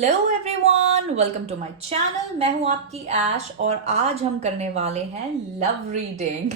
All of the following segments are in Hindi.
Hello everyone, welcome to my channel. मैं हूं आपकी ऐश और आज हम करने वाले हैं लव रीडिंग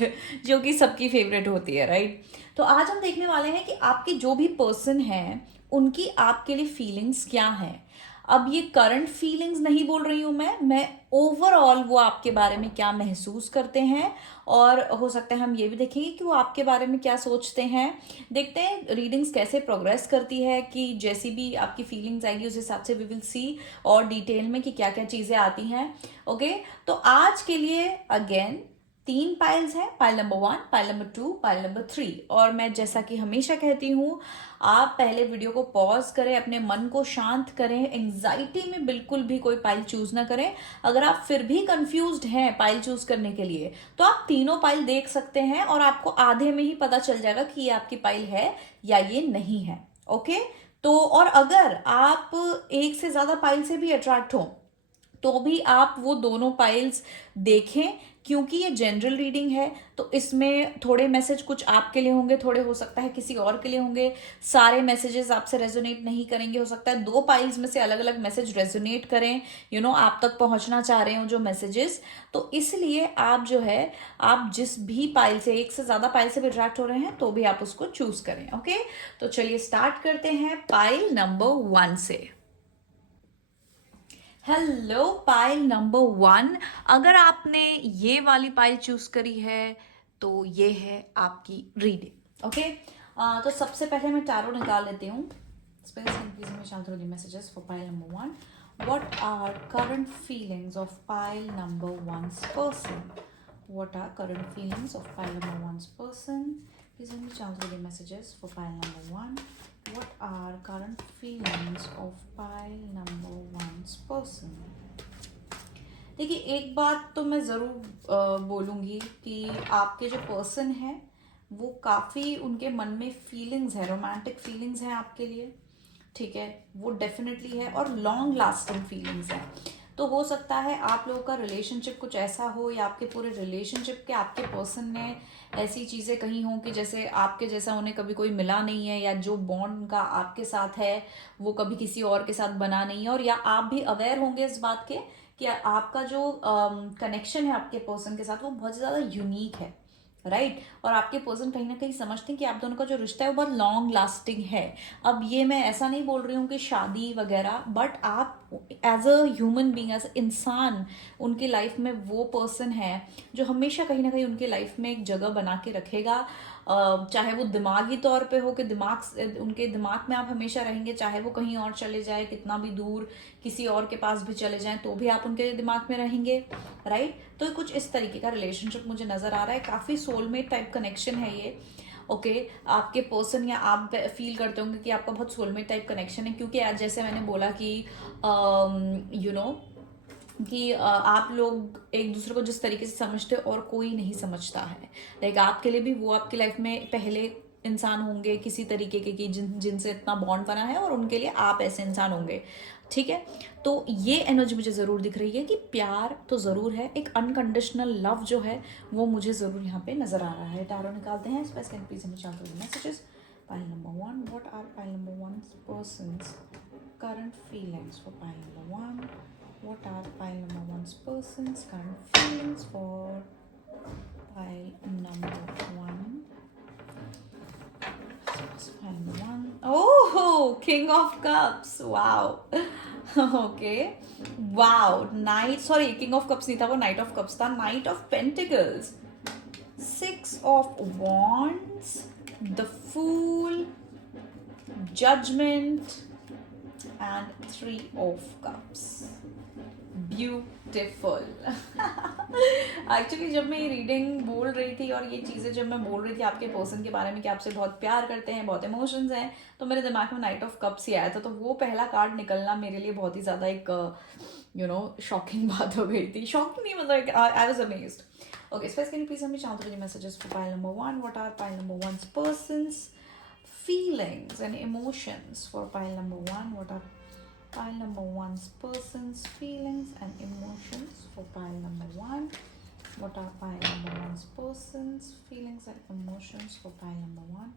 जो कि सबकी फेवरेट होती है, राइट। तो आज हम देखने वाले हैं कि आपके जो भी पर्सन हैं उनकी आपके लिए फीलिंग्स क्या हैं। अब ये करंट फीलिंग्स नहीं बोल रही हूं मैं ओवरऑल वो आपके बारे में क्या महसूस करते हैं और हो सकता है हम ये भी देखेंगे कि वो आपके बारे में क्या सोचते हैं। देखते हैं रीडिंग्स कैसे प्रोग्रेस करती है कि जैसी भी आपकी फीलिंग्स आएगी उस हिसाब से वी विल सी और डिटेल में कि क्या क्या चीजें आती हैं। ओके, तो आज के लिए अगेन 3 पाइल्स हैं, pile number 1, pile number 2, pile number 3। और मैं जैसा कि हमेशा कहती हूँ, आप पहले वीडियो को पॉज करें, अपने मन को शांत करें, एंजाइटी में बिल्कुल भी कोई पाइल चूज ना करें। अगर आप फिर भी कंफ्यूज्ड हैं पाइल चूज करने के लिए तो आप तीनों पाइल देख सकते हैं और आपको आधे में ही पता चल जाएगा कि ये आपकी पाइल है या ये नहीं है। ओके, तो और अगर आप एक से ज्यादा पाइल से भी अट्रैक्ट हो तो भी आप वो दोनों पाइल्स देखें, क्योंकि ये जनरल रीडिंग है। तो इसमें थोड़े मैसेज कुछ आपके लिए होंगे, थोड़े हो सकता है किसी और के लिए होंगे। सारे मैसेजेस आपसे रेजोनेट नहीं करेंगे, हो सकता है 2 पाइल्स में से अलग अलग मैसेज रेजोनेट करें, आप तक पहुंचना चाह रहे हो जो मैसेजेस। तो इसलिए आप जो है, आप जिस भी पाइल से, एक से ज्यादा पाइल से भी अट्रैक्ट हो रहे हैं तो भी आप उसको चूज करें। ओके, तो चलिए स्टार्ट करते हैं पाइल नंबर 1 से। Hello pile number 1। अगर आपने ये वाली पाइल चूज करी है तो ये है आपकी रीडिंग। ओके, तो सबसे पहले मैं टैरो निकाल लेती हूँ। Messages for pile number 1। What are current feelings of pile number 1's person? What are current feelings of pile number 1's person? Please let me chance the messages for pile number 1. What are current feelings of pile number 1's person? देखिए, एक बात तो मैं ज़रूर बोलूँगी कि आपके जो पर्सन है वो काफ़ी, उनके मन में फीलिंग्स है, रोमांटिक फीलिंग्स हैं आपके लिए। ठीक है, वो डेफिनेटली है और लॉन्ग लास्टिंग फीलिंग्स हैं। तो हो सकता है आप लोगों का रिलेशनशिप कुछ ऐसा हो या आपके पूरे रिलेशनशिप के आपके पर्सन ने ऐसी चीज़ें कही हों कि जैसे आपके जैसा उन्हें कभी कोई मिला नहीं है, या जो बॉन्ड उनका आपके साथ है वो कभी किसी और के साथ बना नहीं है। और या आप भी अवेयर होंगे इस बात के कि आपका जो कनेक्शन है आपके पर्सन के साथ वो बहुत ज़्यादा यूनिक है, राइट। और आपके पर्सन कहीं ना कहीं समझते हैं कि आप दोनों का जो रिश्ता है वो बहुत लॉन्ग लास्टिंग है। अब ये मैं ऐसा नहीं बोल रही हूँ कि शादी वगैरह, बट आप as a human being, as इंसान, उनकी लाइफ में वो पर्सन है जो हमेशा कहीं ना कहीं उनकी लाइफ में एक जगह बना के रखेगा। चाहे वो दिमागी तौर पे हो कि उनके दिमाग में आप हमेशा रहेंगे, चाहे वो कहीं और चले जाए, कितना भी दूर किसी और के पास भी चले जाएं तो भी आप उनके दिमाग में रहेंगे, राइट। तो कुछ इस तरीके का रिलेशनशिप मुझे नजर आ रहा है, काफी सोलमेट टाइप कनेक्शन है ये। ओके, आपके पर्सन या आप फील करते होंगे कि आपका बहुत सोलमेट टाइप कनेक्शन है, क्योंकि आज जैसे मैंने बोला कि यू नो कि आप लोग एक दूसरे को जिस तरीके से समझते हो और कोई नहीं समझता है। लाइक आपके लिए भी वो आपकी लाइफ में पहले इंसान होंगे किसी तरीके के कि जिनसे इतना बॉन्ड बना है, और उनके लिए आप ऐसे इंसान होंगे। ठीक है, तो ये एनर्जी मुझे ज़रूर दिख रही है कि प्यार तो ज़रूर है, एक अनकंडीशनल लव जो है वो मुझे ज़रूर यहाँ पे नज़र आ रहा है। टारो निकालते हैं, messages. Pile number 1, what are pile number 1 persons current feelings for pile number 1? What are pile number 1's person's current feelings for pile number 1? Pile number 1. Oh, King of Cups. Wow. Okay. Wow. King of Cups नहीं था वो, Knight of Cups था. Knight of Pentacles. 6 of Wands. The Fool. Judgment. And 3 of Cups. Beautiful. Actually जब मैं ये रीडिंग बोल रही थी और ये चीज़ें जब मैं बोल रही थी आपके पर्सन के बारे में कि आपसे बहुत प्यार करते हैं, बहुत इमोशंस हैं, तो मेरे दिमाग में नाइट ऑफ कप्स ही आया था। तो वो पहला कार्ड निकलना मेरे लिए बहुत ही ज़्यादा एक शॉकिंग बात हो गई थी। शॉकिंग नहीं, मतलब I was amazed. Okay, space can you please हमें चाहते हैं messages for pile number 1? What are pile number 1's persons feelings and emotions for pile number 1? What are pile number 1's person's feelings and emotions for pile number 1? What are pile number 1's person's feelings and emotions for pile number 1?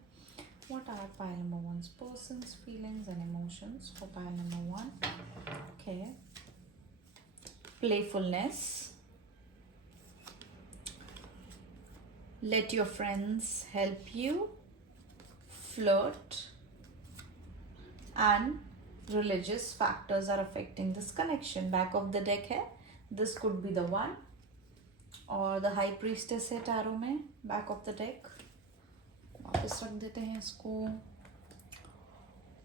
What are pile number one's person's feelings and emotions for pile number one? Okay. Playfulness. Let your friends help you. Flirt. And religious factors are affecting this connection. Back of the deck है. This could be the one. और the high priestess है टैरो में. Back of the deck. वापस रख देते हैं इसको.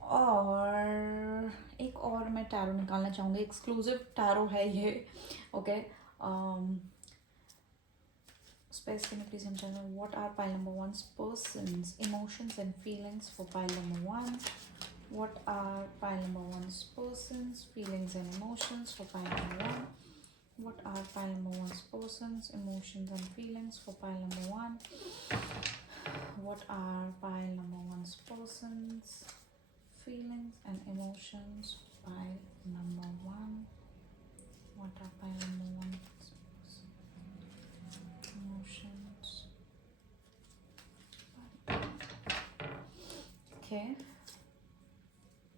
और एक और मैं टैरो निकालना चाहूँगी. एक्सक्लूसिव टैरो है ये. Okay. Space, can you please tell me what are pile number one's person's emotions and feelings for pile number one? What are pile number one's person's feelings and emotions for pile number one? What are pile number one's person's emotions and feelings for pile number one? What are pile number one's person's feelings and emotions for pile number one? What are pile number one's emotions? Okay.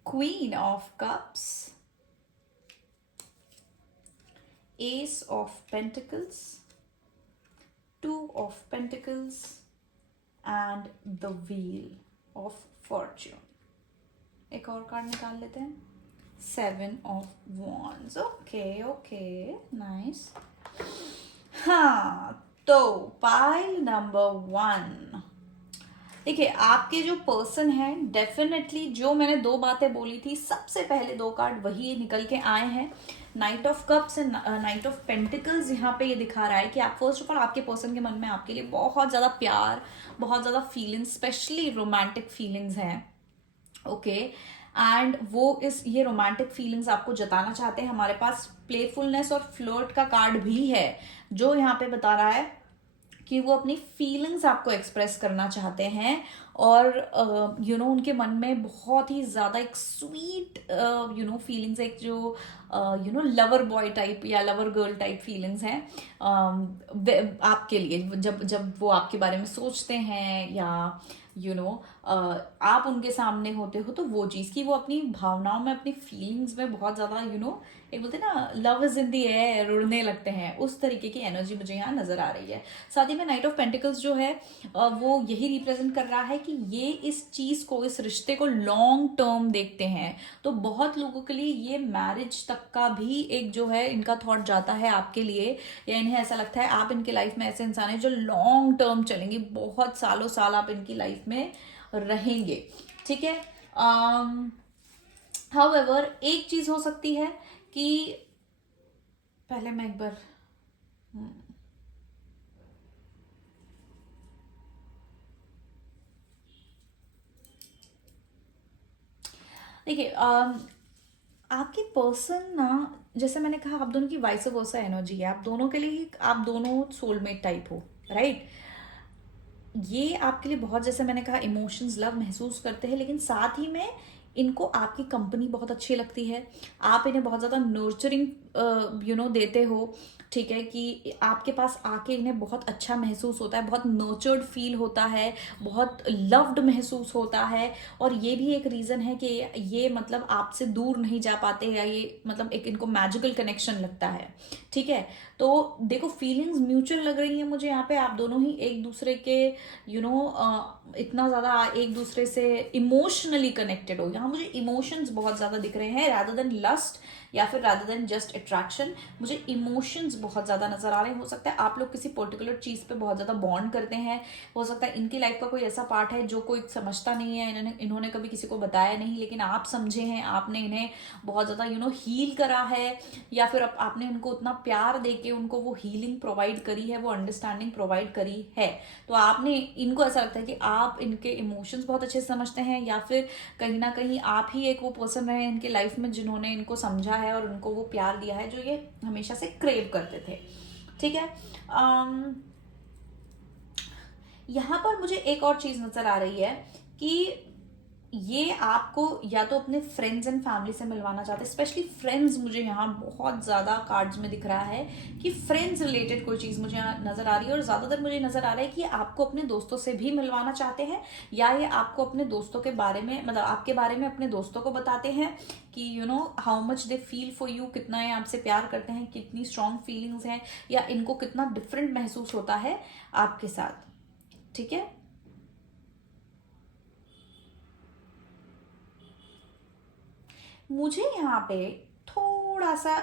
Queen of Cups, Ace of Pentacles, Two of Pentacles, and the Wheel of Fortune. एक और कार्ड निकाल लेते हैं. Seven of Wands. Okay, nice. हाँ, तो पाइल नंबर वन. देखिए, आपके जो पर्सन है डेफिनेटली जो मैंने दो बातें बोली थी, सबसे पहले दो कार्ड वही निकल के आए हैं. Night of cups and night of pentacles. यहाँ पे ये दिखा रहा है कि आप फर्स्ट ऑफ ऑल आपके पर्सन के मन में आपके लिए बहुत ज़्यादा प्यार, बहुत ज़्यादा फीलिंग्स, स्पेशली रोमांटिक फीलिंग्स हैं. ओके. एंड वो ये रोमांटिक फीलिंग्स आपको जताना चाहते हैं. हमारे पास प्लेफुलनेस और फ्लर्ट का कार्ड भी है जो यहाँ पे बता रहा है कि वो अपनी फीलिंग्स आपको एक्सप्रेस करना चाहते हैं. और उनके मन में बहुत ही ज़्यादा एक स्वीट फीलिंग्स, एक जो लवर बॉय टाइप या लवर गर्ल टाइप फीलिंग्स हैं आपके लिए. जब वो आपके बारे में सोचते हैं या आप उनके सामने होते हो, तो वो चीज़ की वो अपनी भावनाओं में, अपनी फीलिंग्स में बहुत ज़्यादा एक बोलते हैं ना, love is in the air, उड़ने लगते हैं. उस तरीके की एनर्जी मुझे यहाँ नजर आ रही है. साथ ही में नाइट ऑफ पेंटिकल्स जो है वो यही रिप्रेजेंट कर रहा है कि ये इस चीज़ को, इस रिश्ते को लॉन्ग टर्म देखते हैं. तो बहुत लोगों के लिए ये मैरिज तक का भी एक जो है इनका थॉट जाता है आपके लिए, या इन्हें ऐसा लगता है आप इनके लाइफ में ऐसे इंसान है जो लॉन्ग टर्म चलेंगे, बहुत सालों साल आप इनकी लाइफ में रहेंगे. ठीक है. हाउएवर एक चीज हो सकती है कि पहले मैं एक बार देखिए, आपकी पर्सन ना, जैसे मैंने कहा, आप दोनों की वाइस वर्सा एनर्जी है. आप दोनों के लिए आप दोनों सोलमेट टाइप हो, राइट. ये आपके लिए बहुत, जैसे मैंने कहा, इमोशंस, लव महसूस करते हैं, लेकिन साथ ही में इनको आपकी कंपनी बहुत अच्छी लगती है. आप इन्हें बहुत ज़्यादा नर्चरिंग देते हो. ठीक है, कि आपके पास आके इन्हें बहुत अच्छा महसूस होता है, बहुत नर्चर्ड फील होता है, बहुत लव्ड महसूस होता है. और ये भी एक रीज़न है कि ये मतलब आपसे दूर नहीं जा पाते, या ये मतलब एक इनको मैजिकल कनेक्शन लगता है. ठीक है. तो देखो, फीलिंग्स म्यूचुअल लग रही है मुझे यहाँ पे. आप दोनों ही एक दूसरे के इतना ज़्यादा एक दूसरे से इमोशनली कनेक्टेड हो. यहाँ मुझे इमोशंस बहुत ज़्यादा दिख रहे हैं, रादर देन लस्ट या फिर रादर देन जस्ट अट्रैक्शन. मुझे इमोशंस बहुत ज़्यादा नजर आ रहे हैं. हो सकता है आप लोग किसी पर्टिकुलर चीज़ पे बहुत ज़्यादा बॉन्ड करते हैं. हो सकता है इनकी लाइफ का कोई ऐसा पार्ट है जो कोई समझता नहीं है, इन्होंने कभी किसी को बताया नहीं, लेकिन आप समझे हैं, आपने इन्हें बहुत ज़्यादा हील करा है, या फिर आपने उनको उतना प्यार दे के उनको वो हीलिंग प्रोवाइड करी है, वो अंडरस्टैंडिंग प्रोवाइड करी है. तो आपने इनको ऐसा लगता है कि आप इनके इमोशंस बहुत अच्छे से समझते हैं, या फिर कहीं ना कहीं आप ही एक वो पर्सन रहे इनके लाइफ में जिन्होंने इनको समझा है और उनको वो प्यार दिया है जो ये हमेशा से क्रेव करते थे. ठीक है. यहाँ पर मुझे एक और चीज नजर आ रही है कि ये आपको या तो अपने फ्रेंड्स एंड फैमिली से मिलवाना चाहते हैं, स्पेशली फ्रेंड्स। मुझे यहाँ बहुत ज़्यादा कार्ड्स में दिख रहा है कि फ्रेंड्स रिलेटेड कोई चीज़ मुझे यहाँ नज़र आ रही है, और ज़्यादातर मुझे नज़र आ रहा है कि आपको अपने दोस्तों से भी मिलवाना चाहते हैं, या ये आपको अपने दोस्तों के बारे में, मतलब आपके बारे में अपने दोस्तों को बताते हैं कि you know how much they feel for you, कितना ये आपसे प्यार करते हैं, कितनी स्ट्रॉन्ग फीलिंग्स हैं, या इनको कितना डिफरेंट महसूस होता है आपके साथ। ठीक है, मुझे यहाँ पे थोड़ा सा,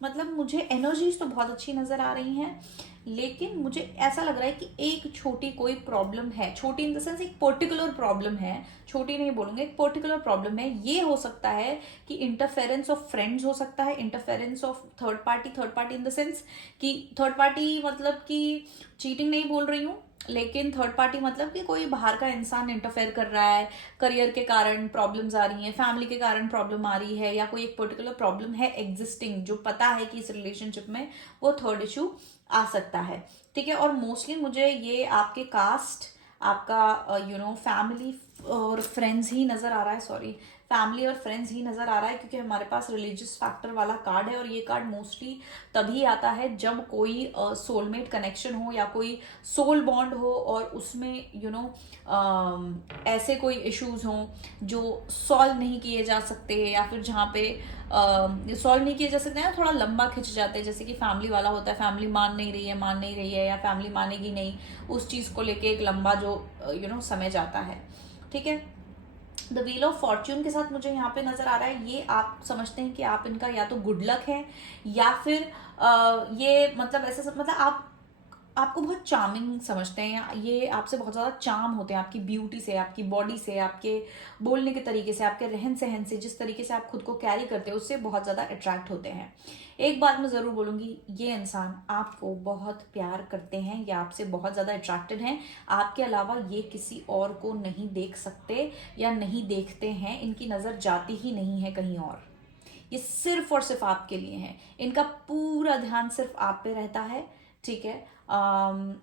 मतलब मुझे एनर्जीज तो बहुत अच्छी नजर आ रही हैं, लेकिन मुझे ऐसा लग रहा है कि एक छोटी कोई प्रॉब्लम है, छोटी इन द सेंस एक पर्टिकुलर प्रॉब्लम है, छोटी नहीं बोलूंगे, एक पर्टिकुलर प्रॉब्लम है। ये हो सकता है कि इंटरफेरेंस ऑफ फ्रेंड्स हो सकता है, interference of third party in the sense कि थर्ड पार्टी मतलब कि चीटिंग नहीं बोल रही हूँ, लेकिन थर्ड पार्टी मतलब कि कोई बाहर का इंसान इंटरफेयर कर रहा है, करियर के कारण प्रॉब्लम्स आ रही हैं, फैमिली के कारण प्रॉब्लम आ रही है, या कोई एक पर्टिकुलर प्रॉब्लम है एग्जिस्टिंग, जो पता है कि इस रिलेशनशिप में वो थर्ड इशू आ सकता है। ठीक है, और मोस्टली मुझे ये आपके कास्ट, आपका यू नो फैमिली और फ्रेंड्स ही नज़र आ रहा है, सॉरी, फैमिली और फ्रेंड्स ही नज़र आ रहा है, क्योंकि हमारे पास रिलीजियस फैक्टर वाला कार्ड है, और ये कार्ड मोस्टली तभी आता है जब कोई सोलमेट कनेक्शन हो या कोई सोल बॉन्ड हो, और उसमें यू नो ऐसे कोई इश्यूज हों जो सॉल्व नहीं किए जा सकते, या फिर जहाँ पे सॉल्व नहीं किए जा सकते हैं, थोड़ा लंबा खिंच जाते हैं, जैसे कि फैमिली वाला होता है, फैमिली मान नहीं रही है, या फैमिली मानेगी नहीं, उस चीज़ को लेके एक लंबा जो यू नो समय जाता है। ठीक है, द व्हील ऑफ फॉर्च्यून के साथ मुझे यहाँ पे नजर आ रहा है, ये आप समझते हैं कि आप इनका या तो गुड लक है, या फिर ये मतलब ऐसे मतलब आपको बहुत चार्मिंग समझते हैं, या ये आपसे बहुत ज़्यादा चार्म होते हैं, आपकी ब्यूटी से, आपकी बॉडी से, आपके बोलने के तरीके से, आपके रहन सहन से, जिस तरीके से आप खुद को कैरी करते हैं, उससे बहुत ज़्यादा अट्रैक्ट होते हैं। एक बात मैं ज़रूर बोलूँगी, ये इंसान आपको बहुत प्यार करते हैं, या आपसे बहुत ज़्यादा अट्रैक्टेड हैं, आपके अलावा ये किसी और को नहीं देख सकते या नहीं देखते हैं, इनकी नज़र जाती ही नहीं है कहीं और, ये सिर्फ और सिर्फ आपके लिए है, इनका पूरा ध्यान सिर्फ आप पे रहता है। ठीक है,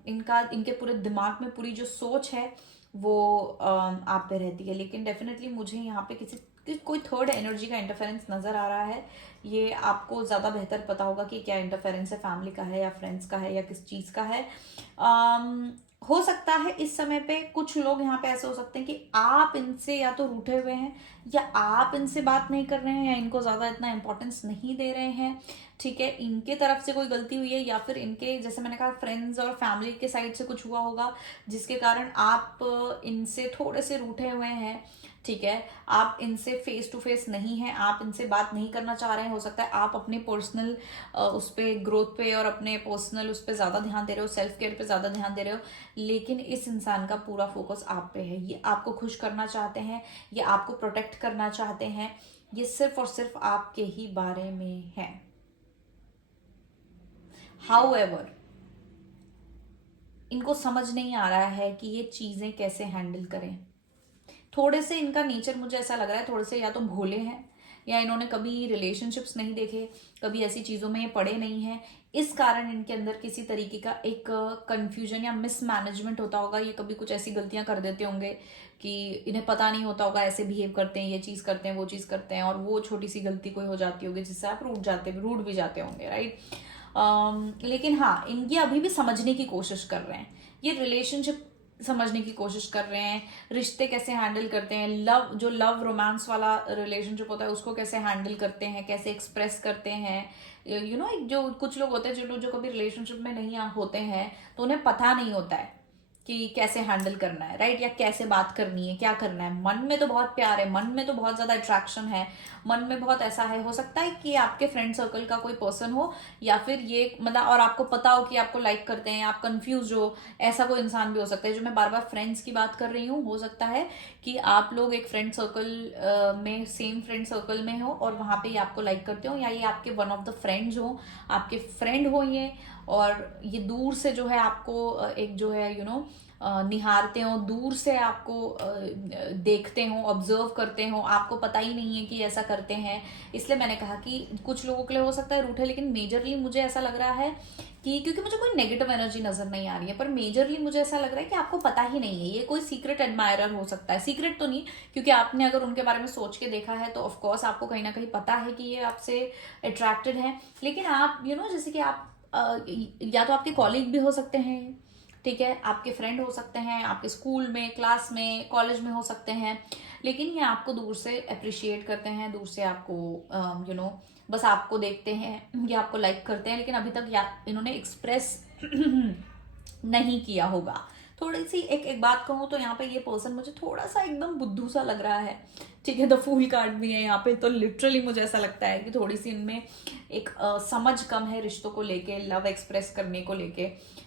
इनका, इनके पूरे दिमाग में पूरी जो सोच है वो आप पे रहती है, लेकिन डेफिनेटली मुझे यहाँ पे कोई थर्ड एनर्जी का इंटरफेरेंस नजर आ रहा है। ये आपको ज़्यादा बेहतर पता होगा कि क्या इंटरफेरेंस है, फैमिली का है या फ्रेंड्स का है या किस चीज़ का है। हो सकता है इस समय पे कुछ लोग यहाँ पे ऐसे हो सकते हैं कि आप इनसे या तो रूठे हुए हैं, या आप इनसे बात नहीं कर रहे हैं, या इनको ज़्यादा इतना इंपॉर्टेंस नहीं दे रहे हैं। ठीक है, इनके तरफ से कोई गलती हुई है, या फिर इनके, जैसे मैंने कहा, फ्रेंड्स और फैमिली के साइड से कुछ हुआ होगा जिसके कारण आप इनसे थोड़े से रूठे हुए हैं। ठीक है, आप इनसे फेस टू फेस नहीं है, आप इनसे बात नहीं करना चाह रहे हैं, हो सकता है आप अपने पर्सनल उस पर ग्रोथ पे और अपने पर्सनल उस पर ज़्यादा ध्यान दे रहे हो, सेल्फ केयर पे ज़्यादा ध्यान दे रहे हो, लेकिन इस इंसान का पूरा फोकस आप पे है। ये आपको खुश करना चाहते हैं, ये आपको प्रोटेक्ट करना चाहते हैं, ये सिर्फ और सिर्फ आपके ही बारे में है। हाउएवर, इनको समझ नहीं आ रहा है कि ये चीज़ें कैसे हैंडल करें। थोड़े से इनका नेचर मुझे ऐसा लग रहा है, थोड़े से या तो भोले हैं, या इन्होंने कभी रिलेशनशिप्स नहीं देखे, कभी ऐसी चीज़ों में ये पड़े नहीं हैं, इस कारण इनके अंदर किसी तरीके का एक कंफ्यूजन या मिसमैनेजमेंट होता होगा। ये कभी कुछ ऐसी गलतियां कर देते होंगे कि इन्हें पता नहीं होता होगा, ऐसे बिहेव करते हैं, ये चीज़ करते हैं, वो चीज़ करते हैं, और वो छोटी सी गलती कोई हो जाती होगी जिससे आप रूठ भी जाते होंगे, राइट। लेकिन हाँ, इनकी अभी भी समझने की कोशिश कर रहे हैं, ये रिलेशनशिप समझने की कोशिश कर रहे हैं, रिश्ते कैसे हैंडल करते हैं, लव रोमांस वाला रिलेशनशिप होता है उसको कैसे हैंडल करते हैं, कैसे एक्सप्रेस करते हैं। यू नो, एक जो कुछ लोग होते हैं जो कभी रिलेशनशिप में नहीं होते हैं, तो उन्हें पता नहीं होता है कि कैसे हैंडल करना है, राइट, या कैसे बात करनी है, क्या करना है। मन में तो बहुत प्यार है, मन में तो बहुत ज़्यादा अट्रैक्शन है, मन में बहुत ऐसा है, हो सकता है कि आपके फ्रेंड सर्कल का कोई पर्सन हो, या फिर ये मतलब, और आपको पता हो कि आपको लाइक करते हैं, आप कंफ्यूज हो, ऐसा कोई इंसान भी हो सकता है। जो मैं बार बार फ्रेंड्स की बात कर रही हूँ, हो सकता है कि आप लोग एक फ्रेंड सर्कल में, सेम फ्रेंड सर्कल में हो, और वहाँ पे ये आपको लाइक करते हो, या ये आपके वन ऑफ द फ्रेंड्स हो, आपके फ्रेंड हो ये, और ये दूर से जो है आपको एक जो है यू नो निहारते हो, दूर से आपको देखते हो, ऑब्जर्व करते हो, आपको पता ही नहीं है कि ऐसा करते हैं। इसलिए मैंने कहा कि कुछ लोगों के लिए हो सकता है रूठ है, लेकिन मेजरली मुझे ऐसा लग रहा है कि क्योंकि मुझे कोई नेगेटिव एनर्जी नजर नहीं आ रही है, पर मेजरली मुझे ऐसा लग रहा है कि आपको पता ही नहीं है। ये कोई सीक्रेट एडमायरर हो सकता है, सीक्रेट तो नहीं, क्योंकि आपने अगर उनके बारे में सोच के देखा है तो ऑफ कोर्स आपको कहीं ना कहीं पता है कि ये आपसे अट्रैक्टेड है। लेकिन आप जैसे कि आप या तो आपके कॉलीग भी हो सकते हैं, ठीक है, आपके फ्रेंड हो सकते हैं, आपके स्कूल में, क्लास में, कॉलेज में हो सकते हैं, लेकिन ये आपको दूर से अप्रिशिएट करते हैं, दूर से आपको बस आपको देखते हैं या आपको लाइक करते हैं, लेकिन अभी तक या इन्होंने एक्सप्रेस नहीं किया होगा। थोड़ी सी एक बात कहूँ तो यहाँ पे ये पर्सन मुझे थोड़ा सा एकदम बुद्धू सा लग रहा है, ठीक है। द फूल कार्ड भी है यहाँ पे, तो लिटरली मुझे ऐसा लगता है कि थोड़ी सी इनमें एक समझ कम है रिश्तों को लेके, लव एक्सप्रेस करने को लेके,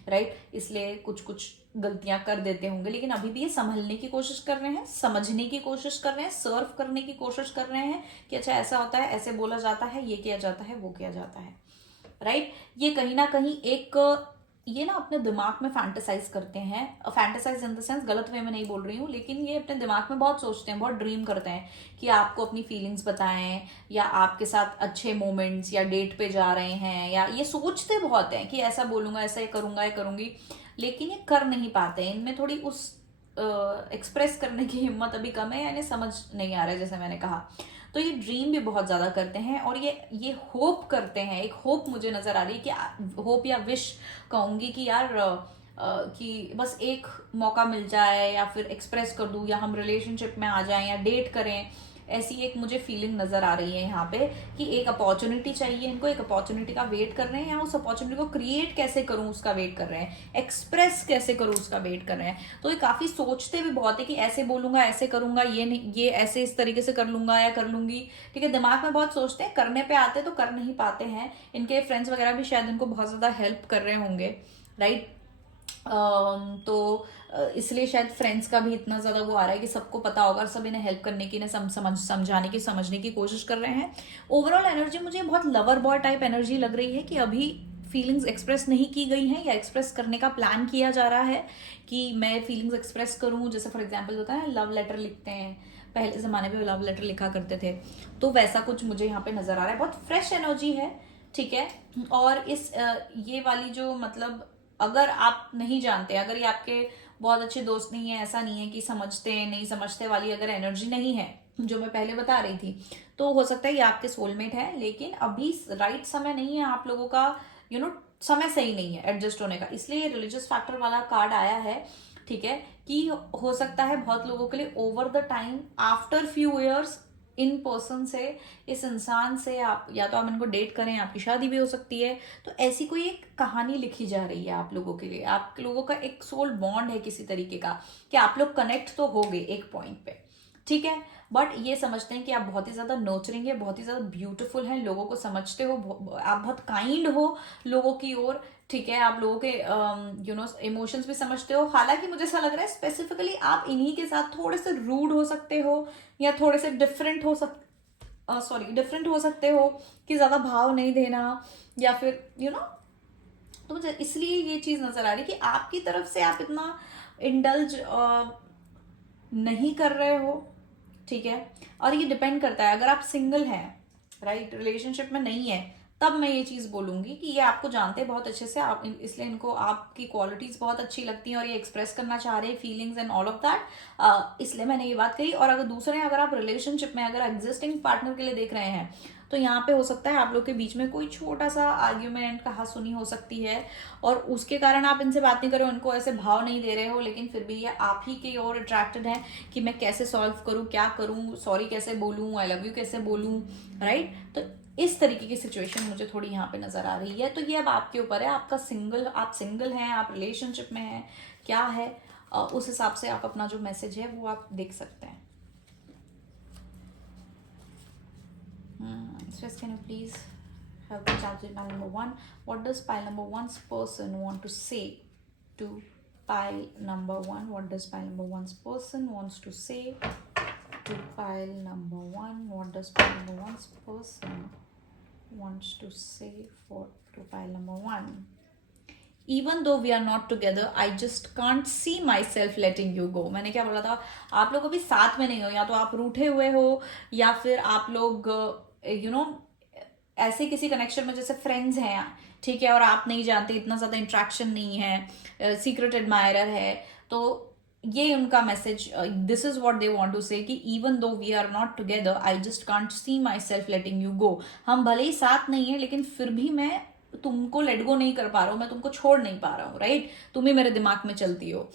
राइट। इसलिए कुछ कुछ गलतियां कर देते होंगे, लेकिन अभी भी ये संभलने की कोशिश कर रहे हैं, समझने की कोशिश कर रहे हैं, सर्व करने की कोशिश कर रहे हैं कि अच्छा ऐसा होता है, ऐसे बोला जाता है, ये किया जाता है, वो किया जाता है, राइट। ये कहीं ना कहीं एक ये ना अपने दिमाग में फैंटेसाइज करते हैं, फैंटेसाइज इन द सेंस गलत वे में नहीं बोल रही हूँ, लेकिन ये अपने दिमाग में बहुत सोचते हैं, बहुत ड्रीम करते हैं कि आपको अपनी फीलिंग्स बताएं, या आपके साथ अच्छे मोमेंट्स, या डेट पे जा रहे हैं, या ये सोचते बहुत हैं कि ऐसा बोलूंगा, ऐसा ये करूंगा, ये करूंगी, लेकिन ये कर नहीं पाते। इनमें थोड़ी उस एक्सप्रेस करने की हिम्मत अभी कम है, यानी समझ नहीं आ रहा है, जैसे मैंने कहा। तो ये ड्रीम भी बहुत ज्यादा करते हैं, और ये होप करते हैं, एक होप मुझे नजर आ रही है कि होप या विश कहूंगी कि यार कि बस एक मौका मिल जाए, या फिर एक्सप्रेस कर दूं, या हम रिलेशनशिप में आ जाएं, या डेट करें। ऐसी एक मुझे फीलिंग नजर आ रही है यहाँ पे कि एक अपॉर्चुनिटी चाहिए इनको, एक अपॉर्चुनिटी का वेट कर रहे हैं, या उस अपॉर्चुनिटी को क्रिएट कैसे करूं उसका वेट कर रहे हैं, एक्सप्रेस कैसे करूं उसका वेट कर रहे हैं। तो ये काफी सोचते भी बहुत है कि ऐसे बोलूंगा, ऐसे करूंगा, ये नहीं, ये ऐसे इस तरीके से कर लूंगा या कर लूंगी, ठीक है। दिमाग में बहुत सोचते हैं, करने पे आते तो कर नहीं पाते हैं। इनके फ्रेंड्स वगैरह भी शायद इनको बहुत ज्यादा हेल्प कर रहे होंगे, राइट। तो इसलिए शायद फ्रेंड्स का भी इतना ज्यादा वो आ रहा है कि सबको पता होगा, सब इन्हें हेल्प करने की, इन्हें समझाने की, समझने की कोशिश कर रहे हैं। ओवरऑल एनर्जी मुझे बहुत लवर बॉय टाइप एनर्जी लग रही है कि अभी फीलिंग्स एक्सप्रेस नहीं की गई हैं, या एक्सप्रेस करने का प्लान किया जा रहा है कि मैं फीलिंग्स एक्सप्रेस करूं। जैसे फॉर एग्जाम्पल होता है लव लेटर लिखते हैं, पहले जमाने में लव लेटर लिखा करते थे, तो वैसा कुछ मुझे यहाँ पे नजर आ रहा है। बहुत फ्रेश एनर्जी है, ठीक है। और इस ये वाली जो मतलब अगर आप नहीं जानते, अगर ये आपके बहुत अच्छे दोस्त नहीं है, ऐसा नहीं है कि समझते नहीं समझते वाली अगर एनर्जी नहीं है जो मैं पहले बता रही थी, तो हो सकता है ये आपके सोलमेट है, लेकिन अभी राइट समय नहीं है आप लोगों का, समय सही नहीं है एडजस्ट होने का। इसलिए रिलीजियस फैक्टर वाला कार्ड आया है, ठीक है, कि हो सकता है बहुत लोगों के लिए over the time, after few years, in person से, इस इंसान से आप, या तो आप इनको डेट करें, आपकी शादी भी हो सकती है। तो ऐसी कोई एक कहानी लिखी जा रही है आप लोगों के लिए, आप लोगों का एक सोल बॉन्ड है किसी तरीके का, कि आप लोग कनेक्ट तो हो गए एक पॉइंट पे, ठीक है। बट ये समझते हैं कि आप बहुत ही ज्यादा नर्चरिंग है, बहुत ही ज्यादा ब्यूटीफुल है, लोगों को समझते हो, आप बहुत काइंड हो लोगों की ओर, ठीक है। आप लोगों के इमोशंस भी समझते हो। हालांकि मुझे ऐसा लग रहा है स्पेसिफिकली आप इन्हीं के साथ थोड़े से रूड हो सकते हो, या थोड़े से डिफरेंट हो डिफरेंट हो सकते हो, कि ज्यादा भाव नहीं देना, या फिर तो मुझे इसलिए ये चीज नजर आ रही कि आपकी तरफ से आप इतना इंडल्ज नहीं कर रहे हो, ठीक है। और ये डिपेंड करता है, अगर आप सिंगल हैं, राइट, रिलेशनशिप में नहीं है, तब मैं ये चीज बोलूंगी कि ये आपको जानते हैं बहुत अच्छे से, आप इसलिए इनको आपकी क्वालिटीज बहुत अच्छी लगती हैं, और ये एक्सप्रेस करना चाह रहे हैं feelings and all of that, इसलिए मैंने ये बात कही। और अगर आप रिलेशनशिप में, अगर एग्जिस्टिंग पार्टनर के लिए देख रहे हैं, तो यहाँ पे हो सकता है आप लोग के बीच में कोई छोटा सा आर्ग्यूमेंट, कहासुनी हो सकती है, और उसके कारण आप इनसे बात नहीं कर रहे हो, इनको ऐसे भाव नहीं दे रहे हो, लेकिन फिर भी ये आप ही की ओर अट्रैक्टेड है कि मैं कैसे सॉल्व करूं, क्या करूं, सॉरी कैसे बोलूं, आई लव यू कैसे बोलूं, राइट। तो इस तरीके की सिचुएशन मुझे थोड़ी यहाँ पे नजर आ रही है। तो ये अब आपके ऊपर है, आप सिंगल हैं, आप रिलेशनशिप में हैं, क्या है, उस हिसाब से आप अपना जो मैसेज है वो आप देख सकते हैं। Stress, can you please help me chart with pile number one? What does pile number one's person want to say to pile number one? What does pile number one's person wants to say to pile number one? What does pile number one's person wants to say to pile number one? Even though we are not together I just can't see myself letting you go. मैंने क्या बोला था, आप लोग अभी साथ में नहीं हो, या तो आप रूठे हुए हो या फिर आप लोग ऐसे किसी कनेक्शन में जैसे फ्रेंड्स हैं, ठीक है, और आप नहीं जानते, इतना ज्यादा इंट्रैक्शन नहीं है, सीक्रेट एडमायरर है, तो ये उनका message, this is what they want to say कि even though we are not together I just can't see myself letting you go. हम भले ही साथ नहीं है लेकिन फिर भी मैं तुमको लेट गो नहीं कर पा रहा हूँ, मैं तुमको छोड़ नहीं पा रहा हूँ, राइट। तुम ही मेरे दिमाग में चलती हो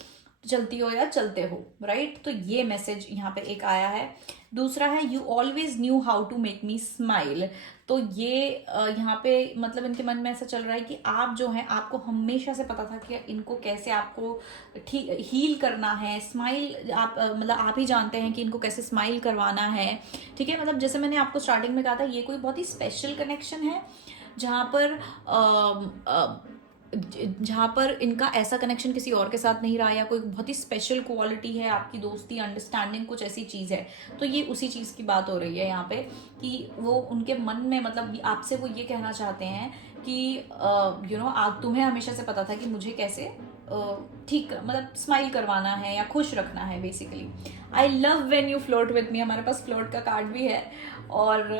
या चलते हो, राइट। तो ये मैसेज यहाँ पे एक आया है। दूसरा है you always knew how to make me smile. तो ये यहाँ पे मतलब इनके मन में ऐसा चल रहा है कि आप जो है, आपको हमेशा से पता था कि इनको कैसे आपको ठीक हील करना है, स्माइल आप मतलब आप ही जानते हैं कि इनको कैसे स्माइल करवाना है, ठीक है। मतलब जैसे मैंने आपको स्टार्टिंग में कहा था, ये कोई बहुत ही स्पेशल कनेक्शन है जहाँ पर इनका ऐसा कनेक्शन किसी और के साथ नहीं रहा, या कोई बहुत ही स्पेशल क्वालिटी है आपकी दोस्ती, अंडरस्टैंडिंग, कुछ ऐसी चीज़ है। तो ये उसी चीज़ की बात हो रही है यहाँ पे कि वो उनके मन में मतलब आपसे वो ये कहना चाहते हैं कि आप तुम्हें हमेशा से पता था कि मुझे कैसे ठीक मतलब स्माइल करवाना है या खुश रखना है basically. I love when you float with me, हमारे पास फ्लोट का कार्ड भी है, और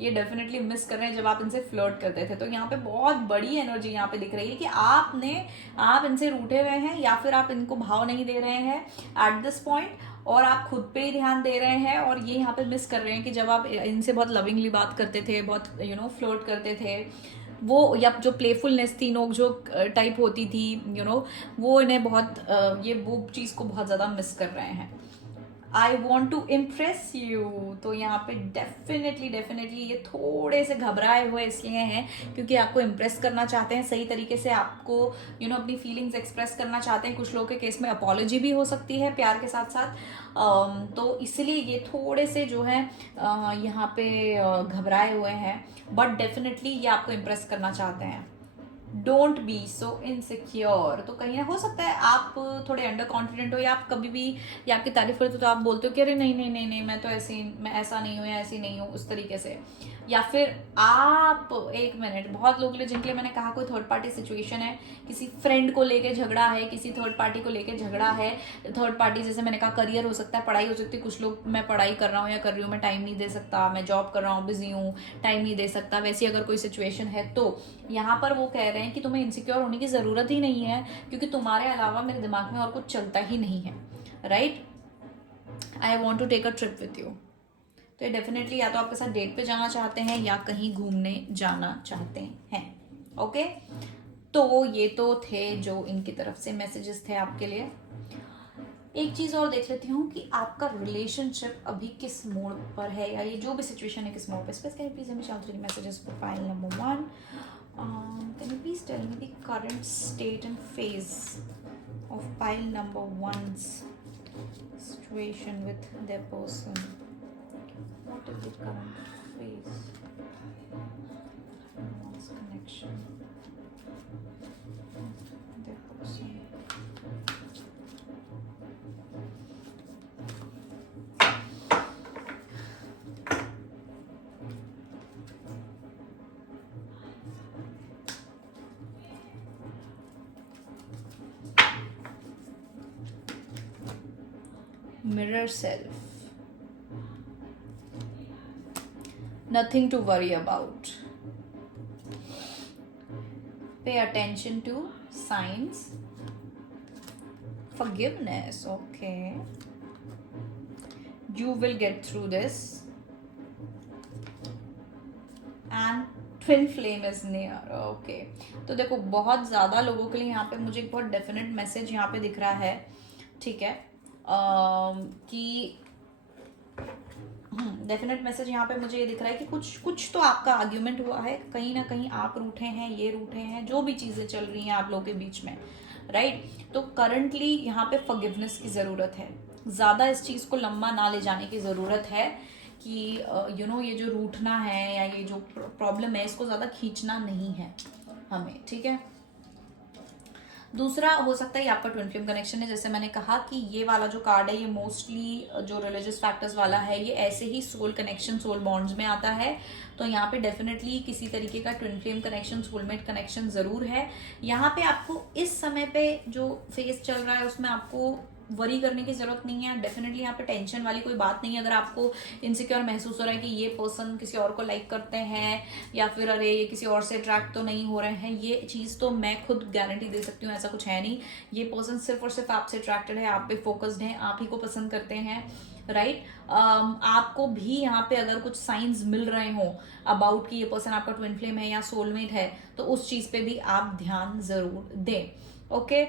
ये डेफिनेटली मिस कर रहे हैं जब आप इनसे फ्लोट करते थे। तो यहाँ पे बहुत बड़ी एनर्जी यहाँ पे दिख रही है कि आप इनसे रूठे हुए हैं, या फिर आप इनको भाव नहीं दे रहे हैं एट दिस पॉइंट, और आप खुद पे ही ध्यान दे रहे हैं। और ये यहाँ पे मिस कर रहे हैं कि जब आप इनसे बहुत लविंगली बात करते थे, बहुत फ्लोट करते थे, वो या जो प्लेफुलनेस थी, नोकझोंक टाइप होती थी, वो इन्हें बहुत ये वो चीज़ को बहुत ज़्यादा मिस कर रहे हैं। I want to impress you, तो यहाँ पे डेफिनेटली ये थोड़े से घबराए हुए इसलिए हैं क्योंकि आपको इम्प्रेस करना चाहते हैं, सही तरीके से आपको अपनी फीलिंग्स एक्सप्रेस करना चाहते हैं। कुछ लोगों के केस में अपॉलॉजी भी हो सकती है प्यार के साथ साथ, तो इसलिए ये थोड़े से जो है यहाँ पे घबराए हुए हैं, बट डेफिनेटली ये आपको इम्प्रेस करना चाहते हैं। डोंट बी सो इनसिक्योर, तो कहीं ना हो सकता है आप थोड़े अंडर कॉन्फिडेंट हो, या आप कभी भी या आपकी तारीफ करते हो तो आप बोलते हो कि अरे नहीं नहीं नहीं नहीं मैं तो मैं ऐसा नहीं हूँ या ऐसी नहीं हूँ, उस तरीके से। या फिर आप एक मिनट, बहुत लोग जिनके लिए मैंने कहा कोई थर्ड पार्टी सिचुएशन है, किसी फ्रेंड को लेके झगड़ा है, किसी थर्ड पार्टी को लेके झगड़ा है। थर्ड पार्टी जैसे मैंने कहा करियर हो सकता है, पढ़ाई हो सकती है। कुछ लोग मैं पढ़ाई कर रहा हूँ या कर रही हूँ, मैं टाइम नहीं दे सकता, मैं जॉब कर रहा हूँ, बिजी हूँ, टाइम नहीं दे सकता, वैसी अगर कोई सिचुएशन है तो यहाँ पर वो कह रहे हैं कि तुम्हें इनसिक्योर होने की ज़रूरत ही नहीं है क्योंकि तुम्हारे अलावा मेरे दिमाग में और कुछ चलता ही नहीं है, right. I want to take a trip with you, तो ये डेफिनेटली या तो आपके साथ डेट पे जाना चाहते हैं या कहीं घूमने जाना चाहते हैं, ओके। तो ये तो थे जो इनकी तरफ से मैसेजेस थे आपके लिए। एक चीज़ और देख लेती हूँ कि आपका रिलेशनशिप अभी किस मोड़ पर है, या ये जो भी सिचुएशन है किस मोड़ पर। Space can you please let me messages for pile number 1। Can you please tell me the current state and phase of pile number 1's situation with their person? What is the current phase? One's connection with their person. Mirror self. Nothing to worry about. Pay attention to signs. Forgiveness. Okay. You will get through this. And twin flame is near. Okay. तो देखो बहुत ज़्यादा लोगों के लिए यहाँ पे मुझे एक बहुत डेफिनेट मैसेज यहाँ पे दिख रहा है, ठीक है, कि डेफिनेट मैसेज यहाँ पे मुझे ये दिख रहा है कि कुछ तो आपका आर्ग्यूमेंट हुआ है, कहीं ना कहीं आप रूठे हैं, ये रूठे हैं, जो भी चीज़ें चल रही हैं आप लोगों के बीच में, राइट। तो करंटली यहाँ पे फॉरगिवनेस की ज़रूरत है, ज़्यादा इस चीज़ को लंबा ना ले जाने की ज़रूरत है कि ये जो रूठना है या ये जो प्रॉब्लम है इसको ज़्यादा खींचना नहीं है हमें, ठीक है। दूसरा हो सकता है ये आपका ट्विन फ्लेम कनेक्शन है। जैसे मैंने कहा कि ये वाला जो कार्ड है ये मोस्टली जो रिलीजियस फैक्टर्स वाला है, ये ऐसे ही सोल कनेक्शन, सोल बॉन्ड्स में आता है। तो यहाँ पे डेफिनेटली किसी तरीके का twin flame connection, soulmate connection जरूर है। यहाँ पे आपको इस समय पे जो फेज चल रहा है उसमें आपको वरी करने की जरूरत नहीं है। डेफिनेटली यहाँ पे टेंशन वाली कोई बात नहीं है। अगर आपको इनसिक्योर महसूस हो रहा है कि ये पर्सन किसी और को लाइक करते हैं या फिर अरे ये किसी और से अट्रैक्ट तो नहीं हो रहे हैं, ये चीज तो मैं खुद गारंटी दे सकती हूँ, ऐसा कुछ है नहीं। ये पर्सन सिर्फ और सिर्फ आपसे अट्रैक्टेड है, आप पे फोकस्ड है, आप ही को पसंद करते हैं, राइट। आपको भी यहाँ पे अगर कुछ साइंस मिल रहे हो अबाउट कि ये पर्सन आपका ट्विन फ्लेम है या सोलमेट है, तो उस चीज पे भी आप ध्यान जरूर दें। ओके।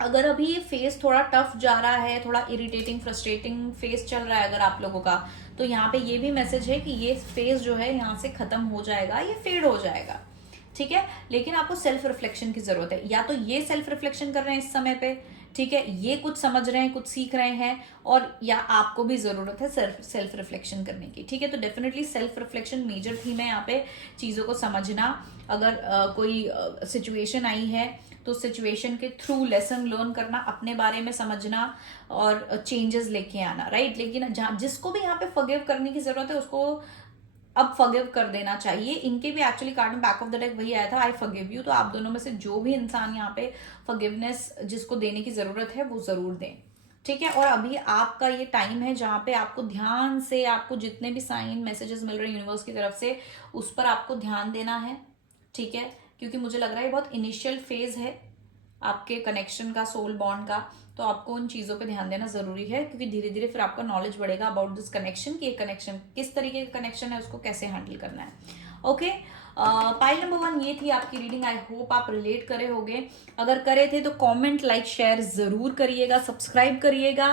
अगर अभी ये फेस थोड़ा टफ जा रहा है, थोड़ा इरिटेटिंग फ्रस्ट्रेटिंग फेस चल रहा है अगर आप लोगों का, तो यहाँ पे ये भी मैसेज है कि ये फेस जो है यहाँ से खत्म हो जाएगा, ये फेड हो जाएगा, ठीक है। लेकिन आपको सेल्फ रिफ्लेक्शन की जरूरत है। या तो ये सेल्फ रिफ्लेक्शन कर रहे हैं इस समय पे, ठीक है, ये कुछ समझ रहे हैं, कुछ सीख रहे हैं, और या आपको भी जरूरत है सेल्फ रिफ्लेक्शन करने की, ठीक है। तो definitely self reflection major theme है यहाँ पे। चीजों को समझना, अगर कोई सिचुएशन आई है तो सिचुएशन के थ्रू लेसन लर्न करना, अपने बारे में समझना और चेंजेस लेके आना, राइट। लेकिन जिसको भी यहाँ पे फॉरगिव करने की जरूरत है उसको अब फॉरगिव कर देना चाहिए। इनके भी एक्चुअली कार्ड में बैक ऑफ द डेक वही आया था, आई फॉरगिव यू। तो आप दोनों में से जो भी इंसान यहाँ पे फॉरगिवनेस जिसको देने की जरूरत है वो जरूर दें, ठीक है। और अभी आपका ये टाइम है जहां पे आपको ध्यान से, आपको जितने भी साइन मैसेजेस मिल रहे हैं यूनिवर्स की तरफ से, उस पर आपको ध्यान देना है, ठीक है। क्योंकि मुझे लग रहा है बहुत इनिशियल फेज है आपके कनेक्शन का, सोल बॉन्ड का। तो आपको उन चीजों पे ध्यान देना जरूरी है, क्योंकि धीरे धीरे फिर आपका नॉलेज बढ़ेगा अबाउट दिस कनेक्शन कि ये कनेक्शन किस तरीके का कनेक्शन है, उसको कैसे हैंडल करना है। ओके। पाइल नंबर 1 ये थी आपकी रीडिंग। आई होप आप रिलेट करे होगे। अगर करे थे तो कमेंट, लाइक, शेयर जरूर करिएगा, सब्सक्राइब करिएगा।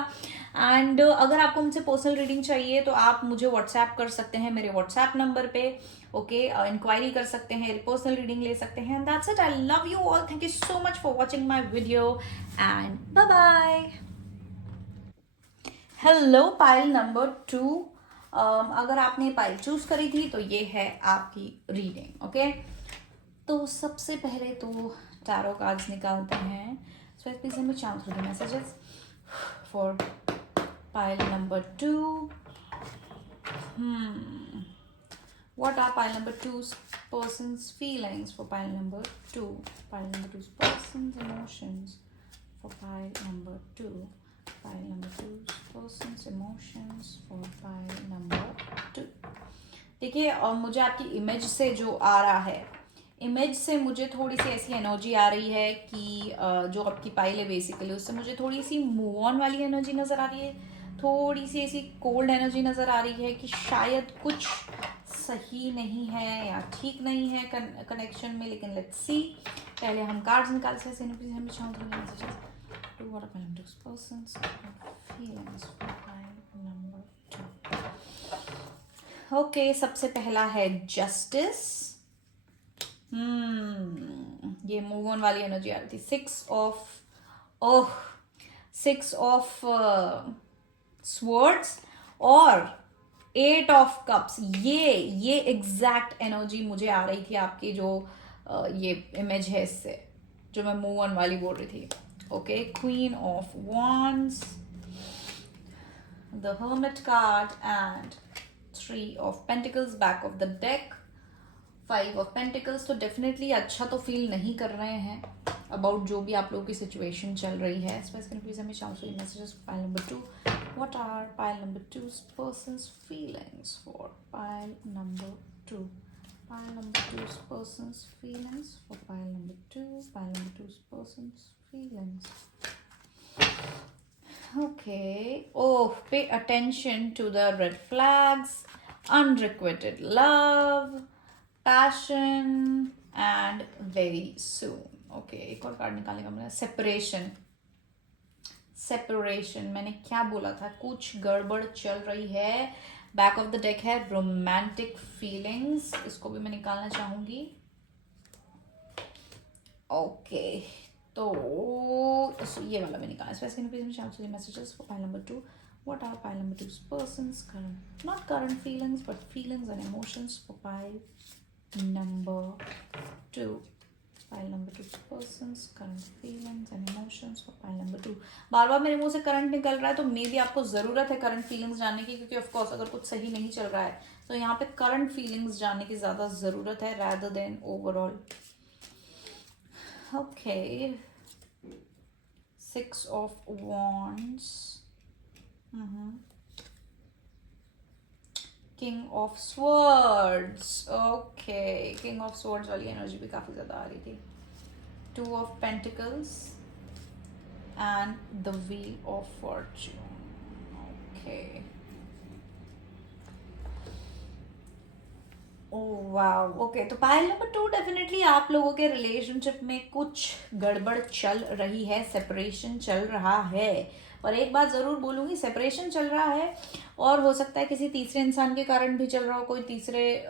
एंड अगर आपको मुझसे पर्सनल रीडिंग चाहिए तो आप मुझे व्हाट्सएप कर सकते हैं मेरे व्हाट्सएप नंबर पे। ओके, इंक्वायरी कर सकते हैं, पर्सनल रीडिंग ले सकते हैं। And that's it. I love you all. Thank you so much for watching my video and bye bye. Hello pile number 2। अगर आपने पाइल चूज करी थी तो ये है आपकी रीडिंग। ओके, तो सबसे पहले तो टैरो कार्ड्स निकालते हैं। सो प्लीज हमें chance through the messages for pile number 2। What are pile number 2's person's feelings for pile number 2? Pile number 2's person's emotions for pile number 2. Pile number 2's person's emotions for pile number 2. देखिए, और मुझे आपकी इमेज से जो आ रहा है, इमेज से मुझे थोड़ी सी ऐसी एनर्जी आ रही है कि जो आपकी पाइल है बेसिकली, उससे मुझे थोड़ी सी मूव ऑन वाली एनर्जी नजर आ रही है, थोड़ी सी ऐसी कोल्ड एनर्जी नजर आ रही है कि शायद कुछ सही नहीं है या ठीक नहीं है कनेक्शन में। लेकिन लेट्स सी, पहले हम कार्ड्स निकाल सकते हैं। प्लीज हमें चांस दो messages to what are my persons feelings for pile number 2। ओके, सबसे पहला है जस्टिस। ये मूव ऑन वाली एनर्जी आ रही थी। 6 ऑफ स्वर्ड्स और 8 ऑफ कप्स। ये एग्जैक्ट एनर्जी मुझे आ रही थी आपकी जो ये इमेज है इससे, जो मैं मूव ऑन वाली बोल रही थी। Okay, queen of wands, the hermit card and 3 of pentacles back of the deck, 5 of pentacles. तो डेफिनेटली अच्छा तो फील नहीं कर रहे हैं अबाउट जो भी आप लोगों की सिचुएशन चल रही है। प्लीज हमें chance messages pile number 2। What are pile number 2's person's feelings for pile number 2? Pile number 2's person's feelings for pile number 2. Pile number 2's person's feelings. Okay. Oh, pay attention to the red flags, unrequited love, passion, and very soon. Okay, एक और कार्ड निकालने का मतलब सेपरेशन। सेपरेशन, मैंने क्या बोला था, कुछ गड़बड़ चल रही है। बैक ऑफ द डेक है रोमांटिक फीलिंग्स, इसको भी मैं निकालना चाहूंगी। ओके, तो ये वाला मैं निकालना। Messages for pile number 2। What are pile number 2's person's current, not current feelings but feelings and emotions for pile number 2. pile number 2 persons, current feelings and emotions for pile number 2. बार बार मेरे मुंह से करंट निकल रहा है, तो मे भी आपको ज़रूरत है करंट फीलिंग्स जानने की, क्योंकि ऑफकोर्स अगर कुछ सही नहीं चल रहा है तो यहाँ पे करंट फीलिंग्स जानने की ज़्यादा ज़रूरत है rather than overall. Okay. 6 of Wands. King of Swords. Okay. King of Swords वाली एनर्जी भी काफ़ी ज़्यादा आ रही थी. 2 of Pentacles and the Wheel of Fortune. Okay. Wow. Okay, तो पाइल नंबर 2 डेफिनेटली आप लोगों के रिलेशनशिप में कुछ गड़बड़ चल रही है, सेपरेशन चल रहा है. और एक बात जरूर बोलूंगी, सेपरेशन चल रहा है और हो सकता है किसी तीसरे इंसान के कारण भी चल रहा हो, कोई तीसरे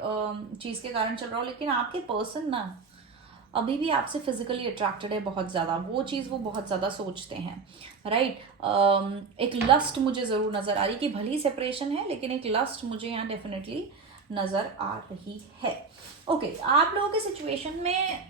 चीज के कारण चल रहा हो, लेकिन आपके पर्सन ना अभी भी आपसे फिजिकली अट्रैक्टेड है बहुत ज़्यादा. वो चीज़ वो बहुत ज़्यादा सोचते हैं, राइट. एक लस्ट मुझे ज़रूर नज़र आ रही कि भली सेपरेशन है, लेकिन एक लस्ट मुझे यहाँ डेफिनेटली नज़र आ रही है. ओके, आप लोगों के सिचुएशन में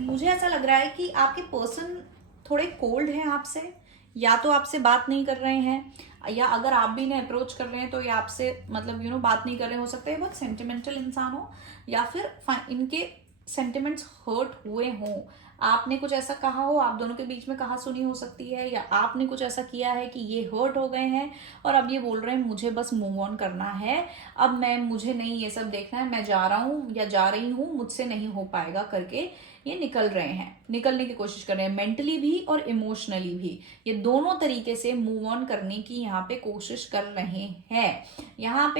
मुझे ऐसा लग रहा है कि आपके पर्सन थोड़े कोल्ड हैं आपसे, या तो आपसे बात नहीं कर रहे हैं, या अगर आप भी इन्हें अप्रोच कर रहे हैं तो ये आपसे मतलब बात नहीं कर रहे. हो सकता है बहुत सेंटिमेंटल इंसान हो, या फिर इनके सेंटिमेंट्स हर्ट हुए हों, आपने कुछ ऐसा कहा हो, आप दोनों के बीच में कहा सुनी हो सकती है, या आपने कुछ ऐसा किया है कि ये हर्ट हो गए हैं और अब ये बोल रहे हैं मुझे बस मूव ऑन करना है, अब मुझे नहीं ये सब देखना है, मैं जा रहा हूँ या जा रही हूँ, मुझसे नहीं हो पाएगा करके ये निकल रहे हैं, निकलने की कोशिश कर रहे हैं, मेंटली भी और इमोशनली भी. ये दोनों तरीके से मूव ऑन करने की यहाँ पे कोशिश कर रहे हैं. यहाँ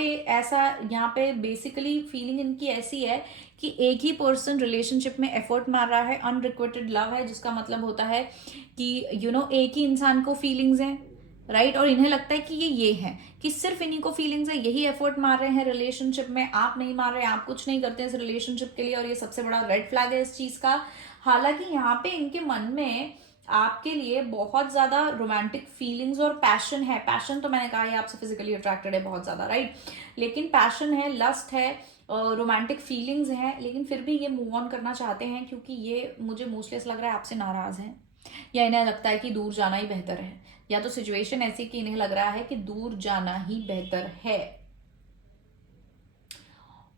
पे बेसिकली फीलिंग इनकी ऐसी है कि एक ही पर्सन रिलेशनशिप में एफर्ट मार रहा है, अनरिक्वेटेड लव है, जिसका मतलब होता है कि एक ही इंसान को फीलिंग्स हैं, राइट. और इन्हें लगता है कि ये है कि सिर्फ इन्हीं को फीलिंग्स है, यही एफर्ट मार रहे हैं रिलेशनशिप में, आप नहीं मार रहे, आप कुछ नहीं करते इस रिलेशनशिप के लिए, और ये सबसे बड़ा रेड फ्लैग है इस चीज का. हालांकि यहाँ पे इनके मन में आपके लिए बहुत ज्यादा रोमांटिक फीलिंग्स और पैशन है. पैशन तो मैंने कहा है आपसे फिजिकली अट्रैक्टेड है बहुत ज्यादा, राइट. लेकिन पैशन है, लस्ट है, रोमांटिक फीलिंग्स हैं, लेकिन फिर भी ये मूव ऑन करना चाहते हैं, क्योंकि ये मुझे मोस्टली ऐसा लग रहा है आपसे नाराज हैं, या इन्हें लगता है कि दूर जाना ही बेहतर है, या तो सिचुएशन ऐसी कि इन्हें लग रहा है कि दूर जाना ही बेहतर है.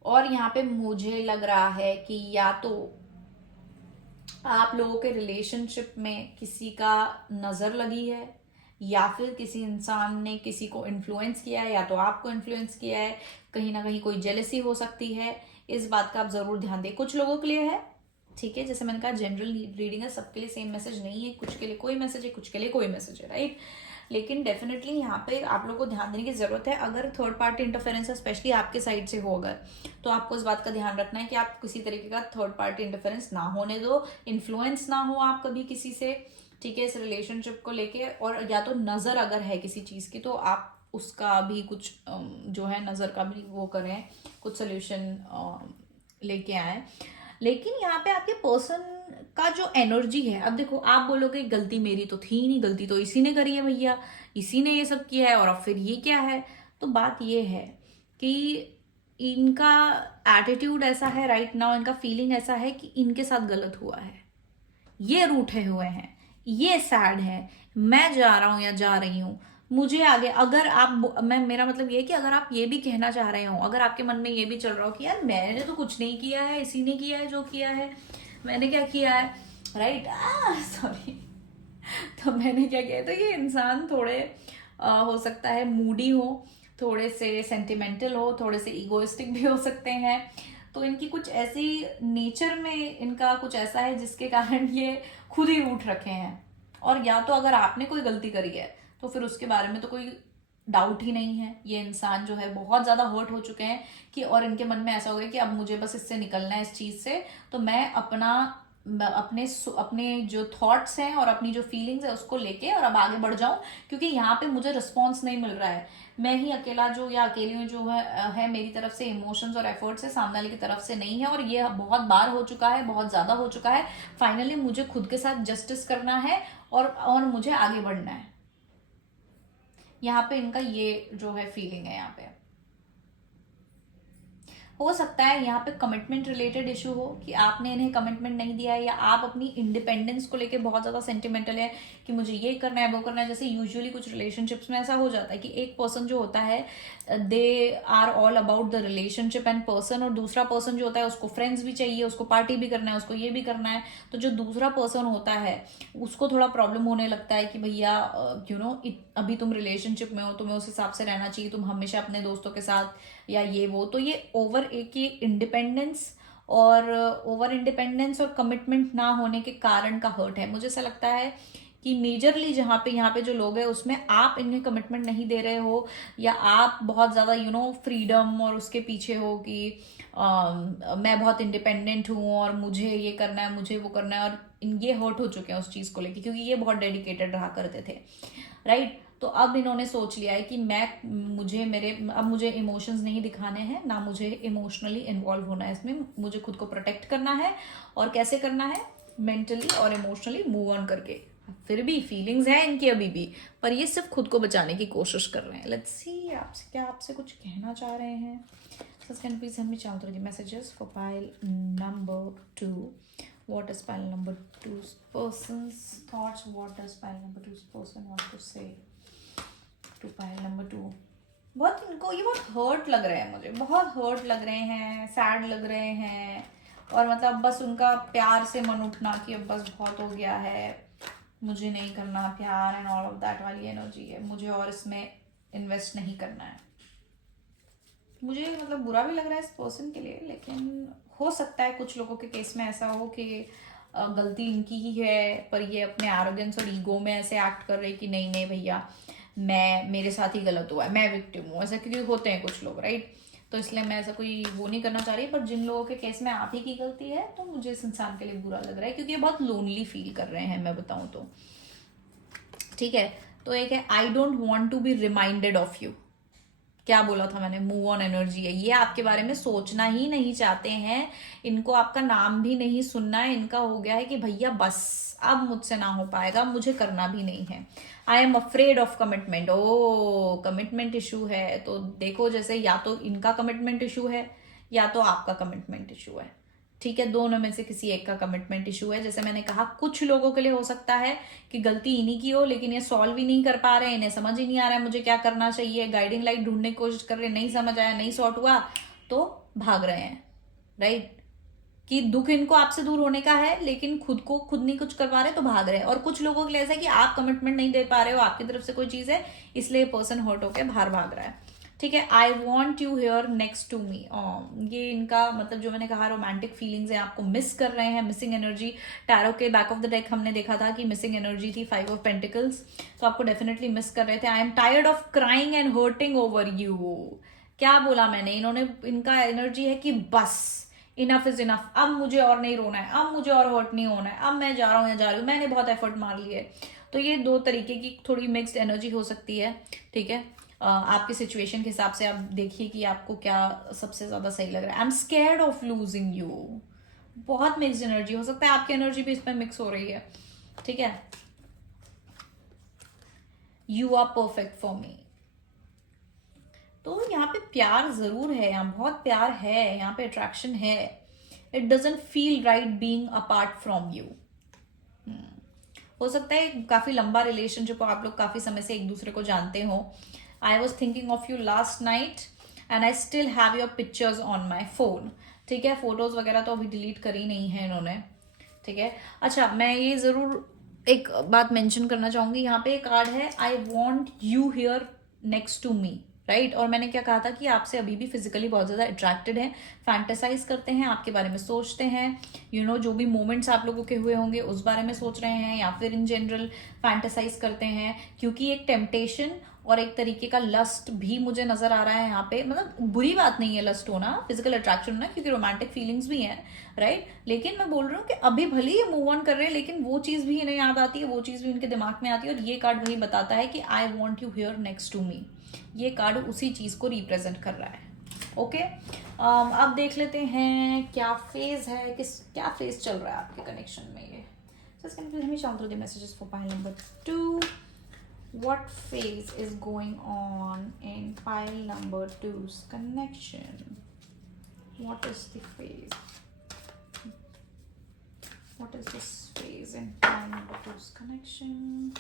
और यहाँ पे मुझे लग रहा है कि या तो आप लोगों के रिलेशनशिप में किसी का नजर लगी है, या फिर किसी इंसान ने किसी को इन्फ्लुएंस किया है, या तो आपको इन्फ्लुएंस किया है, कहीं ना कहीं कोई जेलसी हो सकती है. इस बात का आप जरूर ध्यान दें. कुछ लोगों के लिए है, ठीक है, जैसे मैंने कहा जनरल रीडिंग है, सबके लिए सेम मैसेज नहीं है, कुछ के लिए कोई मैसेज है, कुछ के लिए कोई मैसेज है, राइट. लेकिन डेफिनेटली यहाँ पे आप लोगों को ध्यान देने की जरूरत है. अगर थर्ड पार्टी इंटरफेरेंस स्पेशली आपके साइड से हो, अगर तो आपको इस बात का ध्यान रखना है कि आप किसी तरीके का थर्ड पार्टी इंटरफेरेंस ना होने दो, इन्फ्लुएंस ना हो आप कभी किसी से, ठीक है, इस रिलेशनशिप को लेके. और या तो नजर अगर है किसी चीज की तो आप उसका भी कुछ जो है नजर का भी वो करें, कुछ सोल्यूशन लेके आए. लेकिन यहाँ पे आपके पर्सन का जो एनर्जी है, अब देखो आप बोलोगे गलती मेरी तो थी नहीं, गलती तो इसी ने करी है भैया, इसी ने ये सब किया है और अब फिर ये क्या है. तो बात ये है कि इनका एटीट्यूड ऐसा है राइट नाउ, इनका फीलिंग ऐसा है कि इनके साथ गलत हुआ है, ये रूठे हुए हैं, ये सैड है, मैं जा रहा हूं या जा रही हूं, मुझे आगे. अगर आप मेरा मतलब ये कि अगर आप ये भी कहना चाह रहे हो, अगर आपके मन में ये भी चल रहा हो कि यार मैंने तो कुछ नहीं किया है, इसी ने किया है जो किया है, मैंने क्या किया है, राइट, सॉरी, तो मैंने क्या किया है, तो ये इंसान थोड़े हो सकता है मूडी हो, थोड़े से सेंटिमेंटल हो, थोड़े से इगोइस्टिक भी हो सकते हैं. तो इनकी कुछ ऐसी नेचर में इनका कुछ ऐसा है जिसके कारण ये खुद ही रूठ रखे हैं. और या तो अगर आपने कोई गलती करी है तो फिर उसके बारे में तो कोई डाउट ही नहीं है. ये इंसान जो है बहुत ज्यादा हर्ट हो चुके हैं कि, और इनके मन में ऐसा हो गया कि अब मुझे बस इससे निकलना है, इस चीज से, तो मैं अपने जो थॉट्स हैं और अपनी जो फीलिंग्स है उसको लेके और अब आगे बढ़ जाऊं, क्योंकि यहाँ पे मुझे रिस्पॉन्स नहीं मिल रहा है. मैं ही अकेला जो या अकेली जो है मेरी तरफ से इमोशंस और एफर्ट्स है, सामने वाले की तरफ से नहीं है, और ये बहुत बार हो चुका है, बहुत ज्यादा हो चुका है. फाइनली मुझे खुद के साथ जस्टिस करना है और मुझे आगे बढ़ना है. यहाँ पे इनका ये जो है फीलिंग है यहाँ पे. हो सकता है यहाँ पे कमिटमेंट रिलेटेड इशू हो कि आपने इन्हें कमिटमेंट नहीं दिया है, या आप अपनी इंडिपेंडेंस को लेके बहुत ज़्यादा सेंटिमेंटल है कि मुझे ये करना है वो करना है। जैसे यूजुअली कुछ रिलेशनशिप्स में ऐसा हो जाता है कि एक पर्सन जो होता है they are all about the relationship and person, और दूसरा पर्सन जो होता है उसको फ्रेंड्स भी चाहिए, उसको पार्टी भी करना है, उसको ये भी करना है। तो जो दूसरा पर्सन होता है उसको थोड़ा प्रॉब्लम होने लगता है कि भैया अभी तुम रिलेशनशिप में हो, तुम्हें उस हिसाब से रहना चाहिए, तुम हमेशा अपने दोस्तों के साथ या ये वो। तो ये ओवर इंडिपेंडेंस और कमिटमेंट ना होने के कारण का हर्ट है। मुझे ऐसा लगता है कि मेजरली यहाँ पे जो लोग हैं उसमें आप इन्हें कमिटमेंट नहीं दे रहे हो, या आप बहुत ज़्यादा फ्रीडम और उसके पीछे हो कि मैं बहुत इंडिपेंडेंट हूँ और मुझे ये करना है, मुझे वो करना है, और ये हर्ट हो चुके हैं उस चीज़ को लेके, क्योंकि ये बहुत डेडिकेटेड रहा करते थे, राइट। तो अब इन्होंने सोच लिया है कि अब मुझे इमोशंस नहीं दिखाने हैं, ना मुझे इमोशनली इन्वॉल्व होना है इसमें, मुझे खुद को प्रोटेक्ट करना है। और कैसे करना है? मेंटली और इमोशनली मूव ऑन करके। फिर भी फीलिंग्स है इनकी अभी भी, पर ये सिर्फ खुद को बचाने की कोशिश कर रहे हैं। लेट्स सी आपसे कुछ कहना चाह रहे हैं। Can please send me channel through the messages for pile number 2. What is pile number 2's person's thoughts? What does pile number 2's person want to say to pile number 2? बहुत इनको ये बहुत हर्ट लग रहे हैं, मुझे बहुत हर्ट लग रहे हैं, सैड लग रहे हैं, और मतलब बस उनका प्यार से मन उठना कि अब बस बहुत हो गया है, मुझे नहीं करना प्यार एंड ऑल ऑफ दैट वाली एनर्जी है, मुझे और इसमें इन्वेस्ट नहीं करना है। मुझे मतलब बुरा भी लग रहा है इस पर्सन के लिए, लेकिन हो सकता है कुछ लोगों के केस में ऐसा हो कि गलती इनकी ही है, पर ये अपने एरोगेंस और ईगो में ऐसे एक्ट कर रहे कि नहीं नहीं भैया मेरे साथ ही गलत हुआ है, मैं विक्टिम हूँ, ऐसा क्योंकि होते हैं कुछ लोग, राइट। तो इसलिए मैं ऐसा कोई वो नहीं करना चाह रही, पर जिन लोगों के केस में आप ही की गलती है तो मुझे इस इंसान के लिए बुरा लग रहा है, क्योंकि ये बहुत लोनली फील कर रहे हैं, मैं बताऊँ तो। ठीक है, तो एक है I don't want to be reminded of you. क्या बोला था मैंने? मूव ऑन एनर्जी है। ये आपके बारे में सोचना ही नहीं चाहते हैं, इनको आपका नाम भी नहीं सुनना है, इनका हो गया है कि भैया बस अब मुझसे ना हो पाएगा, मुझे करना भी नहीं है। I am afraid of commitment. Oh commitment issue है, तो देखो जैसे या तो इनका कमिटमेंट इशू है या तो आपका कमिटमेंट इशू है। ठीक है, दोनों में से किसी एक का कमिटमेंट इशू है। जैसे मैंने कहा कुछ लोगों के लिए हो सकता है कि गलती इन्हीं की हो, लेकिन ये सॉल्व ही नहीं कर पा रहे हैं, इन्हें समझ ही नहीं आ रहा है मुझे क्या करना चाहिए, गाइडिंग लाइट ढूंढने की कोशिश कर रहे हैं, नहीं समझ आया, नहीं सॉर्ट हुआ, तो भाग रहे हैं, राइट। कि दुख इनको आपसे दूर होने का है, लेकिन खुद नहीं कुछ कर पा रहे तो भाग रहे हैं। और कुछ लोगों के लिए ऐसा है कि आप कमिटमेंट नहीं दे पा रहे हो, आपकी तरफ से कोई चीज है, इसलिए पर्सन हर्ट होकर बाहर भाग रहा है। ठीक है, I want you here next to me. ये इनका मतलब जो मैंने कहा रोमांटिक फीलिंग्स है, आपको मिस कर रहे हैं, मिसिंग एनर्जी। टैरो के बैक ऑफ द डेक हमने देखा था कि मिसिंग एनर्जी थी 5 ऑफ पेंटिकल्स, तो आपको डेफिनेटली मिस कर रहे थे। I am tired of crying and hurting over you. क्या बोला मैंने? इनका एनर्जी है कि बस इनफ इज इनफ, अब मुझे और नहीं रोना है, अब मुझे और हर्ट नहीं होना है, अब मैं जा रहा हूँ या जा रही हूँ, मैंने बहुत एफर्ट मार लिया है। तो ये दो तरीके की थोड़ी मिक्स्ड एनर्जी हो सकती है। ठीक है, आपकी सिचुएशन के हिसाब से आप देखिए कि आपको क्या सबसे ज्यादा सही लग रहा है। I am scared of losing you, बहुत मिक्स्ड एनर्जी हो सकता है, आपकी एनर्जी भी इसमें मिक्स हो रही है। ठीक है, you are perfect for me. तो यहाँ पे प्यार जरूर है, यहाँ बहुत प्यार है, यहाँ पे अट्रैक्शन है। It doesn't feel right being apart from you. हो सकता है काफी लंबा रिलेशनशिप हो, आप लोग काफी समय से एक दूसरे को जानते हो। I was thinking of you last night and I still have your pictures on my phone. ठीक है, फोटोज वगैरह तो अभी डिलीट करी नहीं है इन्होंने। ठीक है, अच्छा मैं ये जरूर एक बात मेंशन करना चाहूंगी, यहाँ पे एक कार्ड है I want you here next to me, right. और मैंने क्या कहा था कि आपसे अभी भी फिजिकली बहुत ज्यादा अट्रैक्टेड हैं, फैंटेसाइज करते हैं, आपके बारे में सोचते हैं, जो भी मोमेंट्स आप लोगों के हुए होंगे उस बारे में सोच रहे हैं, या फिर इन जनरल फैंटेसाइज करते हैं, क्योंकि एक टेम्पटेशन और एक तरीके का लस्ट भी मुझे नजर आ रहा है यहाँ पे। मतलब बुरी बात नहीं है लस्ट होना, फिजिकल अट्रैक्शन होना, क्योंकि रोमांटिक फीलिंग्स भी हैं, राइट। लेकिन मैं बोल रही हूँ कि अभी भले ही मूव ऑन कर रहे हैं, लेकिन वो चीज भी इन्हें याद आती है, वो चीज भी उनके दिमाग में आती है। और ये कार्ड वही बताता है कि I want you here next to me, ये कार्ड उसी चीज को रिप्रेजेंट कर रहा है। ओके, अब देख लेते हैं क्या फेज है, क्या फेज चल रहा है आपके कनेक्शन में। ये the messages for pile number 2. What phase is going on in pile number 2's connection? What is the phase? What is this phase in pile number two's connection?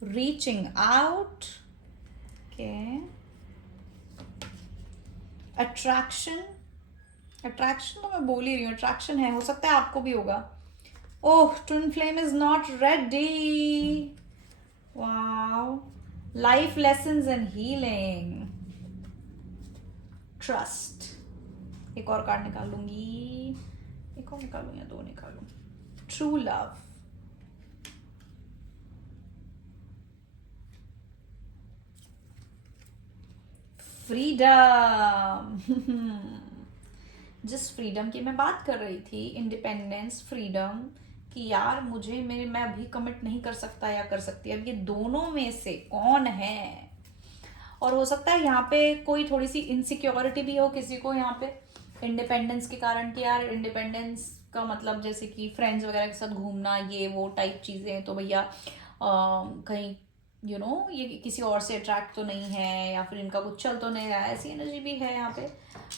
Reaching out. Okay. Attraction. Attraction तो मैं बोल ही रही हूँ, अट्रैक्शन है, हो सकता है आपको भी होगा. Oh, twin flame is not ready. Wow. Life lessons and healing. Trust. एक और कार्ड निकालूंगी, एक और निकालूं या दो निकालूं. True love. फ्रीडम. जिस फ्रीडम की मैं बात कर रही थी, इंडिपेंडेंस, फ्रीडम, कि यार मुझे मैं अभी कमिट नहीं कर सकता या कर सकती. अब ये दोनों में से कौन है? और हो सकता है यहाँ पे कोई थोड़ी सी इनसिक्योरिटी भी हो किसी को यहाँ पे इंडिपेंडेंस के कारण, कि यार इंडिपेंडेंस का मतलब जैसे कि फ्रेंड्स वगैरह के साथ घूमना, ये वो टाइप चीज़ें, तो भैया कहीं ये किसी और से अट्रैक्ट तो नहीं है, या फिर इनका कुछ चल तो नहीं रहा है, ऐसी एनर्जी भी है यहाँ पे.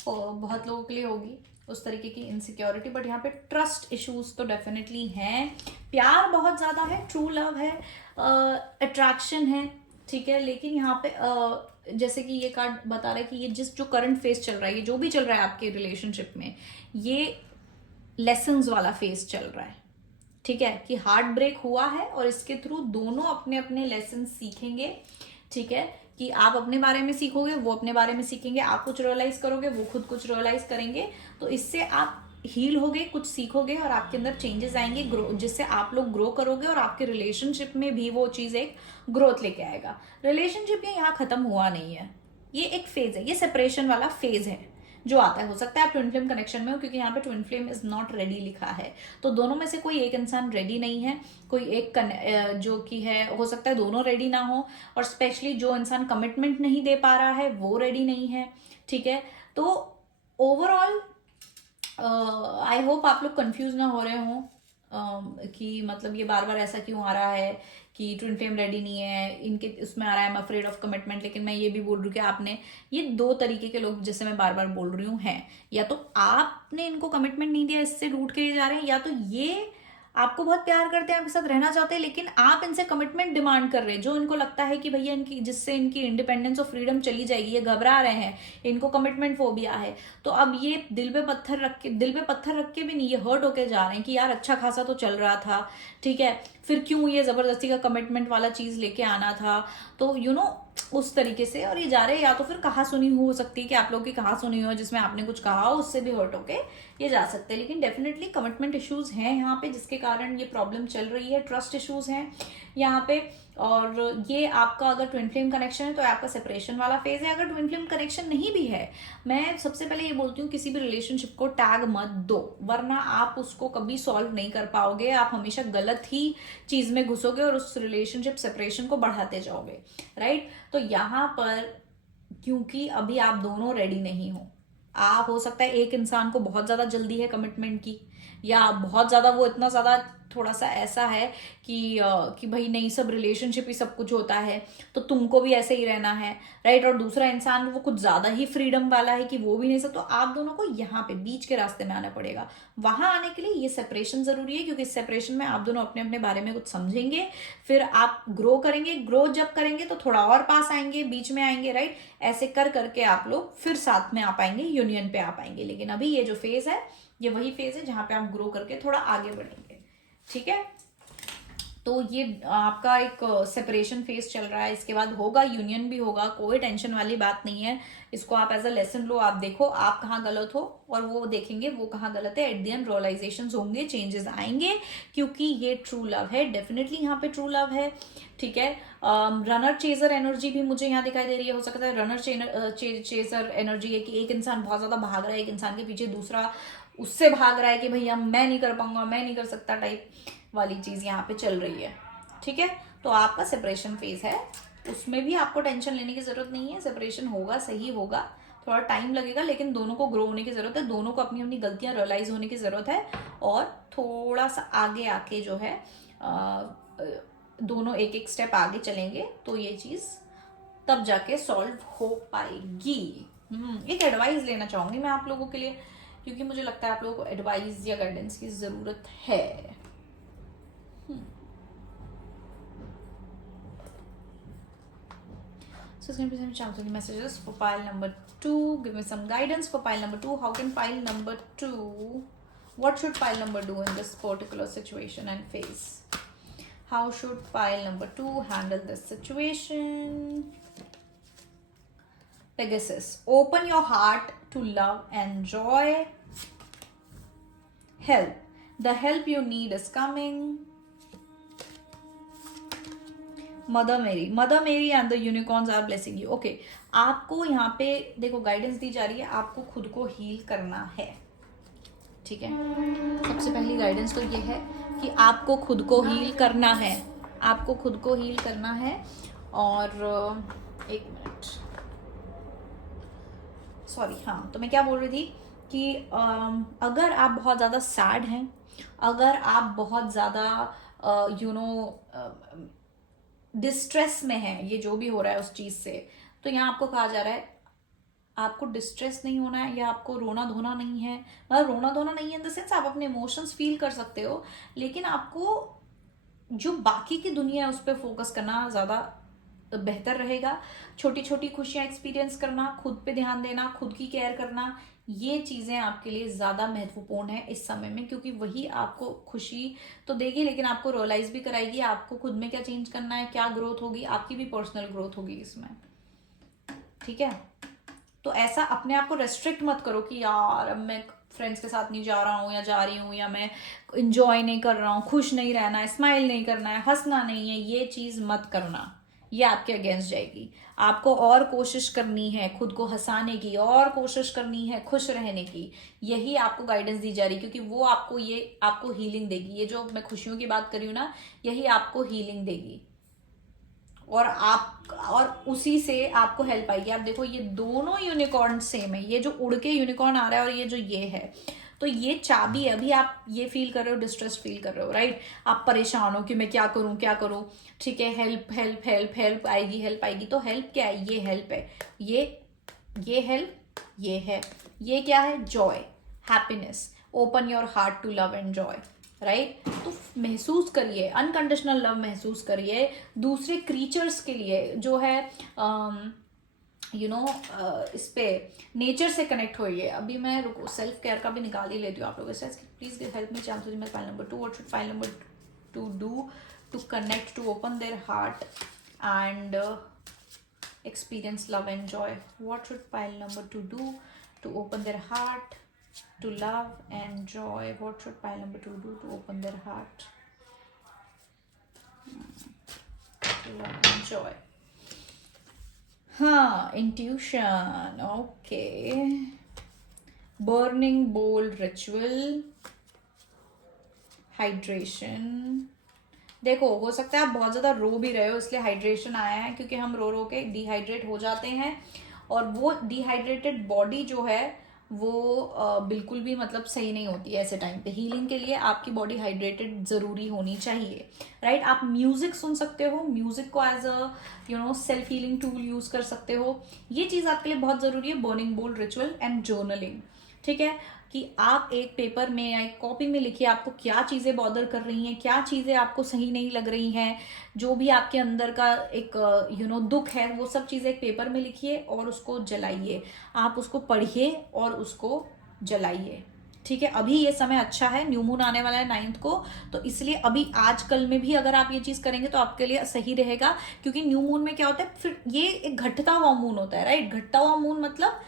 बहुत लोगों के लिए होगी उस तरीके की इनसिक्योरिटी. बट यहाँ पे ट्रस्ट इश्यूज तो डेफिनेटली हैं. प्यार बहुत ज़्यादा है, ट्रू लव है, अट्रैक्शन है, ठीक है. लेकिन यहाँ पे जैसे कि ये कार्ड बता रहा है कि ये जो करंट फेज चल रहा है, ये जो भी चल रहा है आपके रिलेशनशिप में, ये लेसन्स वाला फेज चल रहा है, ठीक है. कि हार्ट ब्रेक हुआ है और इसके थ्रू दोनों अपने अपने लेसन सीखेंगे, ठीक है. कि आप अपने बारे में सीखोगे, वो अपने बारे में सीखेंगे, आप कुछ रियलाइज करोगे, वो खुद कुछ रियलाइज करेंगे. तो इससे आप हील होगे, कुछ सीखोगे और आपके अंदर चेंजेस आएंगे, जिससे आप लोग ग्रो करोगे और आपके रिलेशनशिप में भी वो चीज़ एक ग्रोथ लेके आएगा. रिलेशनशिप ये यहाँ खत्म हुआ नहीं है, ये एक फेज है, ये सेपरेशन वाला फेज है जो आता है. हो सकता है आप ट्विन फ्लेम कनेक्शन में हो, क्योंकि यहाँ पे twin flame is not ready लिखा है. तो दोनों में से कोई एक इंसान रेडी नहीं है, कोई एक जो कि है, हो सकता है दोनों रेडी ना हो, और स्पेशली जो इंसान कमिटमेंट नहीं दे पा रहा है वो रेडी नहीं है, ठीक है. तो ओवरऑल आई होप आप लोग कंफ्यूज ना हो रहे हो कि मतलब ये बार बार ऐसा क्यों आ रहा है कि ट्विन फ्लेम रेडी नहीं है, इनके उसमें आ रहा है I am afraid of commitment. लेकिन मैं ये भी बोल रही हूँ कि आपने ये दो तरीके के लोग, जैसे मैं बार बार बोल रही हूँ, हैं. या तो आपने इनको कमिटमेंट नहीं दिया, इससे रूठ के जा रहे हैं, या तो ये आपको बहुत प्यार करते हैं, आपके साथ रहना चाहते हैं, लेकिन आप इनसे कमिटमेंट डिमांड कर रहे हैं, जो इनको लगता है कि भैया इनकी, जिससे इनकी इंडिपेंडेंस और फ्रीडम चली जाएगी, ये घबरा रहे हैं, इनको कमिटमेंट फोबिया है. तो अब ये दिल पे पत्थर रख के भी नहीं, ये हर्ट होके जा रहे हैं कि यार अच्छा खासा तो चल रहा था, ठीक है, फिर क्यों ये जबरदस्ती का कमिटमेंट वाला चीज लेके आना था. तो उस तरीके से, और ये जा रहे हैं. या तो फिर कहा सुनी हो सकती है कि आप लोग की कहा सुनी हो, जिसमें आपने कुछ कहा हो, उससे भी हर्ट होके ये जा सकते हैं. लेकिन डेफिनेटली कमिटमेंट इश्यूज हैं यहाँ पे, जिसके कारण ये प्रॉब्लम चल रही है. ट्रस्ट इश्यूज हैं यहाँ पे. और ये आपका अगर ट्विन फ्लेम कनेक्शन है तो आपका सेपरेशन वाला फेज है. अगर ट्विन फ्लेम कनेक्शन नहीं भी है, मैं सबसे पहले ये बोलती हूँ किसी भी रिलेशनशिप को टैग मत दो, वरना आप उसको कभी सॉल्व नहीं कर पाओगे. आप हमेशा गलत ही चीज में घुसोगे और उस रिलेशनशिप सेपरेशन को बढ़ाते जाओगे, राइट. तो यहाँ पर क्योंकि अभी आप दोनों रेडी नहीं हो, आप, हो सकता है एक इंसान को बहुत ज्यादा जल्दी है कमिटमेंट की, या बहुत ज्यादा वो इतना ज्यादा थोड़ा सा ऐसा है कि भाई नहीं, सब रिलेशनशिप ही सब कुछ होता है, तो तुमको भी ऐसे ही रहना है, राइट. और दूसरा इंसान वो कुछ ज्यादा ही फ्रीडम वाला है कि वो भी नहीं सब. तो आप दोनों को यहाँ पे बीच के रास्ते में आना पड़ेगा. वहां आने के लिए ये सेपरेशन जरूरी है, क्योंकि इस सेपरेशन में आप दोनों अपने अपने बारे में कुछ समझेंगे, फिर आप ग्रो करेंगे. ग्रो जब करेंगे तो थोड़ा और पास आएंगे, बीच में आएंगे, राइट. ऐसे कर करके आप लोग फिर साथ में आ पाएंगे, यूनियन पे आ पाएंगे. लेकिन अभी ये जो फेज है, ये वही फेज है जहां पे आप ग्रो करके थोड़ा आगे बढ़ेंगे, ठीक है. तो ये आपका एक सेपरेशन फेज चल रहा है. इसके बाद होगा यूनियन भी होगा, कोई टेंशन वाली बात नहीं है. इसको आप एज अ लेसन लो, आप देखो आप कहाँ गलत हो और वो देखेंगे वो कहाँ गलत है. एट द एंड रियलाइजेशन होंगे, चेंजेस आएंगे, क्योंकि ये ट्रू लव है. डेफिनेटली यहाँ पे ट्रू लव है, ठीक है. रनर चेजर एनर्जी भी मुझे यहाँ दिखाई दे रही है. हो सकता है रनर चेजर एनर्जी है कि एक इंसान बहुत ज्यादा भाग रहा है, एक इंसान के पीछे, दूसरा उससे भाग रहा है कि भैया मैं नहीं कर पाऊंगा, मैं नहीं कर सकता टाइप वाली चीज यहाँ पे चल रही है, ठीक है. तो आपका सेपरेशन फेज है, उसमें भी आपको टेंशन लेने की जरूरत नहीं है. सेपरेशन होगा, सही होगा, थोड़ा टाइम लगेगा, लेकिन दोनों को ग्रो होने की जरूरत है, दोनों को अपनी अपनी गलतियां रियलाइज होने की जरूरत है, और थोड़ा सा आगे आके जो है दोनों एक एक स्टेप आगे चलेंगे तो ये चीज तब जाके सॉल्व हो पाएगी. एक एडवाइस लेना चाहूंगी मैं आप लोगों के लिए, क्योंकि मुझे लगता है आप लोगों को एडवाइस या गाइडेंस की जरूरत है। So it's going to be some chance messages for pile number 2. Give me some guidance for pile number 2. How can pile number 2, what should pile number do in this particular situation and phase? How should pile number 2 handle this situation? Pegasus, open your heart to love and joy. Help, the help you need is coming. Mother Mary and the unicorns are blessing you. Okay, आपको यहाँ पे देखो गाइडेंस दी जा रही है, आपको खुद को हील करना है, ठीक है। सबसे पहली गाइडेंस तो ये है कि आपको खुद को हील करना है, आपको खुद को हील करना है। और एक मिनट, सॉरी, हाँ, तो मैं क्या बोल रही थी कि अगर आप बहुत ज़्यादा सैड हैं, अगर आप बहुत ज़्यादा डिस्ट्रेस में है, ये जो भी हो रहा है उस चीज से, तो यहाँ आपको कहा जा रहा है आपको डिस्ट्रेस नहीं होना है, या आपको रोना धोना नहीं है। मतलब रोना धोना नहीं है इन द सेंस आप अपने इमोशंस फील कर सकते हो, लेकिन आपको जो बाकी की दुनिया है उस पर फोकस करना ज्यादा बेहतर रहेगा। छोटी छोटी खुशियां एक्सपीरियंस करना, खुद पे ध्यान देना, खुद की केयर करना, ये चीजें आपके लिए ज्यादा महत्वपूर्ण है इस समय में, क्योंकि वही आपको खुशी तो देगी, लेकिन आपको रियलाइज भी कराएगी आपको खुद में क्या चेंज करना है, क्या ग्रोथ होगी, आपकी भी पर्सनल ग्रोथ होगी इसमें, ठीक है। तो ऐसा अपने आप को रेस्ट्रिक्ट मत करो कि यार अब मैं फ्रेंड्स के साथ नहीं जा रहा हूँ या जा रही हूँ, या मैं इंजॉय नहीं कर रहा हूँ, खुश नहीं रहना है, स्माइल नहीं करना है, हंसना नहीं है, ये चीज मत करना, ये आपके अगेंस्ट जाएगी। आपको और कोशिश करनी है खुद को हंसाने की, और कोशिश करनी है खुश रहने की, यही आपको गाइडेंस दी जा रही है, क्योंकि वो आपको हीलिंग देगी। ये जो मैं खुशियों की बात कर रही हूँ ना, यही आपको हीलिंग देगी, और उसी से आपको हेल्प आएगी। आप देखो ये दोनों यूनिकॉर्न सेम है, ये जो उड़ के यूनिकॉर्न आ रहा है और ये जो ये है, तो ये चाबी है। अभी आप ये फील कर रहे हो, डिस्ट्रेस फील कर रहे हो, राइट, आप परेशान हो कि मैं क्या करूं क्या करूं, ठीक है। हेल्प हेल्प हेल्प हेल्प आएगी, हेल्प आएगी, तो हेल्प क्या है, ये हेल्प है, ये हेल्प, ये है, ये क्या है, joy, happiness. Open your heart to love and joy, right. तो महसूस करिए, अनकंडीशनल लव महसूस करिए दूसरे क्रीचर्स के लिए, जो है इस पे नेचर से कनेक्ट होइए। अभी मैं रुको सेल्फ केयर का भी निकाल ही लेती हूँ आप लोगों से। Please help me chance with my file number 2, what should file number 2 do to connect, to open their heart and experience love and joy? What should pile number 2 do to open their heart to love and joy? What should pile number 2 do to open their heart to love and joy? Intuition, okay. Burning bowl ritual, hydration. देखो, हो सकता है आप बहुत ज़्यादा रो भी रहे हो, इसलिए हाइड्रेशन आया है, क्योंकि हम रो रो के डिहाइड्रेट हो जाते हैं, और वो डिहाइड्रेटेड बॉडी जो है वो बिल्कुल भी मतलब सही नहीं होती है ऐसे टाइम पे। हीलिंग के लिए आपकी बॉडी हाइड्रेटेड ज़रूरी होनी चाहिए, राइट। आप म्यूजिक सुन सकते हो, म्यूजिक को as a self healing tool use कर सकते हो, ये चीज़ आपके लिए बहुत ज़रूरी है। बर्निंग बोल रिचुअल एंड जर्नलिंग, ठीक है, कि आप एक पेपर में या एक कॉपी में लिखिए आपको क्या चीज़ें बॉदर कर रही हैं, क्या चीज़ें आपको सही नहीं लग रही हैं, जो भी आपके अंदर का एक दुख है, वो सब चीज़ें एक पेपर में लिखिए और उसको जलाइए। आप उसको पढ़िए और उसको जलाइए, ठीक है। अभी ये समय अच्छा है, न्यू मून आने वाला है 9th को, तो इसलिए अभी आजकल में भी अगर आप ये चीज़ करेंगे तो आपके लिए सही रहेगा, क्योंकि न्यू मून में क्या होता है, फिर ये एक घटता हुआ मून होता है, राइट। घटता हुआ मून मतलब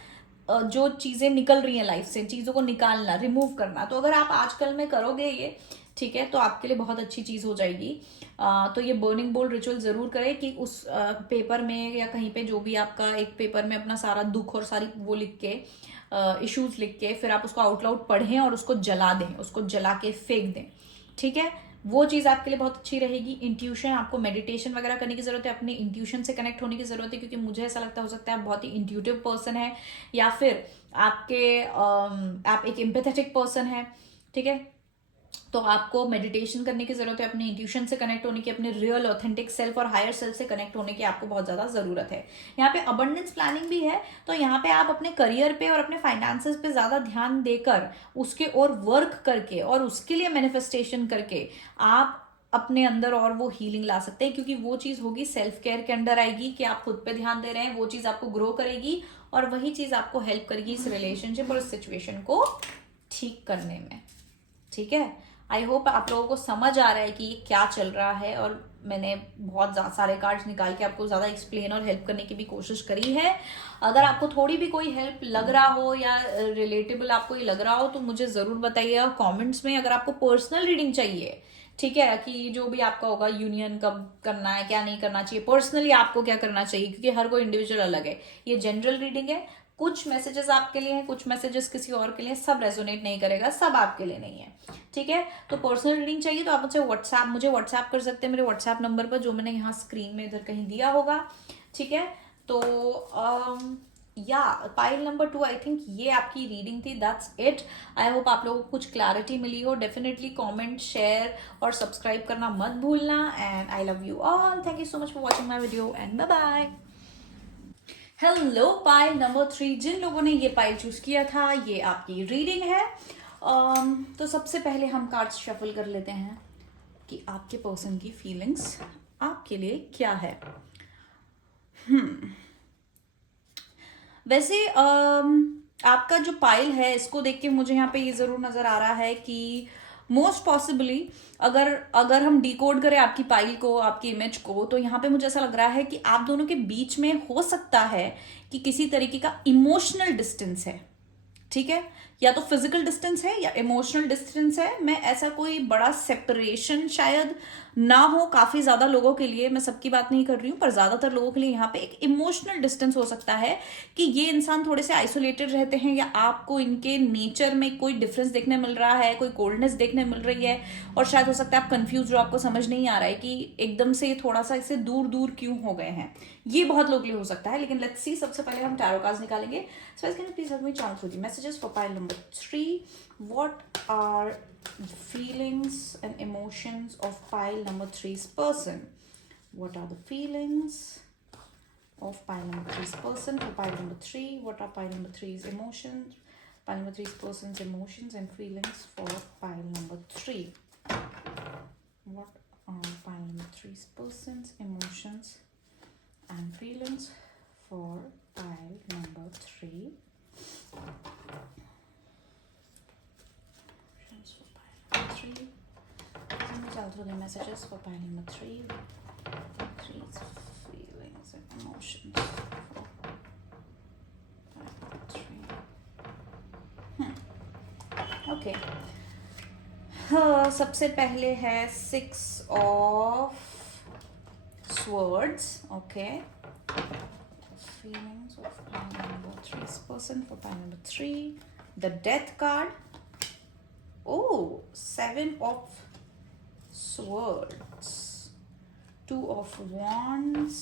जो चीज़ें निकल रही हैं लाइफ से, चीज़ों को निकालना, रिमूव करना। तो अगर आप आजकल में करोगे ये, ठीक है, तो आपके लिए बहुत अच्छी चीज़ हो जाएगी। तो ये बर्निंग बोल रिचुअल ज़रूर करें कि उस पेपर में या कहीं पे जो भी आपका एक पेपर में अपना सारा दुख और सारी वो लिख के, इश्यूज लिख के, फिर आप उसको आउट लाउड पढ़ें और उसको जला दें, उसको जला के फेंक दें, ठीक है। वो चीज़ आपके लिए बहुत अच्छी रहेगी। इंट्यूशन, आपको मेडिटेशन वगैरह करने की ज़रूरत है, अपने इंट्यूशन से कनेक्ट होने की ज़रूरत है, क्योंकि मुझे ऐसा लगता हो सकता है आप बहुत ही इंट्यूटिव पर्सन है, या फिर आप एक एम्पैथेटिक पर्सन है, ठीक है। तो आपको मेडिटेशन करने की जरूरत है, अपने इंट्यूशन से कनेक्ट होने की, अपने रियल ऑथेंटिक सेल्फ और हायर सेल्फ से कनेक्ट होने की आपको बहुत ज्यादा जरूरत है। यहाँ पे अबंडेंस प्लानिंग भी है, तो यहाँ पे आप अपने करियर पे और अपने फाइनेंसेस पे ज्यादा ध्यान देकर उसके और वर्क करके और उसके लिए मैनिफेस्टेशन करके आप अपने अंदर और वो हीलिंग ला सकते हैं, क्योंकि वो चीज होगी सेल्फ केयर के अंडर आएगी कि आप खुद पे ध्यान दे रहे हैं, वो चीज आपको ग्रो करेगी और वही चीज आपको हेल्प करेगी इस रिलेशनशिप और इस सिचुएशन को ठीक करने में। ठीक है, आई होप आप लोगों को समझ आ रहा है कि ये क्या चल रहा है, और मैंने बहुत सारे कार्ड्स निकाल के आपको ज़्यादा एक्सप्लेन और हेल्प करने की भी कोशिश करी है। अगर आपको थोड़ी भी कोई हेल्प लग रहा हो या रिलेटेबल आपको ये लग रहा हो तो मुझे ज़रूर बताइएगा कमेंट्स में। अगर आपको पर्सनल रीडिंग चाहिए, ठीक है, कि जो भी आपका होगा, यूनियन कब करना है, क्या नहीं करना चाहिए, पर्सनली आपको क्या करना चाहिए, क्योंकि हर कोई इंडिविजुअल अलग है। ये जनरल रीडिंग है, कुछ मैसेजेस आपके लिए हैं, कुछ मैसेजेस किसी और के लिए, सब रेजोनेट नहीं करेगा, सब आपके लिए नहीं है। ठीक है, तो पर्सनल रीडिंग चाहिए तो आप मुझे व्हाट्सएप कर सकते हैं मेरे व्हाट्सएप नंबर पर, जो मैंने यहाँ स्क्रीन में इधर कहीं दिया होगा। ठीक है, तो या पाइल नंबर 2, आई थिंक ये आपकी रीडिंग थी। That's it. आई होप आप लोगों को कुछ क्लैरिटी मिली हो। डेफिनेटली कमेंट, शेयर और सब्सक्राइब करना मत भूलना। And I love you all. Thank you so much for watching my video and bye bye. Hello pile number 3, जिन लोगों ने ये पाइल चूज किया था, ये आपकी रीडिंग है। तो सबसे पहले हम कार्ड्स शफल कर लेते हैं कि आपके पर्सन की फीलिंग्स आपके लिए क्या है। वैसे आपका जो पाइल है, इसको देख के मुझे यहाँ पे ये जरूर नजर आ रहा है कि मोस्ट पॉसिबली अगर हम डिकोड करें आपकी पाइल को, आपकी इमेज को, तो यहाँ पे मुझे ऐसा लग रहा है कि आप दोनों के बीच में हो सकता है कि किसी तरीके का इमोशनल डिस्टेंस है। ठीक है, या तो फिजिकल डिस्टेंस है या इमोशनल डिस्टेंस है। मैं ऐसा कोई बड़ा सेपरेशन शायद ना हो काफी ज्यादा लोगों के लिए, मैं सबकी बात नहीं कर रही हूं, पर ज्यादातर लोगों के लिए यहाँ पे एक इमोशनल डिस्टेंस हो सकता है कि ये इंसान थोड़े से आइसोलेटेड रहते हैं, या आपको इनके नेचर में कोई डिफरेंस देखने मिल रहा है, कोई कोल्डनेस देखने मिल रही है, और शायद हो सकता है आप कंफ्यूज हो, आपको समझ नहीं आ रहा है कि एकदम से थोड़ा सा इससे दूर दूर क्यों हो गए हैं। ये बहुत लोग के लिए हो सकता है, लेकिन लेट्स सी। सबसे पहले हम टैरो कार्ड्स निकालेंगे। So guys, can you please help me channel through the messages for pile number 3? What are the feelings and emotions of pile number 3's person? What are the feelings of pile number 3's person for pile number 3? What are pile number 3's emotions? Pile number 3's person's emotions and feelings for pile number 3. What are pile number 3's person's emotions and feelings for pile number 3? Three. Let me tell through the messages for pile number 3. 3's feelings and emotions for pile number 3. Okay. सबसे पहले है 6 of swords. Okay. Feelings of pile number 3's person for pile number 3. The death card. Oh, 7 of swords, 2 of wands,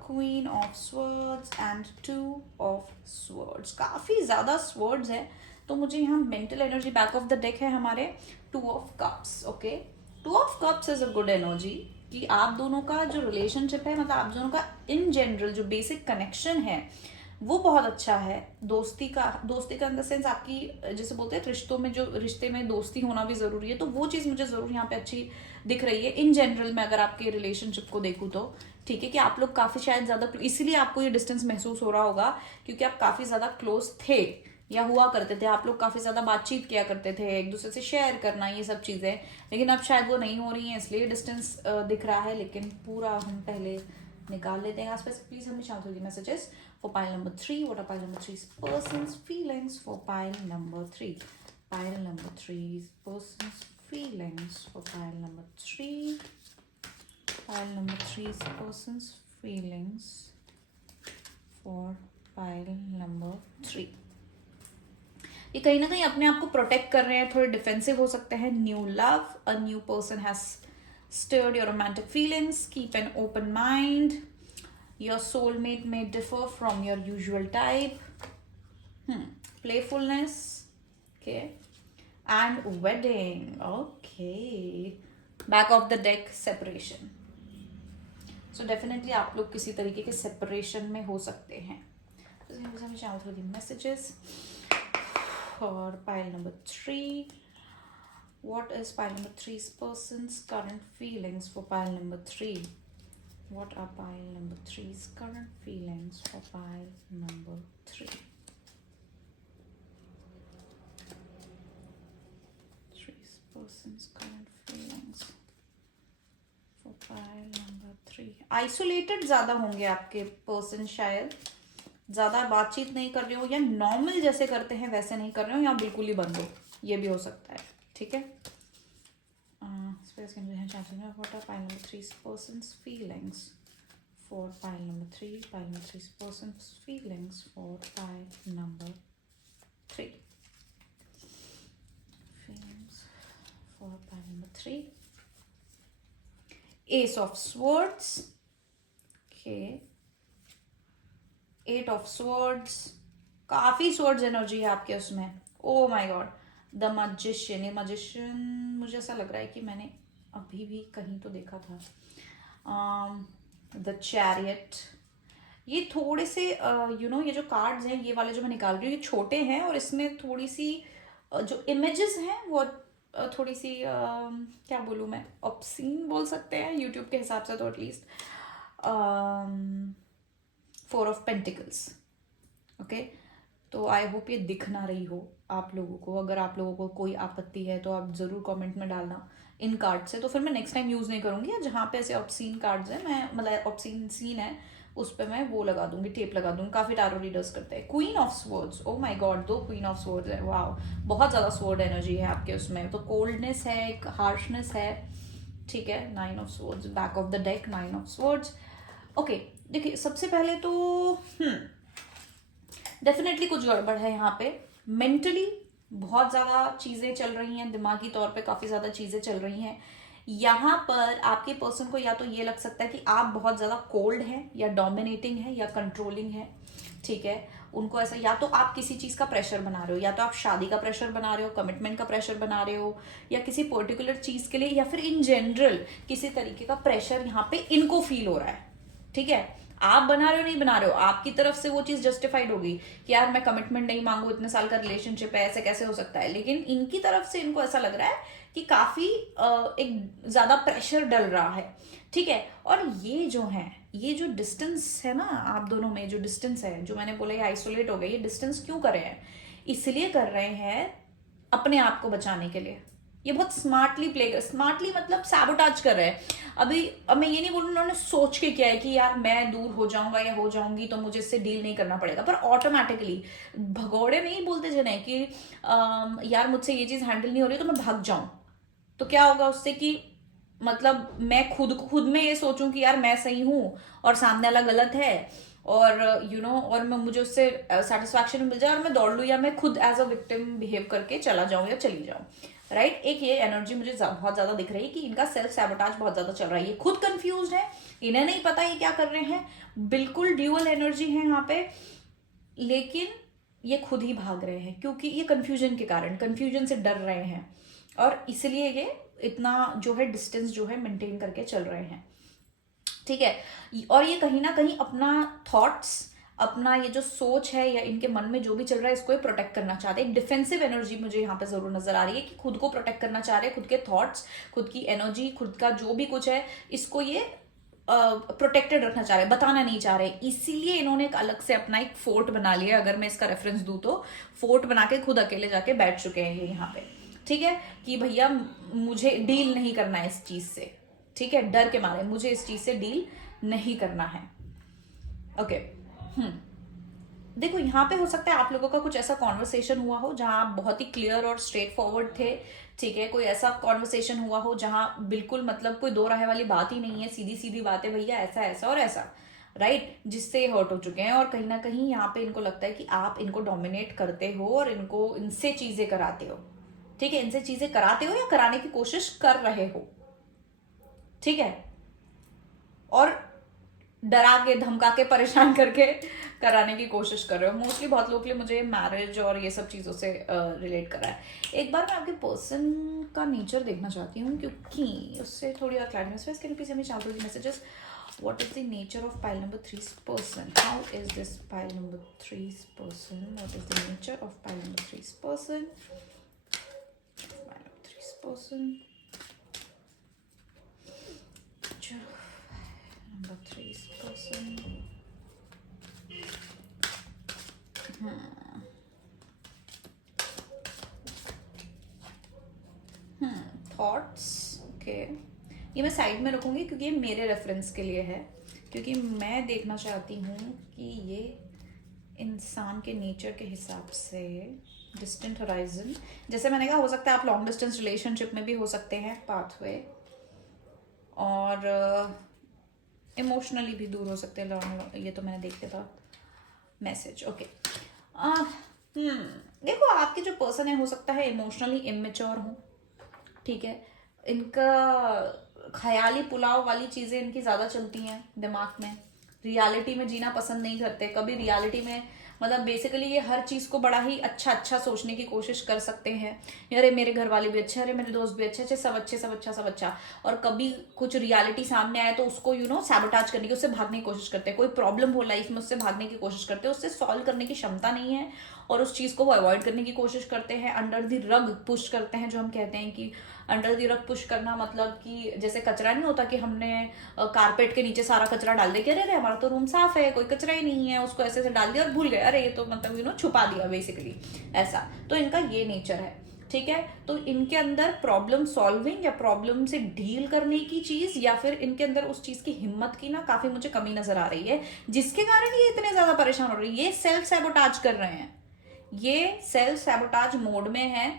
queen of swords and 2 of swords. काफी ज्यादा swords है, तो मुझे यहाँ mental energy back of the deck है हमारे 2 of cups. Okay, 2 of cups is a good energy कि आप दोनों का जो रिलेशनशिप है, मतलब आप दोनों का इन जनरल जो बेसिक कनेक्शन है वो बहुत अच्छा है। दोस्ती का इन द सेंस, आपकी जैसे बोलते हैं रिश्ते में दोस्ती होना भी जरूरी है, तो वो चीज मुझे जरूर यहाँ पे अच्छी दिख रही है इन जनरल में। अगर आपके रिलेशनशिप को देखूँ तो ठीक है कि आप लोग काफी शायद ज्यादा, इसीलिए आपको ये डिस्टेंस महसूस हो रहा होगा क्योंकि आप काफी ज्यादा क्लोज थे या हुआ करते थे, आप लोग काफी ज्यादा बातचीत किया करते थे, एक दूसरे से शेयर करना, ये सब चीजें, लेकिन अब शायद वो नहीं हो रही है, इसलिए डिस्टेंस दिख रहा है। लेकिन पूरा हम पहले निकाल लेते हैं आसपास। प्लीज हमें शांत होगी messages for pile number 3. What are pile number 3's person's feelings for pile number 3? Pile number 3's person's feelings for pile number 3. Pile number 3's person's feelings for pile number 3. ये कहीं ना कहीं अपने आप को प्रोटेक्ट कर रहे हैं, थोड़े डिफेंसिव हो सकते हैं। New love, a new person has stirred your romantic feelings. Keep an open mind. Your soulmate may differ from your usual type. Playfulness. Okay. And wedding. Okay, back of the deck separation. So definitely आप लोग किसी तरीके के सेपरेशन में हो सकते हैं. Messages for pile number 3. What is pile number 3's person's current feelings for pile number 3? What are pile number 3's current feelings for pile number 3? 3's person's current feelings for pile number 3. Isolated ज़्यादा होंगे आपके पर्सन, शायद ज़्यादा बातचीत नहीं कर रहे हो, या नॉर्मल जैसे करते हैं वैसे नहीं कर रहे हो, या बिल्कुल ही बंद हो, ये भी हो सकता है. ठीक है. What are pile number 3's person's feelings for pile number 3? Pile number 3's person's feelings for pile number 3. Feelings for pile number 3. Ace of Swords. Okay. 8 of Swords. काफी swords energy है आपके उसमें. Oh my god. The magician. ये मजिशियन मुझे ऐसा लग रहा है कि मैंने अभी भी कहीं तो देखा था. The chariot. ये थोड़े से ये जो कार्ड्स हैं, ये वाले जो मैं निकाल रही हूँ, ये छोटे हैं और इसमें थोड़ी सी जो इमेजेस हैं वो थोड़ी सी क्या बोलूँ मैं, ऑब्सीन बोल सकते हैं यूट्यूब के हिसाब से तो एटलीस्ट. 4 of pentacles. ओके, तो आई होप ये दिख ना रही हो आप लोगों को. अगर आप लोगों को कोई आपत्ति है तो आप ज़रूर कमेंट में डालना इन कार्ड से, तो फिर मैं नेक्स्ट टाइम यूज़ नहीं करूँगी. जहाँ पे ऐसे ऑब्सीन कार्ड्स हैं, मैं मतलब ऑब्सीन सीन है, उस पर मैं वो लगा दूंगी, टेप लगा दूंगी. काफ़ी टारो रीडर्स करते हैं. Queen of swords. Oh my God, 2 queen of swords है. वाह, बहुत ज़्यादा स्वर्ड एनर्जी है आपके उसमें. तो कोल्डनेस है, एक हार्शनेस है. ठीक है. 9 of swords, back of the deck 9 of swords. Okay, देखिए सबसे पहले तो डेफिनेटली कुछ गड़बड़ है यहाँ पे. मेंटली बहुत ज़्यादा चीज़ें चल रही हैं, दिमागी तौर पे काफ़ी ज़्यादा चीज़ें चल रही हैं. यहाँ पर आपके पर्सन को या तो ये लग सकता है कि आप बहुत ज़्यादा कोल्ड हैं, या डोमिनेटिंग है, या कंट्रोलिंग है. ठीक है. उनको ऐसा, या तो आप किसी चीज़ का प्रेशर बना रहे हो, या तो आप शादी का प्रेशर बना रहे हो, कमिटमेंट का प्रेशर बना रहे हो, या किसी पर्टिकुलर चीज़ के लिए, या फिर इन जनरल किसी तरीके का प्रेशर यहाँ पे इनको फील हो रहा है. ठीक है. आप बना रहे हो नहीं बना रहे हो, आपकी तरफ से वो चीज जस्टिफाइड होगी कि यार मैं कमिटमेंट नहीं मांगू, इतने साल का रिलेशनशिप है, ऐसे कैसे हो सकता है. लेकिन इनकी तरफ से इनको ऐसा लग रहा है कि काफी एक ज्यादा प्रेशर डल रहा है. ठीक है. और ये जो है, ये जो डिस्टेंस है ना आप दोनों में, जो डिस्टेंस है, जो मैंने बोला ये आइसोलेट हो गए, ये डिस्टेंस क्यों कर रहे हैं? इसलिए कर रहे हैं अपने आप को बचाने के लिए. ये बहुत स्मार्टली प्ले कर, स्मार्टली मतलब सैबोटाज कर रहे हैं. अब मैं ये नहीं बोलूँ उन्होंने सोच के किया है कि यार मैं दूर हो जाऊंगा या हो जाऊंगी तो मुझे इससे डील नहीं करना पड़ेगा, पर ऑटोमेटिकली भगौड़े नहीं बोलते जने कि यार मुझसे ये चीज़ हैंडल नहीं हो रही तो मैं भाग जाऊं. तो क्या होगा उससे कि मतलब मैं खुद में ये सोचूं कि यार मैं सही हूं और सामने वाला गलत है, और और मैं मुझे उससे सेटिस्फैक्शन मिल जाए और मैं दौड़ लूँ, या मैं खुद एज अ विक्टिम बिहेव करके चला जाऊं या चली जाऊं. राइट. एक ये एनर्जी मुझे बहुत ज्यादा दिख रही है कि इनका सेल्फ सैबोटाज बहुत ज्यादा चल रहा है. ये खुद कंफ्यूज है, इन्हें नहीं पता ये क्या कर रहे हैं. बिल्कुल ड्यूअल एनर्जी है यहाँ पे, लेकिन ये खुद ही भाग रहे हैं क्योंकि ये कंफ्यूजन के कारण, कंफ्यूजन से डर रहे हैं, और इसलिए ये इतना जो है डिस्टेंस जो है मेंटेन करके चल रहे हैं. ठीक है. और ये कहीं ना कहीं अपना थॉट्स, अपना ये जो सोच है या इनके मन में जो भी चल रहा है, इसको ये प्रोटेक्ट करना चाहते हैं. एक डिफेंसिव एनर्जी मुझे यहाँ पे जरूर नजर आ रही है कि खुद को प्रोटेक्ट करना चाह रहे हैं, खुद के थॉट्स, खुद की एनर्जी, खुद का जो भी कुछ है, इसको ये प्रोटेक्टेड रखना चाह रहे हैं, बताना नहीं चाह रहे. इसीलिए इन्होंने एक अलग से अपना एक फोर्ट बना लिया. अगर मैं इसका रेफरेंस दूं तो फोर्ट बना के खुद अकेले जाके बैठ चुके हैं ये यहाँ पे. ठीक है. कि भैया मुझे डील नहीं करना है इस चीज से. ठीक है. डर के मारे मुझे इस चीज से डील नहीं करना है. ओके. देखो यहाँ पे हो सकता है आप लोगों का कुछ ऐसा कॉन्वर्सेशन हुआ हो जहां आप बहुत ही क्लियर और स्ट्रेट फॉरवर्ड थे. ठीक है. कोई ऐसा कॉन्वर्सेशन हुआ हो जहां बिल्कुल मतलब कोई दो राह वाली बात ही नहीं है, सीधी सीधी बात है, भैया ऐसा ऐसा और ऐसा. राइट. जिससे हर्ट हो चुके हैं, और कहीं ना कहीं यहाँ पे इनको लगता है कि आप इनको डोमिनेट करते हो और इनको इनसे चीजें कराते हो. ठीक है. इनसे चीजें कराते हो या कराने की कोशिश कर रहे हो. ठीक है. और डरा के धमका के परेशान करके कराने की कोशिश कर रहे हो। मोस्टली बहुत लोग के लिए मुझे मैरिज और ये सब चीज़ों से रिलेट कर रहा है। एक बार मैं आपके पर्सन का नेचर देखना चाहती हूँ, क्योंकि उससे थोड़ी और क्लैरिटी कैन प्लीज हमें चालू messages. What is the nature of pile number 3's person? How is this pile number 3's person? What is the nature of pile number 3's person? Pile number 3's person. Number 3's person. Thoughts. Okay. ये मैं साइड में रखूंगी क्योंकि ये मेरे रेफरेंस के लिए है, क्योंकि मैं देखना चाहती हूँ कि ये इंसान के नेचर के हिसाब से डिस्टेंट होराइजन, जैसे मैंने कहा, हो सकता है आप लॉन्ग डिस्टेंस रिलेशनशिप में भी हो सकते हैं पाथवे, और इमोशनली भी दूर हो सकते हैं। ये तो मैंने देख लिया था मैसेज। ओके, देखो आपके जो पर्सन है हो सकता है इमोशनली इमेच्योर हो, ठीक है, इनका ख्याली पुलाव वाली चीज़ें इनकी ज़्यादा चलती हैं दिमाग में, रियलिटी में जीना पसंद नहीं करते। कभी रियलिटी में मतलब बेसिकली ये हर चीज़ को बड़ा ही अच्छा सोचने की कोशिश कर सकते हैं, अरे मेरे घर वाले भी अच्छे, अरे मेरे दोस्त भी अच्छे, सब अच्छे, सब अच्छा, सब अच्छा। और कभी कुछ रियलिटी सामने आए तो उसको सैबोटाज करने की, उससे भागने की कोशिश करते हैं। कोई प्रॉब्लम हो लाइफ में, उससे भागने की कोशिश करते हैं, उससे सॉल्व करने की क्षमता नहीं है और उस चीज़ को वो अवॉइड करने की कोशिश करते हैं। अंडर द रग पुश करते हैं, जो हम कहते हैं कि अंडर द रग पुश करना मतलब कि जैसे कचरा नहीं होता कि हमने कारपेट के नीचे सारा कचरा डाल दे के अरे हमारा तो रूम साफ है, कोई कचरा ही नहीं है, उसको ऐसे डाल दिया और भूल गए, अरे ये तो मतलब छुपा दिया बेसिकली, ऐसा। तो इनका ये नेचर है, ठीक है। तो इनके अंदर प्रॉब्लम सॉल्विंग या प्रॉब्लम से डील करने की चीज, या फिर इनके अंदर उस चीज की हिम्मत की ना काफी मुझे कमी नजर आ रही है, जिसके कारण ये इतने ज्यादा परेशान हो रही है। ये सेल्फ सैबोटाज कर रहे हैं, ये सेल्फ सैबोटाज मोड में है,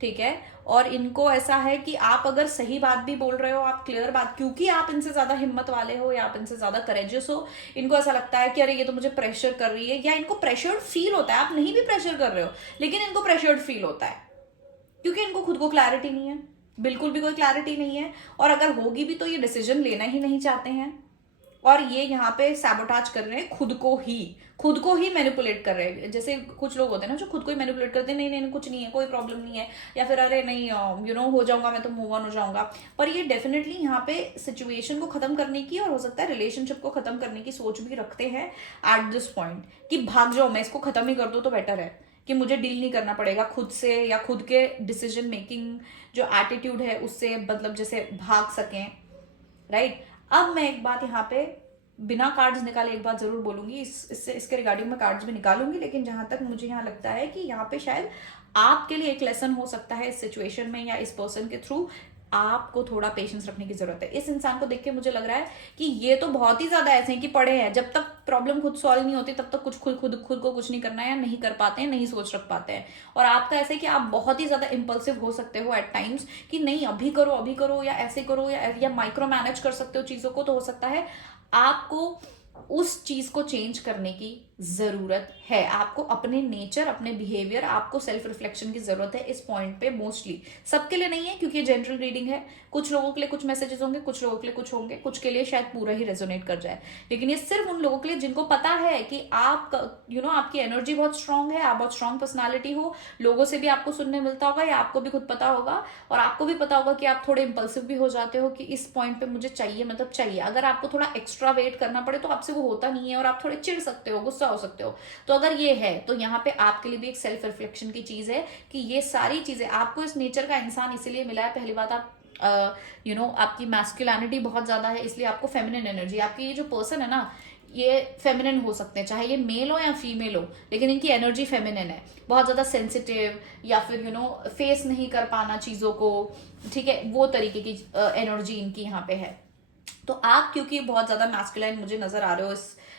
ठीक है। और इनको ऐसा है कि आप अगर सही बात भी बोल रहे हो, आप क्लियर बात, क्योंकि आप इनसे ज्यादा हिम्मत वाले हो या आप इनसे ज्यादा करेजियस हो, इनको ऐसा लगता है कि अरे ये तो मुझे प्रेशर कर रही है, या इनको प्रेशर्ड फील होता है। आप नहीं भी प्रेशर कर रहे हो लेकिन इनको प्रेशर्ड फील होता है, क्योंकि इनको खुद को क्लैरिटी नहीं है, बिल्कुल भी कोई क्लैरिटी नहीं है। और अगर होगी भी तो ये डिसीजन लेना ही नहीं चाहते हैं, और ये यहाँ पे सैबोटाज कर रहे हैं खुद को ही मैनिपुलेट कर रहे हैं। जैसे कुछ लोग होते हैं ना जो खुद को ही मैनिपुलेट करते हैं, नहीं कुछ नहीं है, कोई प्रॉब्लम नहीं है, या फिर अरे नहीं हो जाऊंगा मैं, तो मूव ऑन हो जाऊंगा। पर ये डेफिनेटली यहाँ पे सिचुएशन को खत्म करने की, और हो सकता है रिलेशनशिप को खत्म करने की सोच भी रखते हैं एट दिस पॉइंट, कि भाग जाओ, मैं इसको खत्म ही कर दूं तो बेटर है, कि मुझे डील नहीं करना पड़ेगा खुद से, या खुद के डिसीजन मेकिंग जो एटीट्यूड है उससे मतलब जैसे भाग सकें, राइट। अब मैं एक बात यहाँ पे बिना कार्ड्स निकाले एक बात जरूर बोलूंगी, इसके रिगार्डिंग मैं कार्ड्स भी निकालूंगी, लेकिन जहां तक मुझे यहाँ लगता है कि यहाँ पे शायद आपके लिए एक लेसन हो सकता है इस सिचुएशन में, या इस पर्सन के थ्रू आपको थोड़ा पेशेंस रखने की जरूरत है। इस इंसान को देख के मुझे लग रहा है कि ये तो बहुत ही ज्यादा ऐसे हैं कि पढ़े हैं, जब तक प्रॉब्लम खुद सॉल्व नहीं होती तब तक कुछ खुद को कुछ नहीं करना है, या नहीं कर पाते हैं, नहीं सोच रख पाते हैं। और आपका ऐसे कि आप बहुत ही ज्यादा इंपल्सिव हो सकते हो एट टाइम्स, कि नहीं अभी करो, या ऐसे करो, या माइक्रो मैनेज कर सकते हो चीजों को। तो हो सकता है आपको उस चीज को चेंज करने की जरूरत है, आपको अपने नेचर, अपने बिहेवियर, आपको सेल्फ रिफ्लेक्शन की जरूरत है इस पॉइंट पे। मोस्टली सबके लिए नहीं है, क्योंकि ये जनरल रीडिंग है, कुछ लोगों के लिए कुछ मैसेजेस होंगे, कुछ लोगों के लिए कुछ होंगे, कुछ के लिए शायद पूरा ही रेजोनेट कर जाए। लेकिन ये सिर्फ उन लोगों के लिए जिनको पता है कि आप आपकी एनर्जी बहुत स्ट्रांग है, आप बहुत स्ट्रांग पर्सनालिटी हो, लोगों से भी आपको सुनने मिलता होगा, या आपको भी खुद पता होगा, और आपको भी पता होगा कि आप थोड़े इंपल्सिव भी हो जाते हो, कि इस पॉइंट पे मुझे चाहिए, मतलब चाहिए। अगर आपको थोड़ा एक्स्ट्रा वेट करना पड़े तो आपसे वो होता नहीं है, और आप थोड़े चिढ़ सकते हो, गुस्सा हो सकते हो। तो अगर ये है तो यहाँ पे आपके लिए भी एक सेल्फ रिफ्लेक्शन की चीज है, कि ये सारी चीजें आपको इस नेचर का इंसान इसीलिए मिला है। पहली बात, आप आपकी मैस्कुलिनिटी बहुत ज्यादा है, इसलिए आपको फेमिनिन एनर्जी, आपकी ये जो पर्सन है ना, ये फेमिनिन हो सकते हैं, चाहे ये मेल हो या फीमेल हो, लेकिन इनकी एनर्जी फेमिनिन है, बहुत ज्यादा सेंसिटिव, या फिर फेस नहीं कर पाना चीजों को, ठीक है, वो तरीके की एनर्जी इनकी यहाँ पे है। तो आप क्योंकि बहुत ज्यादा मैस्कुलाइन मुझे नजर आ रहे हो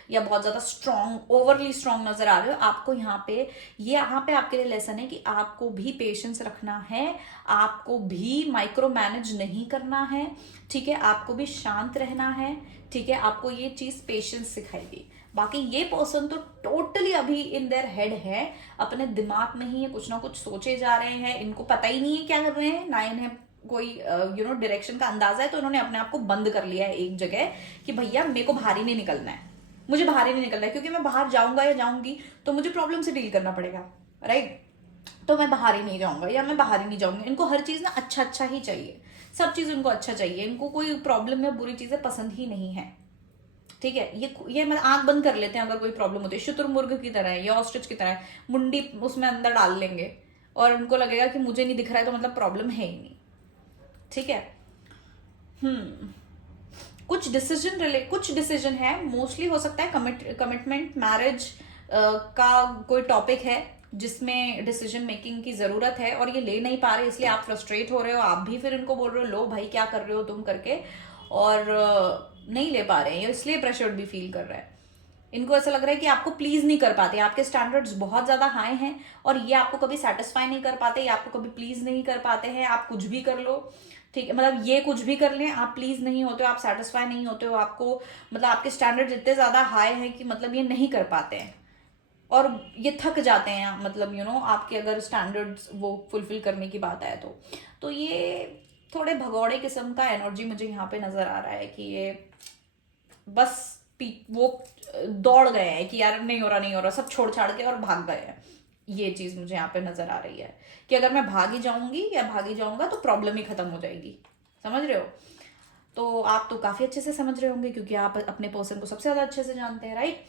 या बहुत ज्यादा स्ट्रॉन्ग, ओवरली स्ट्रॉन्ग नजर आ रहे हो, आपको यहाँ पे आपके लिए लेसन है कि आपको भी पेशेंस रखना है, आपको भी माइक्रो मैनेज नहीं करना है, ठीक है, आपको भी शांत रहना है, ठीक है, आपको ये चीज पेशेंस सिखाएगी। बाकी ये पर्सन तो टोटली अभी इन देयर हेड है, अपने दिमाग में ही कुछ ना कुछ सोचे जा रहे हैं, इनको पता ही नहीं है क्या कर रहे हैं, ना इन्हें कोई डायरेक्शन का अंदाजा है, तो इन्होंने अपने आप को बंद कर लिया है एक जगह कि भैया मेरे को बाहर ही नहीं निकलना है, मुझे बाहर ही नहीं निकलना है, क्योंकि मैं बाहर जाऊंगा या जाऊंगी तो मुझे प्रॉब्लम से डील करना पड़ेगा, राइट। तो मैं बाहर ही नहीं जाऊंगा या मैं बाहर ही नहीं जाऊंगी। इनको हर चीज ना अच्छा अच्छा ही चाहिए, सब चीज इनको अच्छा चाहिए, इनको कोई प्रॉब्लम या बुरी चीजें पसंद ही नहीं है, ठीक है। ये मतलब आंख बंद कर लेते हैं अगर कोई प्रॉब्लम होती है, शुतुरमुर्ग की तरह है या ऑस्ट्रिच की तरह है, मुंडी उसमें अंदर डाल लेंगे और उनको लगेगा कि मुझे नहीं दिख रहा है तो मतलब प्रॉब्लम है ही नहीं, ठीक है। कुछ डिसीजन है, मोस्टली हो सकता है कमिटमेंट मैरिज का कोई टॉपिक है जिसमें डिसीजन मेकिंग की जरूरत है और ये ले नहीं पा रहे, इसलिए आप फ्रस्ट्रेट हो रहे हो, आप भी फिर इनको बोल रहे हो लो भाई क्या कर रहे हो तुम करके, और नहीं ले पा रहे हैं, इसलिए प्रेशर्ड भी फील कर रहा है। इनको ऐसा लग रहा है कि आपको प्लीज नहीं कर पाते, आपके स्टैंडर्ड्स बहुत ज्यादा हाई हैं और ये आपको कभी सेटिस्फाई नहीं कर पाते, ये आपको कभी प्लीज नहीं कर पाते हैं। आप कुछ भी कर लो, ठीक है, मतलब ये कुछ भी कर लें, आप प्लीज नहीं होते हो, आप सेटिस्फाई नहीं होते हो, आपको मतलब आपके स्टैंडर्ड्स इतने ज्यादा हाई हैं कि मतलब ये नहीं कर पाते हैं और ये थक जाते हैं, मतलब आपके अगर स्टैंडर्ड्स वो फुलफिल करने की बात आए तो ये थोड़े भगौड़े किस्म का एनर्जी मुझे यहाँ पे नजर आ रहा है कि ये बस वो दौड़ गए हैं कि यार नहीं हो रहा नहीं हो रहा, सब छोड़ छाड़ के और भाग गए हैं। ये चीज मुझे यहाँ पे नजर आ रही है कि अगर मैं भागी जाऊंगी या भागी जाऊंगा तो प्रॉब्लम ही खत्म हो जाएगी, समझ रहे हो। तो आप तो काफी अच्छे से समझ रहे होंगे क्योंकि आप अपने पर्सन को सबसे ज्यादा अच्छे से जानते हैं, राइट।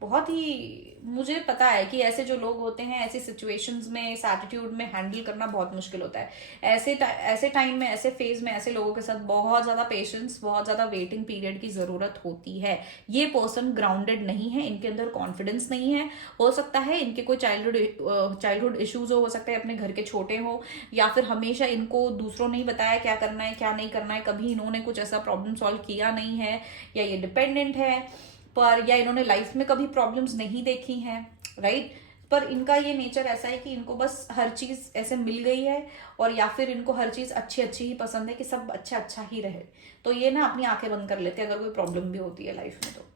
बहुत ही मुझे पता है कि ऐसे जो लोग होते हैं ऐसी सिचुएशंस में, इस एटीट्यूड में हैंडल करना बहुत मुश्किल होता है। ऐसे टाइम में, ऐसे फेज में ऐसे लोगों के साथ बहुत ज़्यादा पेशेंस, बहुत ज़्यादा वेटिंग पीरियड की ज़रूरत होती है। ये पर्सन ग्राउंडेड नहीं है, इनके अंदर कॉन्फिडेंस नहीं है, हो सकता है इनके कोई चाइल्डहुड इश्यूज हो सकता है, अपने घर के छोटे हो, या फिर हमेशा इनको दूसरों ने बताया क्या करना है क्या नहीं करना है, कभी इन्होंने कुछ ऐसा प्रॉब्लम सॉल्व किया नहीं है, या ये डिपेंडेंट है पर, या इन्होंने लाइफ में कभी प्रॉब्लम्स नहीं देखी हैं, राइट। पर इनका ये नेचर ऐसा है कि इनको बस हर चीज ऐसे मिल गई है, और या फिर इनको हर चीज अच्छी अच्छी ही पसंद है कि सब अच्छा अच्छा ही रहे, तो ये ना अपनी आंखें बंद कर लेते हैं अगर कोई प्रॉब्लम भी होती है लाइफ में तो।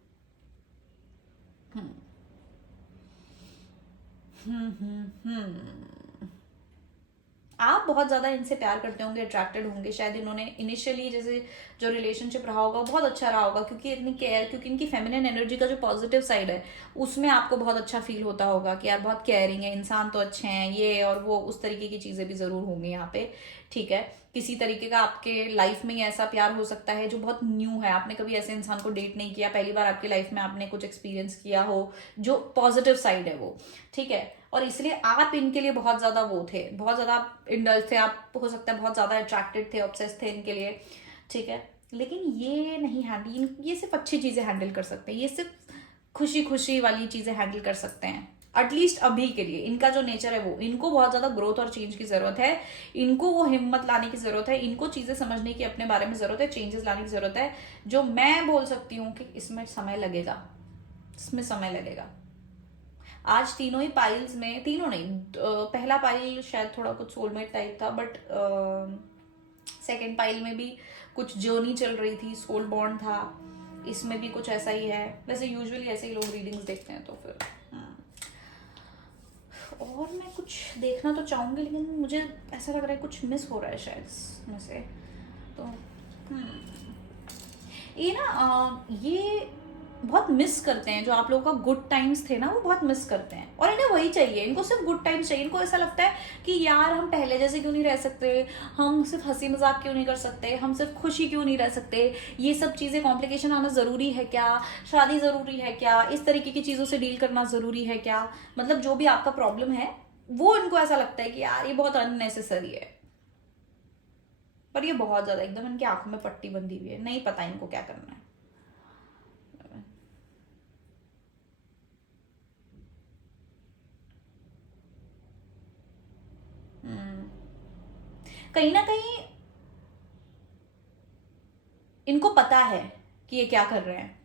हम्म हम्म। आप बहुत ज्यादा इनसे प्यार करते होंगे, अट्रैक्टेड होंगे, शायद इन्होंने इनिशियली जैसे जो रिलेशनशिप रहा होगा बहुत अच्छा रहा होगा, क्योंकि इतनी केयर, क्योंकि इनकी फेमिनिन एनर्जी का जो पॉजिटिव साइड है उसमें आपको बहुत अच्छा फील होता होगा कि यार बहुत केयरिंग है, इंसान तो अच्छे हैं ये और वो, उस तरीके की चीजें भी जरूर होंगी यहाँ पे, ठीक है। किसी तरीके का आपके लाइफ में ऐसा प्यार हो सकता है जो बहुत न्यू है, आपने कभी ऐसे इंसान को डेट नहीं किया, पहली बार आपकी लाइफ में आपने कुछ एक्सपीरियंस किया हो जो पॉजिटिव साइड है वो, ठीक है। और इसलिए आप इनके लिए बहुत ज्यादा वो थे, बहुत ज्यादा इंडल्ज थे आप, हो सकता है बहुत ज्यादा अट्रैक्टेड थे, ऑब्सेस थे इनके लिए, ठीक है। लेकिन ये नहीं हैंडल, ये सिर्फ अच्छी चीजें हैंडल कर सकते हैं, ये सिर्फ खुशी खुशी वाली चीजें हैंडल कर सकते हैं, एटलीस्ट अभी के लिए। इनका जो नेचर है वो, इनको बहुत ज्यादा ग्रोथ और चेंज की जरूरत है, इनको वो हिम्मत लाने की जरूरत है, इनको चीजें समझने की अपने बारे में जरूरत है, चेंजेस लाने की जरूरत है, जो मैं बोल सकती हूँ कि इसमें समय लगेगा, इसमें समय लगेगा। आज तीनों ही पाइल्स में, तीनों नहीं, पहला पाइल शायद थोड़ा कुछ सोलमेट टाइप था, बट सेकेंड पाइल में भी कुछ जर्नी चल रही थी, सोल बॉन्ड था, इसमें भी कुछ ऐसा ही है। वैसे यूजुअली ऐसे ही लोग रीडिंग्स देखते हैं तो फिर और मैं कुछ देखना तो चाहूंगी, लेकिन मुझे ऐसा लग रहा है कुछ मिस हो रहा है शायद इसमें से, तो ये ना ये बहुत मिस करते हैं, जो आप लोगों का गुड टाइम्स थे ना वो बहुत मिस करते हैं, और इन्हें वही चाहिए, इनको सिर्फ गुड टाइम्स चाहिए। इनको ऐसा लगता है कि यार हम पहले जैसे क्यों नहीं रह सकते, हम सिर्फ हंसी मजाक क्यों नहीं कर सकते, हम सिर्फ खुशी क्यों नहीं रह सकते, ये सब चीजें कॉम्प्लिकेशन आना जरूरी है क्या, शादी जरूरी है क्या, इस तरीके की चीजों से डील करना जरूरी है क्या, मतलब जो भी आपका प्रॉब्लम है वो इनको ऐसा लगता है कि यार ये बहुत अननेसेसरी है। पर ये बहुत ज्यादा एकदम इनकी आंखों में पट्टी बंधी हुई है, नहीं पता इनको क्या करना है। कहीं ना कहीं इनको पता है कि ये क्या कर रहे हैं,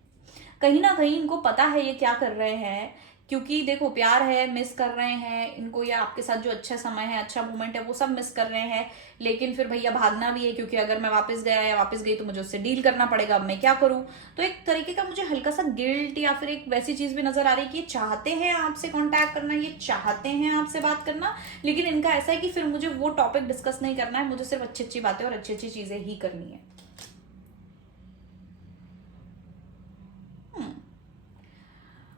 कहीं ना कहीं इनको पता है ये क्या कर रहे हैं, क्योंकि देखो प्यार है, मिस कर रहे हैं इनको, या आपके साथ जो अच्छा समय है, अच्छा मोमेंट है, वो सब मिस कर रहे हैं, लेकिन फिर भैया भागना भी है, क्योंकि अगर मैं वापस गया या वापस गई तो मुझे उससे डील करना पड़ेगा, अब मैं क्या करूं। तो एक तरीके का मुझे हल्का सा गिल्ट या फिर एक वैसी चीज भी नजर आ रही है कि ये चाहते हैं आपसे कांटेक्ट करना, ये चाहते हैं आपसे बात करना, लेकिन इनका ऐसा है कि फिर मुझे वो टॉपिक डिस्कस नहीं करना है, मुझे सिर्फ अच्छी अच्छी बातें और अच्छी अच्छी चीजें ही करनी है।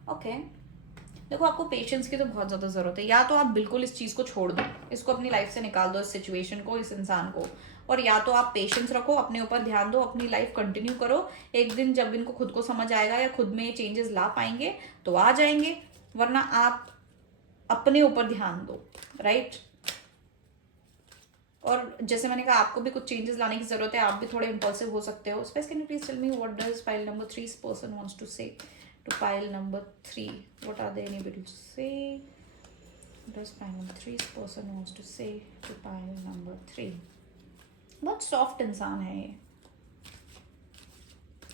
ओके, देखो आपको पेशेंस की तो बहुत ज़्यादा ज़रूरत है। या तो आप बिल्कुल इस चीज़ को छोड़ दो, इसको अपनी लाइफ से निकाल दो, इस सिचुएशन को, इस इंसान को, और या तो आप पेशेंस रखो, अपने ऊपर ध्यान दो, अपनी लाइफ कंटिन्यू करो। एक दिन जब इनको खुद को समझ आएगा या खुद में चेंजेस ला पाएंगे तो आ जाएंगे, वरना आप अपने ऊपर ध्यान दो, राइट। और जैसे मैंने कहा आपको भी कुछ चेंजेस लाने की जरूरत है, आप भी थोड़े इंपल्सिव हो सकते हो। Space, can you please tell me what does pile number 3 person wants to say to pile number 3? What are they unable to say? Does pile number 3 person wants to say to pile number 3? बहुत सॉफ्ट इंसान है ये,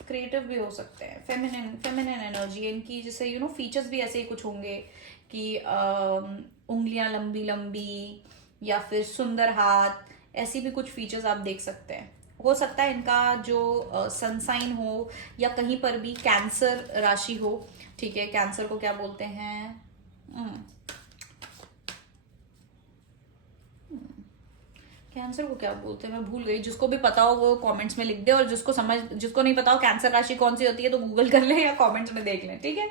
क्रिएटिव भी हो सकते हैं, फेमिनिन एनर्जी इनकी, जैसे यू नो फीचर्स भी ऐसे ही कुछ होंगे कि उंगलियां लंबी लंबी या फिर सुंदर हाथ, ऐसी भी कुछ फीचर्स आप देख सकते हैं। हो सकता है इनका जो सन साइन हो या कहीं पर भी कैंसर राशि हो, ठीक है। कैंसर को क्या बोलते हैं, कैंसर को क्या बोलते हैं मैं भूल गई। जिसको भी पता हो वो कमेंट्स में लिख दे, और जिसको नहीं पता हो कैंसर राशि कौन सी होती है तो गूगल कर ले या कमेंट्स में देख लें, ठीक है।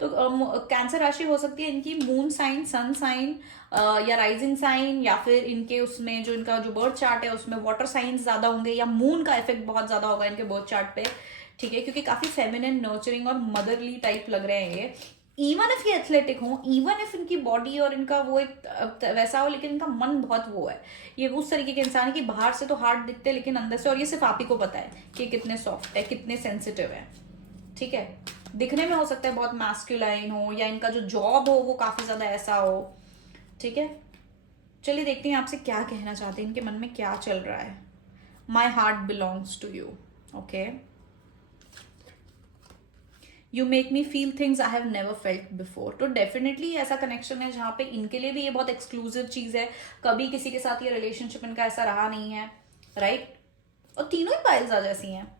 तो कैंसर राशि हो सकती है इनकी मून साइन, सन साइन या राइजिंग साइन, या फिर इनके उसमें जो इनका जो बर्थ चार्ट है उसमें वाटर साइंस ज्यादा होंगे, या मून का इफेक्ट बहुत ज्यादा होगा इनके बर्थ चार्ट पे, ठीक है। क्योंकि काफी फेमिनिन, नर्चरिंग और मदरली टाइप लग रहे हैं ये। इवन इफ ये एथलेटिक हो, इवन इफ इनकी बॉडी और इनका वो एक वैसा हो, लेकिन इनका मन बहुत वो है। ये उस तरीके के इंसान है कि बाहर से तो हार्ड दिखते हैं लेकिन अंदर से, और ये सिर्फ आप ही को पता है कि कितने सॉफ्ट है, कितने सेंसिटिव है, ठीक है। दिखने में हो सकता है बहुत मैस्कुलाइन हो, या इनका जो जॉब हो वो काफी ज्यादा ऐसा हो, ठीक है। चलिए देखते हैं आपसे क्या कहना चाहते हैं, इनके मन में क्या चल रहा है। My heart belongs to you, okay. You make me feel things I have never felt before. तो डेफिनेटली ऐसा कनेक्शन है जहाँ पे इनके लिए भी ये बहुत एक्सक्लूसिव चीज है, कभी किसी के साथ ये रिलेशनशिप इनका ऐसा रहा नहीं है, राइट। और तीनों ही पाइल्स आ जैसी हैं।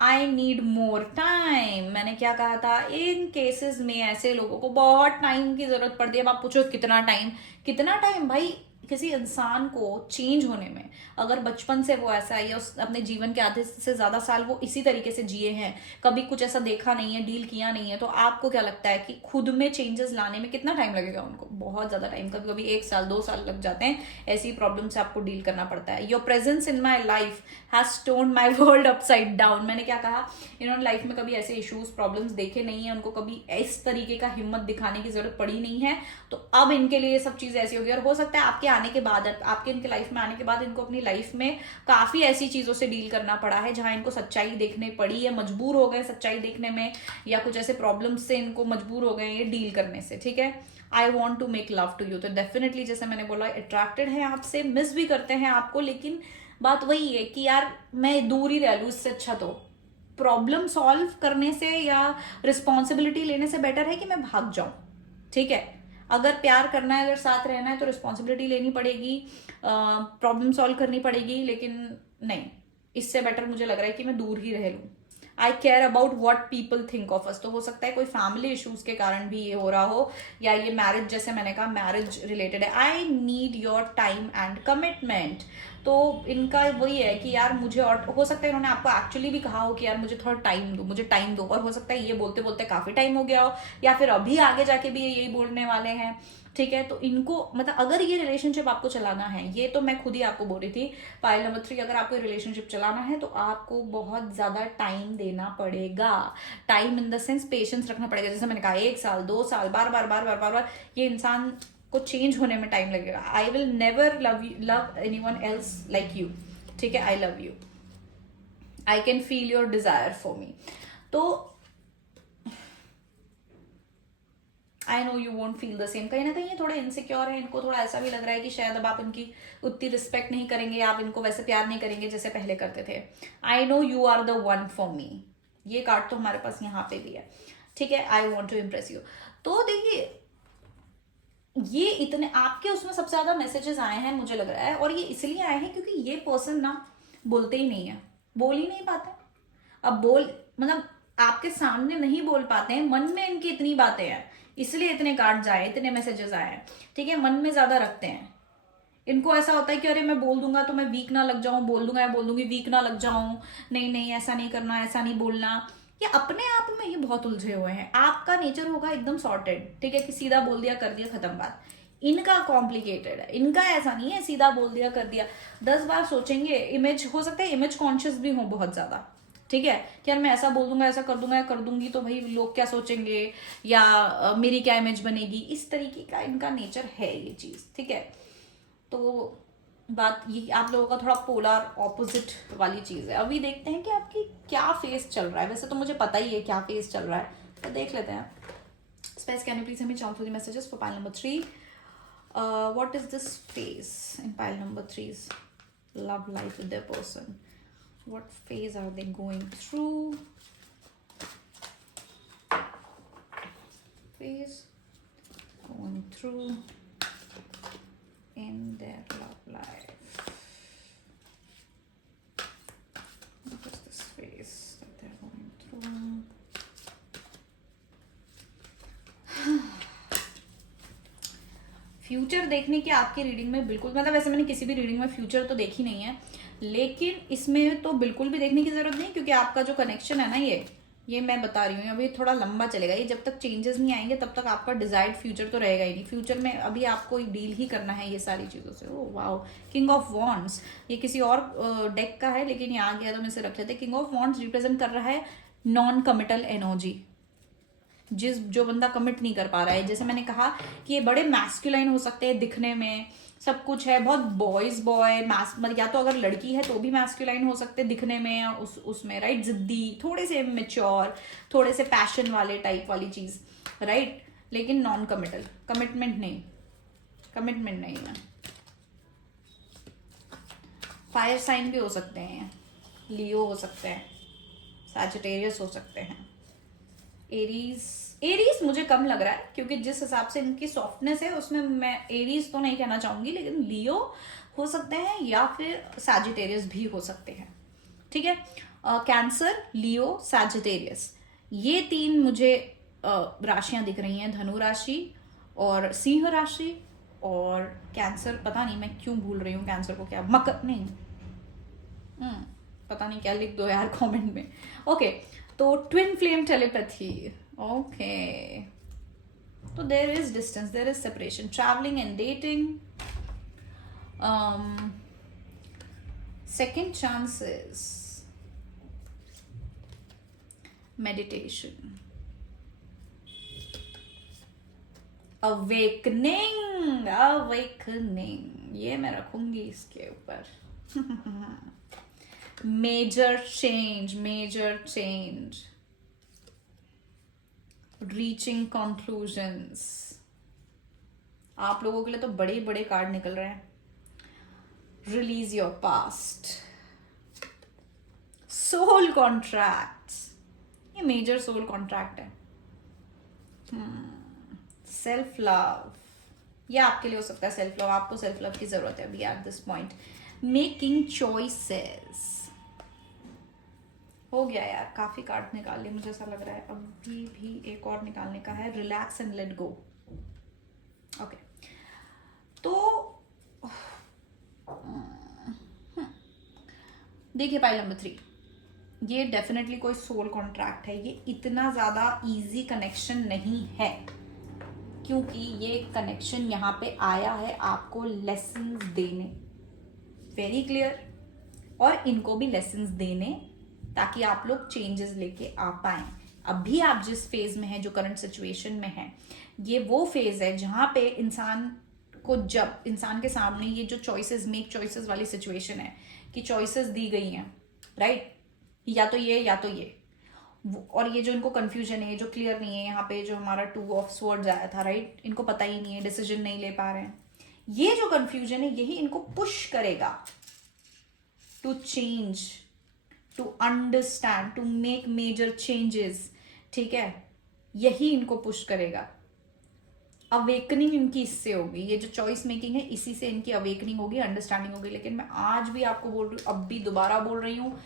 आई नीड मोर टाइम, मैंने क्या कहा था, इन केसेस में ऐसे लोगों को बहुत टाइम की जरूरत पड़ती है। अब आप पूछो कितना टाइम, कितना टाइम भाई, किसी इंसान को चेंज होने में, अगर बचपन से वो ऐसा है या अपने जीवन के आधे से ज्यादा साल वो इसी तरीके से जिए हैं, कभी कुछ ऐसा देखा नहीं है, डील किया नहीं है, तो आपको क्या लगता है कि खुद में चेंजेस लाने में कितना टाइम लगेगा उनको? बहुत ज्यादा टाइम, कभी कभी 1 साल 2 साल लग जाते हैं। ऐसी प्रॉब्लम से आपको डील करना पड़ता है। Your presence in my life has turned my world upside down. मैंने क्या कहा, इन्होंने लाइफ में कभी ऐसे इश्यूज प्रॉब्लम्स देखे नहीं है, उनको कभी इस तरीके का हिम्मत दिखाने की जरूरत पड़ी नहीं है, तो अब इनके लिए ये सब चीजें ऐसी होगी। और हो सकता है आपके आने के बाद, आपके इनके लाइफ में आने के बाद इनको अपनी लाइफ में काफी ऐसी चीजों से डील करना पड़ा है जहां इनको सच्चाई देखने पड़ी है, मजबूर हो गए सच्चाई देखने में, या कुछ ऐसे प्रॉब्लम्स से इनको मजबूर हो गए ये डील करने से, ठीक है। I want to make love to you, तो डेफिनेटली जैसे मैंने बोला अट्रैक्टेड है आपसे, मिस भी करते हैं आपको, लेकिन बात वही है कि यार मैं दूर ही रह लूं, इससे अच्छा तो प्रॉब्लम सॉल्व करने से या रिस्पॉन्सिबिलिटी लेने से बेटर है कि मैं भाग जाऊं, ठीक है। अगर प्यार करना है, अगर साथ रहना है तो रिस्पॉन्सिबिलिटी लेनी पड़ेगी, प्रॉब्लम सॉल्व करनी पड़ेगी, लेकिन नहीं, इससे बेटर मुझे लग रहा है कि मैं दूर ही रह लूं। I care about what people think of us, तो हो सकता है कोई फैमिली इश्यूज के कारण भी ये हो रहा हो, या ये मैरिज, जैसे मैंने कहा मैरिज रिलेटेड है। I need your time and commitment, तो इनका वही है कि यार मुझे, और हो सकता है इन्होंने आपको एक्चुअली भी कहा हो कि यार मुझे थोड़ा टाइम दो, मुझे टाइम दो, और हो सकता है ये बोलते बोलते काफी टाइम हो गया हो, या फिर अभी आगे जाके भी ये यही बोलने वाले हैं, ठीक है। तो इनको मतलब अगर ये रिलेशनशिप आपको चलाना है, ये तो मैं खुद ही आपको बोल रही थी पाइल नंबर 3, अगर आपको रिलेशनशिप चलाना है तो आपको बहुत ज्यादा टाइम देना पड़ेगा। Time in the sense patience रखना पड़ेगा। जैसे मैंने कहा 1 साल 2 साल, बार बार बार बार बार बार ये इंसान को चेंज होने में टाइम लगेगा। I will never love anyone else like you, ठीक है। I love you, I can feel your desire for me. तो I know you won't feel the same. कहीं ना कहीं ये थोड़े इनसिक्योर है, इनको थोड़ा ऐसा भी लग रहा है कि शायद अब आप इनकी उतनी रिस्पेक्ट नहीं करेंगे, आप इनको वैसे प्यार नहीं करेंगे जैसे पहले करते थे। I know you are the one for me, ये कार्ड तो हमारे पास यहाँ पे भी है, ठीक है। I want to impress you. तो देखिए ये इतने आपके उसमें सबसे ज्यादा मैसेजेस आए हैं मुझे लग रहा है, और ये इसलिए आए हैं क्योंकि ये पर्सन ना बोलते ही नहीं है, बोल ही नहीं पाते। अब बोल मतलब आपके सामने नहीं बोल पाते हैं, मन में इनकी इतनी बातें हैं, इसलिए इतने कार्ड्स आए, इतने मैसेजेस आए हैं, ठीक है। मन में ज्यादा रखते हैं, इनको ऐसा होता है कि अरे मैं बोल दूंगा तो मैं वीक ना लग जाऊं, बोल दूंगा या बोल दूंगी वीक ना लग जाऊं, नहीं नहीं ऐसा नहीं करना, ऐसा नहीं बोलना। ये अपने आप में ये बहुत उलझे हुए हैं। आपका नेचर होगा एकदम सॉर्टेड, ठीक है, कि सीधा बोल दिया कर दिया खत्म बात। इनका कॉम्प्लिकेटेड है, इनका ऐसा नहीं है सीधा बोल दिया कर दिया, 10 बार सोचेंगे। इमेज हो सकता है इमेज कॉन्शियस भी हो बहुत ज्यादा, ठीक है, कि यार मैं ऐसा बोल दूंगा ऐसा कर दूंगा या कर दूंगी तो भाई लोग क्या सोचेंगे, या मेरी क्या इमेज बनेगी, इस तरीके का इनका नेचर है ये चीज, ठीक है। तो बात ये आप लोगों का थोड़ा पोलर ऑपोजिट वाली चीज है। अभी देखते हैं कि आपकी क्या फेस चल रहा है। वैसे तो मुझे पता ही है क्या फेस चल रहा है, तो देख लेते हैं। Space can you please help me chop through the messages for pile number 3। What is this face in pile number 3's love life with their person? What phase are they going through? Phase going through in their love life. What is this phase that they're going through? Future देखने की आपकी रीडिंग में बिल्कुल, मतलब वैसे मैंने किसी भी रीडिंग में फ्यूचर तो देखी नहीं है, लेकिन इसमें तो बिल्कुल भी देखने की जरूरत नहीं, क्योंकि आपका जो कनेक्शन है ना ये मैं बता रही हूँ, अभी थोड़ा लंबा चलेगा। ये जब तक चेंजेस नहीं आएंगे तब तक आपका डिजायर्ड फ्यूचर तो रहेगा ही नहीं। फ्यूचर में अभी आपको डील ही करना है ये सारी चीजों से। Oh wow, king of wands, ये किसी और डेक का है लेकिन ये आ गया तो मैं इसे रख लेते। किंग ऑफ वॉन्ड्स रिप्रेजेंट कर रहा है नॉन कमिटल एनर्जी, जो बंदा कमिट नहीं कर पा रहा है। जैसे मैंने कहा कि ये बड़े मैस्कुलाइन हो सकते हैं, दिखने में सब कुछ है, बहुत बॉयज बॉय मतलब, या तो अगर लड़की है तो भी मैस्कुलाइन हो सकते हैं दिखने में, उसमें राइट, जिद्दी, थोड़े से मेच्योर, थोड़े से पैशन वाले टाइप वाली चीज, राइट, लेकिन नॉन कमिटल, कमिटमेंट नहीं है। फायर साइन भी हो सकते हैं, लियो हो सकते हैं, सैजिटेरियस हो सकते हैं, एरीज मुझे कम लग रहा है, क्योंकि जिस हिसाब से इनकी सॉफ्टनेस है उसमें मैं एरीज तो नहीं कहना चाहूंगी, लेकिन लियो हो सकते हैं या फिर सैजिटेरियस भी हो सकते हैं, ठीक है। कैंसर, लियो, सैजिटेरियस, ये 3 मुझे राशियां दिख रही हैं, धनु राशि और सिंह राशि और कैंसर। पता नहीं मैं क्यों भूल रही हूँ कैंसर को, क्या मकर नहीं, पता नहीं क्या, लिख दो यार कमेंट में। ओके, तो ट्विन फ्लेम टेलीपैथी, ओके, तो there is distance, there is separation, travelling and dating, second chances, meditation, awakening, ये मैं रखूंगी इसके ऊपर। मेजर चेंज, रीचिंग कंक्लूजन्स, आप लोगों के लिए तो बड़े बड़े कार्ड निकल रहे हैं। Release your past, soul contracts, ये मेजर सोल कॉन्ट्रैक्ट है। सेल्फ लव, ये आपके लिए हो सकता है सेल्फ लव, आपको सेल्फ लव की जरूरत है अभी at this point. Making choices, हो गया यार, काफी कार्ड निकाल लिए मुझे ऐसा लग रहा है, अभी भी एक और निकालने का है, relax and let go. Okay, तो देखिए पाइल नंबर 3, ये डेफिनेटली कोई सोल कॉन्ट्रैक्ट है, ये इतना ज्यादा इजी कनेक्शन नहीं है, क्योंकि ये कनेक्शन यहाँ पे आया है आपको लेसन्स देने, वेरी क्लियर, और इनको भी लेसन्स देने ताकि आप लोग चेंजेस लेके आ पाए। अभी आप जिस फेज में हैं, जो करंट सिचुएशन में है, ये वो फेज है जहां पे इंसान को, जब इंसान के सामने ये जो चॉइसेस, मेक चॉइसेस वाली सिचुएशन है कि चॉइसेस दी गई हैं, राइट, या तो ये या तो ये, और ये जो इनको कंफ्यूजन है, जो क्लियर नहीं है, यहाँ पे जो हमारा 2 ऑफ स्वर्ड्स आया था, राइट, इनको पता ही नहीं है, डिसीजन नहीं ले पा रहे हैं, ये जो कंफ्यूजन है यही इनको पुश करेगा to change, to understand, to make major changes, ठीक है, यही इनको पुश करेगा अवेकनिंग इनकी इससे होगी, ये जो चॉइस मेकिंग है इसी से इनकी अवेकनिंग होगी, अंडरस्टैंडिंग होगी। लेकिन मैं आज भी आपको बोल रही हूँ, अब भी दोबारा बोल रही हूँ,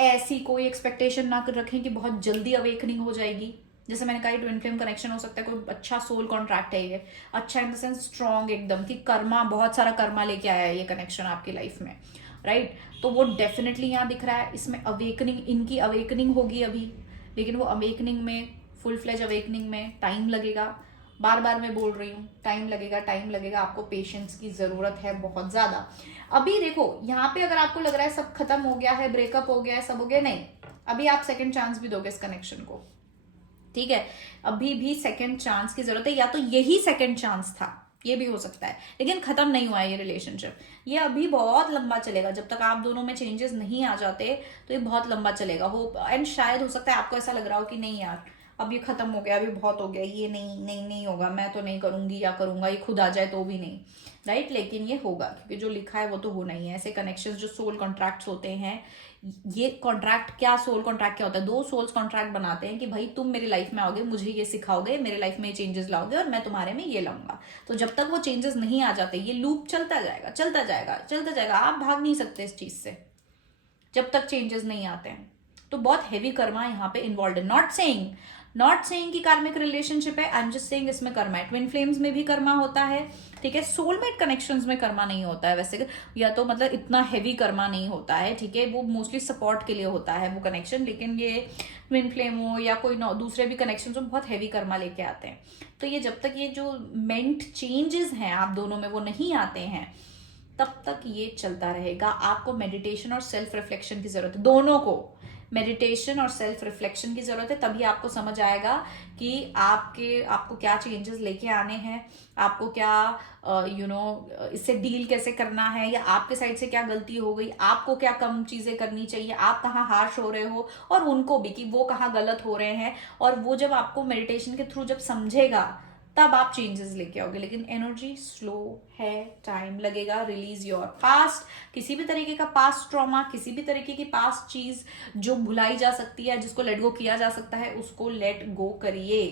ऐसी कोई एक्सपेक्टेशन ना कर रखें कि बहुत जल्दी अवेकनिंग हो जाएगी। जैसे मैंने कहा ट्विन फ्लेम कनेक्शन हो सकता है, कोई अच्छा सोल कॉन्ट्रैक्ट है ये, अच्छा इन द सेंस स्ट्रॉन्ग एकदम, कि कर्मा, बहुत सारा कर्मा लेके आया है ये कनेक्शन आपकी लाइफ में, राइट। तो वो डेफिनेटली यहाँ दिख रहा है। इसमें अवेकनिंग, इनकी अवेकनिंग होगी अभी, लेकिन वो अवेकनिंग में, फुल फ्लेज अवेकनिंग में टाइम लगेगा। बार बार मैं बोल रही हूँ, टाइम लगेगा, टाइम लगेगा, आपको पेशेंस की जरूरत है बहुत ज्यादा। अभी देखो यहाँ पे अगर आपको लग रहा है सब खत्म हो गया है, ब्रेकअप हो गया है, सब हो गया, नहीं, अभी आप सेकंड चांस भी दोगे इस कनेक्शन को, ठीक है। अभी भी सेकंड चांस की जरूरत है, या तो यही सेकंड चांस था, ये भी हो सकता है, लेकिन खत्म नहीं हुआ है ये रिलेशनशिप। ये अभी बहुत लंबा चलेगा, जब तक आप दोनों में चेंजेस नहीं आ जाते तो ये बहुत लंबा चलेगा। हो एंड शायद हो सकता है आपको ऐसा लग रहा हो कि नहीं यार अब ये खत्म हो गया, अभी बहुत हो गया, ये नहीं होगा, मैं तो नहीं करूंगी या करूंगा, ये खुद आ जाए तो भी नहीं, राइट। लेकिन ये होगा, क्योंकि जो लिखा है वो तो होना ही है। ऐसे कनेक्शंस जो सोल कॉन्ट्रैक्ट्स होते हैं, ये कॉन्ट्रैक्ट क्या, सोल कॉन्ट्रैक्ट क्या होता है, दो सोल्स कॉन्ट्रैक्ट बनाते हैं कि भाई तुम मेरी लाइफ में आओगे, मुझे ये सिखाओगे, मेरे लाइफ में ये चेंजेस लाओगे और मैं तुम्हारे में ये लाऊंगा। तो जब तक वो चेंजेस नहीं आ जाते, ये लूप चलता जाएगा, चलता जाएगा, चलता जाएगा, आप भाग नहीं सकते इस चीज से जब तक चेंजेस नहीं आते हैं। तो बहुत हेवी कर्मा यहाँ पे इन्वॉल्व है। नॉट सेइंग कि कार्मिक रिलेशनशिप है, आई एम जस्ट सेइंग इसमें कर्मा है। ट्विन फ्लेम्स में भी कर्मा होता है, ठीक है। सोलमेट कनेक्शंस में कर्मा नहीं होता है वैसे, या तो मतलब इतना हेवी कर्मा नहीं होता है, ठीक है। वो मोस्टली सपोर्ट के लिए होता है वो कनेक्शन, लेकिन ये ट्विन फ्लेम हो या कोई दूसरे भी कनेक्शन हो, बहुत हेवी कर्मा लेके आते हैं। तो ये जब तक ये जो मेंट चेंजेस हैं आप दोनों में वो नहीं आते हैं, तब तक ये चलता रहेगा। आपको मेडिटेशन और सेल्फ रिफ्लेक्शन की जरूरत है, दोनों को मेडिटेशन और सेल्फ रिफ्लेक्शन की जरूरत है। तभी आपको समझ आएगा कि आपको क्या चेंजेस लेके आने हैं, आपको क्या इससे डील कैसे करना है, या आपके साइड से क्या गलती हो गई, आपको क्या कम चीजें करनी चाहिए, आप कहाँ हार्श हो रहे हो, और उनको भी कि वो कहाँ गलत हो रहे हैं। और वो जब आपको मेडिटेशन के थ्रू जब समझेगा, तब आप चेंजेस लेके आओगे। लेकिन एनर्जी स्लो है, टाइम लगेगा। रिलीज योर पास्ट, किसी भी तरीके का पास्ट ट्रॉमा, किसी भी तरीके की पास्ट चीज जो भुलाई जा सकती है, जिसको लेट गो किया जा सकता है, उसको लेट गो करिए।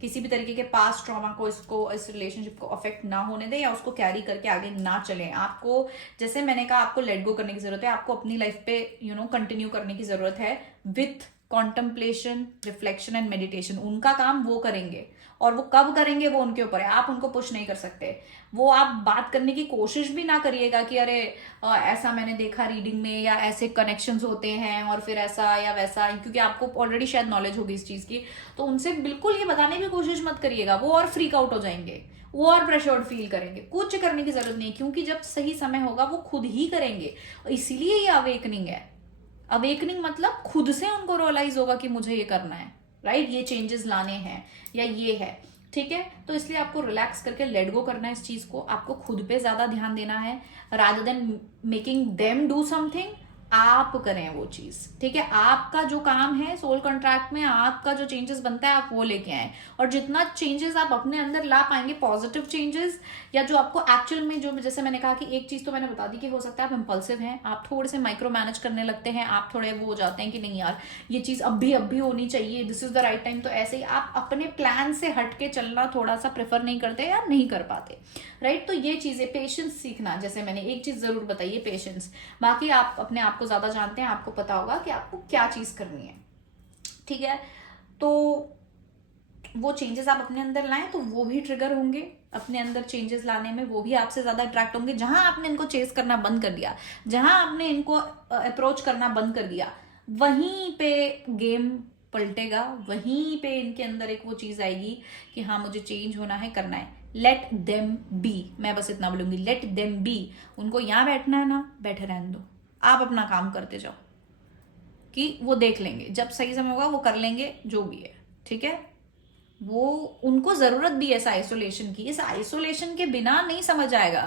किसी भी तरीके के पास्ट ट्रॉमा को, इस रिलेशनशिप को अफेक्ट ना होने दें, या उसको कैरी करके आगे ना चलें। आपको, जैसे मैंने कहा, आपको लेट गो करने की जरूरत है, आपको अपनी लाइफ पे कंटिन्यू करने की जरूरत है with contemplation, reflection and meditation. उनका काम वो करेंगे, और वो कब करेंगे वो उनके ऊपर है, आप उनको पुश नहीं कर सकते। वो आप बात करने की कोशिश भी ना करिएगा कि अरे ऐसा मैंने देखा रीडिंग में, या ऐसे कनेक्शंस होते हैं और फिर ऐसा या वैसा, क्योंकि आपको ऑलरेडी शायद नॉलेज होगी इस चीज की। तो उनसे बिल्कुल ये बताने की कोशिश मत करिएगा, वो और फ्रीक आउट हो जाएंगे, वो और प्रेशर्ड फील करेंगे। कुछ करने की जरूरत नहीं, क्योंकि जब सही समय होगा वो खुद ही करेंगे। इसीलिए ये अवेकनिंग है। अवेकनिंग मतलब खुद से उनको रियलाइज होगा कि मुझे ये करना है, राइट, ये चेंजेस लाने हैं, या ये है, ठीक है। तो इसलिए आपको रिलैक्स करके लेट गो करना है इस चीज को। आपको खुद पे ज्यादा ध्यान देना है, rather than making them do something. आप करें वो चीज, ठीक है। आपका जो काम है सोल कॉन्ट्रैक्ट में, आपका जो चेंजेस बनता है, आप वो लेके आए। और जितना चेंजेस आप अपने अंदर ला पाएंगे, पॉजिटिव चेंजेस, या जो आपको एक्चुअल में, जो जैसे मैंने कहा कि एक चीज तो मैंने बता दी कि हो सकता है आप इंपल्सिव हैं, आप थोड़े से माइक्रो मैनेज करने लगते हैं, आप थोड़े वो हो जाते हैं कि नहीं यार ये चीज अब भी होनी चाहिए, this is the right time. तो ऐसे ही आप अपने प्लान से हटके चलना थोड़ा सा प्रेफर नहीं करते या नहीं कर पाते, राइट। तो ये चीजें, पेशेंस सीखना, जैसे मैंने एक चीज जरूर बताई है, पेशेंस। बाकी आप अपने आप को ज्यादा जानते हैं, आपको पता होगा कि आपको क्या चीज करनी है, ठीक है। तो वो चेंजेस आप अपने अंदर लाएं तो वो भी ट्रिगर होंगे अपने अंदर चेंजेस लाने में, वो भी आपसे ज्यादा अट्रैक्ट होंगे। जहां आपने इनको चेस करना बंद कर दिया, जहां आपने इनको अप्रोच करना बंद कर दिया, वहीं पे गेम पलटेगा, वहीं पे इनके अंदर एक वो चीज आएगी कि हाँ मुझे चेंज होना है, करना है। लेट देम बी, मैं बस इतना बोलूंगी, लेट देम बी। उनको यहां बैठना है ना, बैठे रहने दो, आप अपना काम करते जाओ, कि वो देख लेंगे, जब सही समय होगा वो कर लेंगे जो भी है, ठीक है। वो उनको जरूरत भी है इस आइसोलेशन की, इस आइसोलेशन के बिना नहीं समझ आएगा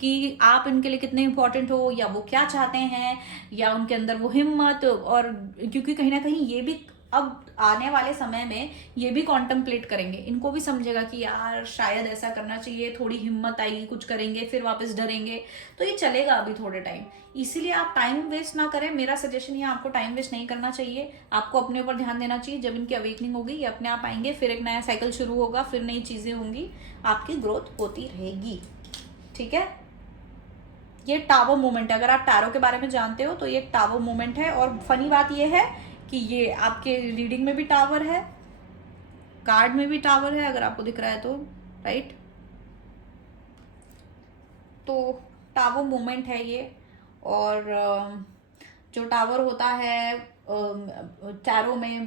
कि आप इनके लिए कितने इंपॉर्टेंट हो, या वो क्या चाहते हैं, या उनके अंदर वो हिम्मत। और क्योंकि कहीं ना कहीं ये भी अब आने वाले समय में ये भी कॉन्टम्पलेट करेंगे, इनको भी समझेगा कि यार शायद ऐसा करना चाहिए, थोड़ी हिम्मत आएगी, कुछ करेंगे, फिर वापस डरेंगे, तो ये चलेगा अभी थोड़े टाइम। इसीलिए आप टाइम वेस्ट ना करें, मेरा सजेशन ये, आपको टाइम वेस्ट नहीं करना चाहिए, आपको अपने ऊपर ध्यान देना चाहिए। जब इनकी अवेकनिंग होगी ये अपने आप आएंगे, फिर एक नया साइकिल शुरू होगा, फिर नई चीजें होंगी, आपकी ग्रोथ होती रहेगी। ठीक है, ये टावर मूवमेंट है, अगर आप टैरो के बारे में जानते हो तो ये एक टावर मूवमेंट है। और फनी बात ये है कि ये आपके रीडिंग में भी टावर है, कार्ड में भी टावर है, अगर आपको दिख रहा है तो, राइट। तो टावर मूवमेंट है ये। और जो टावर होता है टैरो में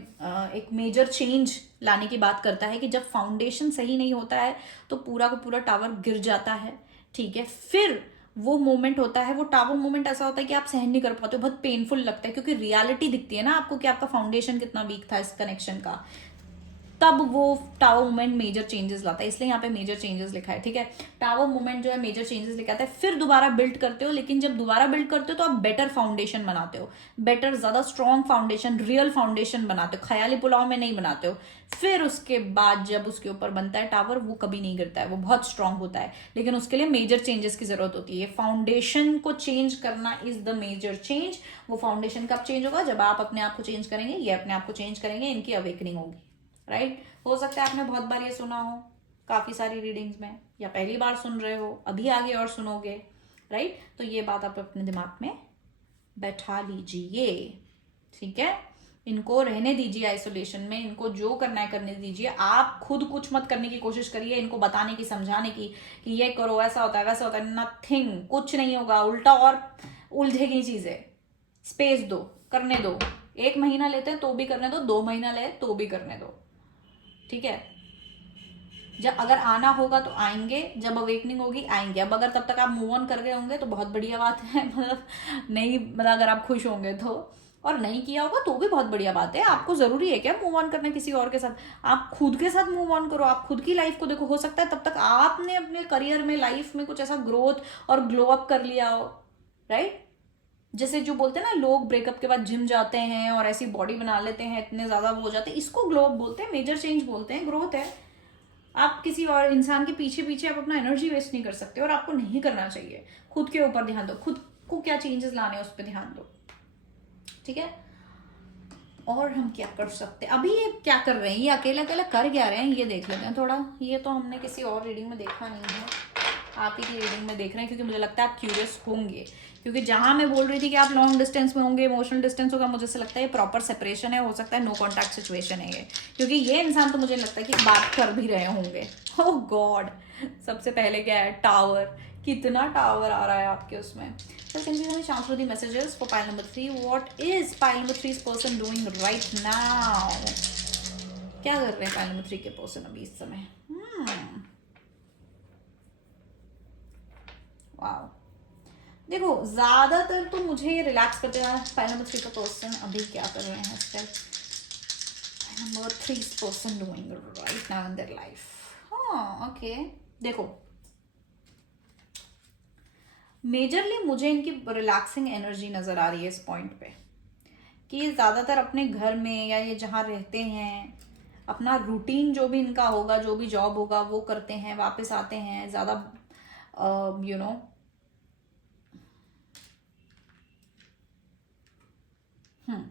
एक मेजर चेंज लाने की बात करता है कि जब फाउंडेशन सही नहीं होता है तो पूरा का पूरा टावर गिर जाता है। ठीक है, फिर वो मोमेंट होता है, वो टावर मोमेंट ऐसा होता है कि आप सहन नहीं कर पाते हो, बहुत पेनफुल लगता है, क्योंकि रियलिटी दिखती है ना आपको कि आपका फाउंडेशन कितना वीक था इस कनेक्शन का। तब वो टावर मूवमेंट मेजर चेंजेस लाता है, इसलिए यहाँ पे मेजर चेंजेस लिखा है। ठीक है, टावर मूवमेंट जो है मेजर चेंजेस लेके आता है, फिर दोबारा बिल्ड करते हो, लेकिन जब दोबारा बिल्ड करते हो तो आप बेटर फाउंडेशन बनाते हो, बेटर ज्यादा स्ट्रॉन्ग फाउंडेशन, रियल फाउंडेशन बनाते हो, ख्याली पुलाव में नहीं बनाते हो। फिर उसके बाद जब उसके ऊपर बनता है टावर, वो कभी नहीं गिरता है, वो बहुत स्ट्रांग होता है, लेकिन उसके लिए मेजर चेंजेस की जरूरत होती है। फाउंडेशन को चेंज करना इज द मेजर चेंज। वो फाउंडेशन कब चेंज होगा? जब आप अपने आप को चेंज करेंगे, ये अपने आप को चेंज करेंगे, इनकी अवेकनिंग होगी, राइट। हो सकता है आपने बहुत बार ये सुना हो काफी सारी रीडिंग्स में, या पहली बार सुन रहे हो, अभी आगे और सुनोगे, राइट। तो ये बात आप अपने दिमाग में बैठा लीजिए। ठीक है, इनको रहने दीजिए आइसोलेशन में, इनको जो करना है करने दीजिए। आप खुद कुछ मत करने की कोशिश करिए, इनको बताने की, समझाने की कि ये करो, ऐसा होता है, वैसा होता है। नथिंग, कुछ नहीं होगा, उल्टा और उलझेगी चीजें। स्पेस दो, करने दो। 1 महीना लेते हैं तो भी करने दो, 2 महीना ले तो भी करने दो। ठीक है, जब अगर आना होगा तो आएंगे, जब अवेकनिंग होगी आएंगे। अब अगर तब तक आप मूव ऑन कर गए होंगे तो बहुत बढ़िया बात है, मतलब नहीं, मतलब अगर आप खुश होंगे तो, और नहीं किया होगा तो भी बहुत बढ़िया बात है। आपको जरूरी है क्या मूव ऑन करना किसी और के साथ? आप खुद के साथ मूव ऑन करो, आप खुद की लाइफ को देखो। हो सकता है तब तक आपने अपने करियर में, लाइफ में कुछ ऐसा ग्रोथ और ग्लो अप कर लिया हो, राइट। जैसे जो बोलते हैं ना लोग ब्रेकअप के बाद जिम जाते हैं और ऐसी बॉडी बना लेते हैं, इतने ज्यादा वो हो जाते हैं, इसको ग्लो अप बोलते हैं, मेजर चेंज बोलते हैं, ग्रोथ है। आप किसी और इंसान के पीछे पीछे आप अपना एनर्जी वेस्ट नहीं कर सकते, और आपको नहीं करना चाहिए। खुद के ऊपर ध्यान दो, खुद को क्या चेंजेस लाने हैं उस पर ध्यान दो। ठीक है, और हम क्या कर सकते हैं? अभी ये क्या कर रहे हैं, ये अकेले अकेले कर क्या रहे हैं, ये देख लेते हैं थोड़ा। ये तो हमने किसी और रीडिंग में देखा नहीं है, आप ही की रीडिंग में देख रहे हैं, क्योंकि मुझे लगता है आप क्यूरियस होंगे। क्योंकि जहां मैं बोल रही थी कि आप लॉन्ग डिस्टेंस में होंगे, इमोशनल डिस्टेंस होगा, मुझे से लगता है ये प्रॉपर सेपरेशन है, हो सकता है नो कॉन्टैक्ट सिचुएशन है ये। क्योंकि ये इंसान तो मुझे लगता है कि बात कर भी रहे होंगे। ओह गॉड, सबसे पहले क्या है? टावर। कितना टावर आ रहा है आपके उसमें। So can you transfer the messages for pile number 3? What is pile number 3's person doing right now? क्या कर रहे हैं pile number 3 के पर्सन अभी इस समय? वाओ, देखो ज्यादातर तो मुझे ये रिलैक्स करते हैं। pile number 3 का पर्सन अभी क्या कर रहे हैं? pile number 3's person doing right now in their life? हाँ, ओके, देखो मेजरली मुझे इनकी रिलैक्सिंग एनर्जी नजर आ रही है इस पॉइंट पे, कि ज्यादातर अपने घर में या ये जहाँ रहते हैं, अपना रूटीन जो भी इनका होगा, जो भी जॉब होगा वो करते हैं, वापस आते हैं, ज्यादा यू नो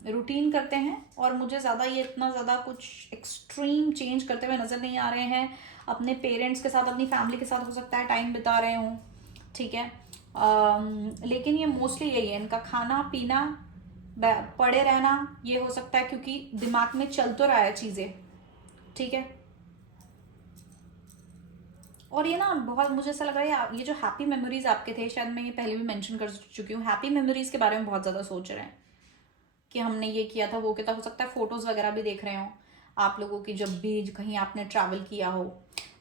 रूटीन करते हैं। और मुझे ज्यादा ये इतना ज्यादा कुछ एक्सट्रीम चेंज करते हुए नजर नहीं आ रहे हैं। अपने पेरेंट्स के साथ, अपनी फैमिली के साथ हो सकता है टाइम बिता रहे हों, ठीक है। लेकिन ये मोस्टली यही है, इनका खाना पीना, पड़े रहना, ये हो सकता है, क्योंकि दिमाग में चल तो रहा है चीजें, ठीक है। और ये ना बहुत मुझे ऐसा लग रहा है, ये जो हैप्पी मेमोरीज आपके थे, शायद मैं ये पहले भी मेंशन कर चुकी हूँ, हैप्पी मेमोरीज के बारे में बहुत ज्यादा सोच रहे हैं कि हमने ये किया था, वो किया था। हो सकता है फोटोज वगैरह भी देख रहे हो आप लोगों की, जब भी कहीं आपने ट्रैवल किया हो।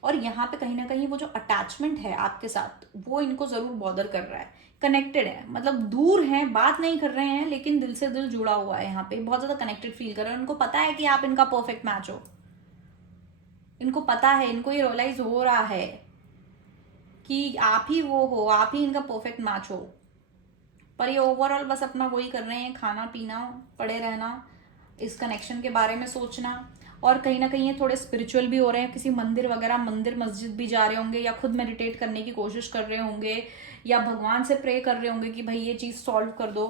और यहाँ पे कहीं ना कहीं वो जो अटैचमेंट है आपके साथ, वो इनको जरूर बॉदर कर रहा है। कनेक्टेड है, मतलब दूर हैं, बात नहीं कर रहे हैं, लेकिन दिल से दिल जुड़ा हुआ है। यहाँ पे बहुत ज्यादा कनेक्टेड फील कर रहे हैं। उनको पता है कि आप इनका परफेक्ट मैच हो, इनको पता है, इनको ये रियलाइज हो रहा है कि आप ही वो हो, आप ही इनका परफेक्ट मैच हो। पर ये ओवरऑल बस अपना वही कर रहे हैं, खाना पीना, पड़े रहना, इस कनेक्शन के बारे में सोचना, और कहीं ना कहीं ये थोड़े स्पिरिचुअल भी हो रहे हैं, किसी मंदिर वगैरह, मंदिर मस्जिद भी जा रहे होंगे, या खुद मेडिटेट करने की कोशिश कर रहे होंगे, या भगवान से प्रे कर रहे होंगे कि भाई ये चीज़ सॉल्व कर दो,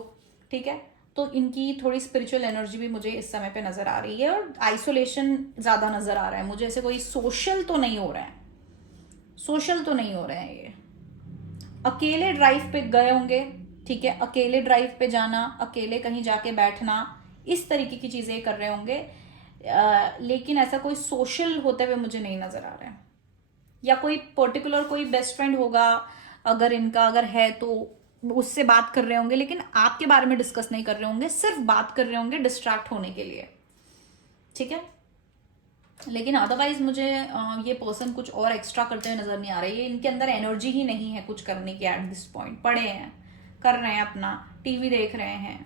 ठीक है। तो इनकी थोड़ी स्पिरिचुअल एनर्जी भी मुझे इस समय पे नज़र आ रही है, और आइसोलेशन ज़्यादा नज़र आ रहा है मुझे, ऐसे कोई सोशल तो नहीं हो रहा है, सोशल तो नहीं हो रहे हैं ये। अकेले ड्राइव पे गए होंगे, ठीक है, अकेले ड्राइव पे जाना, अकेले कहीं जाके बैठना, इस तरीके की चीज़ें कर रहे होंगे, लेकिन ऐसा कोई सोशल होते हुए मुझे नहीं नज़र आ रहा है। या कोई पर्टिकुलर कोई बेस्ट फ्रेंड होगा अगर इनका, अगर है तो उससे बात कर रहे होंगे, लेकिन आपके बारे में डिस्कस नहीं कर रहे होंगे, सिर्फ बात कर रहे होंगे डिस्ट्रैक्ट होने के लिए, ठीक है। लेकिन अदरवाइज मुझे ये पर्सन कुछ और एक्स्ट्रा करते हुए नजर नहीं आ रही है, इनके अंदर एनर्जी ही नहीं है कुछ करने की एट दिस पॉइंट। पड़े हैं, कर रहे हैं अपना, टीवी देख रहे हैं,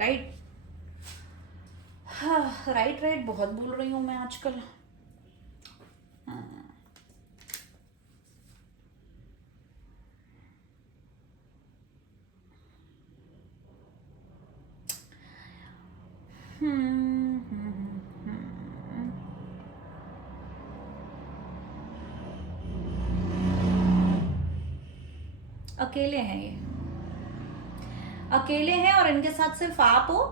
राइट। राइट राइट बहुत बोल रही हूँ मैं आजकल। अकेले हैं ये, अकेले हैं, और इनके साथ सिर्फ आप हो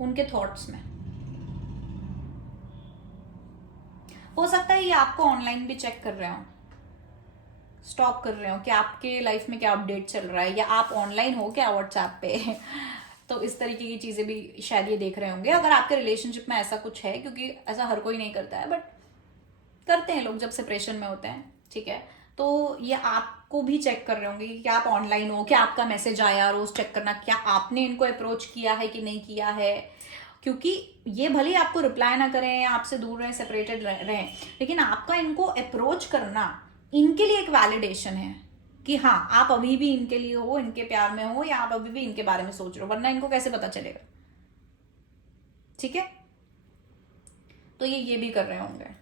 उनके थॉट्स में। हो सकता है ये आपको ऑनलाइन भी चेक कर रहे हो, स्टॉप कर रहे हो कि आपके लाइफ में क्या अपडेट चल रहा है, या आप ऑनलाइन हो क्या व्हाट्सएप पे तो इस तरीके की चीजें भी शायद ये देख रहे होंगे, अगर आपके रिलेशनशिप में ऐसा कुछ है, क्योंकि ऐसा हर कोई नहीं करता है, बट करते हैं लोग जब सेपरेशन में होते हैं, ठीक है। तो ये आपको भी चेक कर रहे होंगे कि क्या आप ऑनलाइन हो, क्या आपका मैसेज आया, रोज चेक करना क्या आपने इनको अप्रोच किया है कि नहीं किया है, क्योंकि ये भले आपको रिप्लाई ना करें, आपसे दूर रहें, सेपरेटेड रहें, लेकिन आपका इनको अप्रोच करना इनके लिए एक वैलिडेशन है कि हाँ आप अभी भी इनके लिए हो, इनके प्यार में हो, या आप अभी भी इनके बारे में सोच रहे हो, वरना इनको कैसे पता चलेगा, ठीक है। तो ये भी कर रहे होंगे।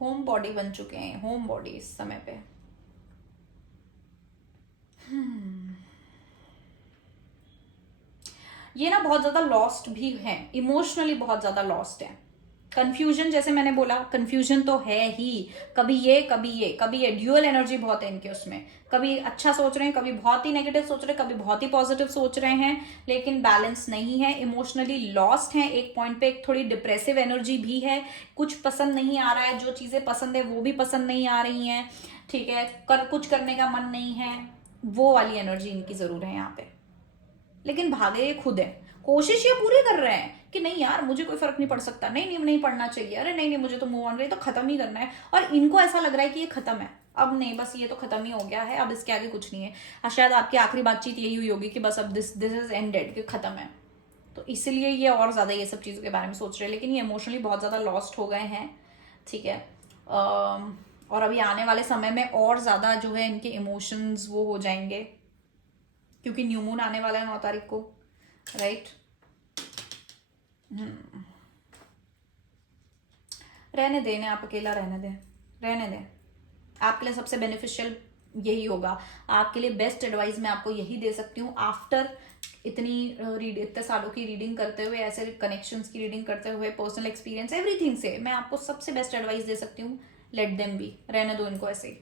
होम बॉडी बन चुके हैं, होम बॉडी इस समय पे। ये ना बहुत ज्यादा लॉस्ट भी है, इमोशनली बहुत ज्यादा लॉस्ट है। कंफ्यूजन, जैसे मैंने बोला, कंफ्यूजन तो है ही, कभी ये कभी ये कभी ये, ड्यूअल एनर्जी बहुत है इनके उसमें, कभी अच्छा सोच रहे हैं, कभी बहुत ही नेगेटिव सोच रहे हैं, कभी बहुत ही पॉजिटिव सोच रहे हैं, लेकिन बैलेंस नहीं है, इमोशनली लॉस्ट है एक पॉइंट पे। एक थोड़ी डिप्रेसिव एनर्जी भी है, कुछ पसंद नहीं आ रहा है, जो चीजें पसंद है वो भी पसंद नहीं आ रही हैं, ठीक है, कुछ करने का मन नहीं है, वो वाली एनर्जी इनकी जरूर है यहाँ पे। लेकिन भागे ये खुद है, कोशिश ये पूरी कर रहे हैं कि नहीं यार मुझे कोई फर्क नहीं पड़ सकता, नहीं नहीं नहीं पढ़ना चाहिए, अरे नहीं नहीं मुझे तो मूव ऑन रही, तो खत्म ही करना है, और इनको ऐसा लग रहा है कि ये खत्म है, अब नहीं, बस ये तो खत्म ही हो गया है, अब इसके आगे कुछ नहीं है। शायद आपकी आखिरी बातचीत यही हुई होगी कि बस अब दिस इज एंडेड, कि खत्म है, तो इसलिए ये और ज्यादा ये सब चीजों के बारे में सोच रहे हैं, लेकिन ये इमोशनली बहुत ज्यादा लॉस्ट हो गए हैं, ठीक है। और अभी आने वाले समय में और ज्यादा जो है इनके इमोशंस वो हो जाएंगे, क्योंकि न्यू मून आने वाला है 9 तारीख को, राइट। रहने दें, आप अकेला रहने दें, रहने दें, आपके लिए सबसे बेनिफिशियल यही होगा, आपके लिए बेस्ट एडवाइस मैं आपको यही दे सकती हूँ। आफ्टर इतने सालों की रीडिंग करते हुए, ऐसे कनेक्शंस की रीडिंग करते हुए, पर्सनल एक्सपीरियंस, एवरीथिंग से मैं आपको सबसे बेस्ट एडवाइस दे सकती हूँ, लेट देम बी, रहने दो इनको ऐसे ही,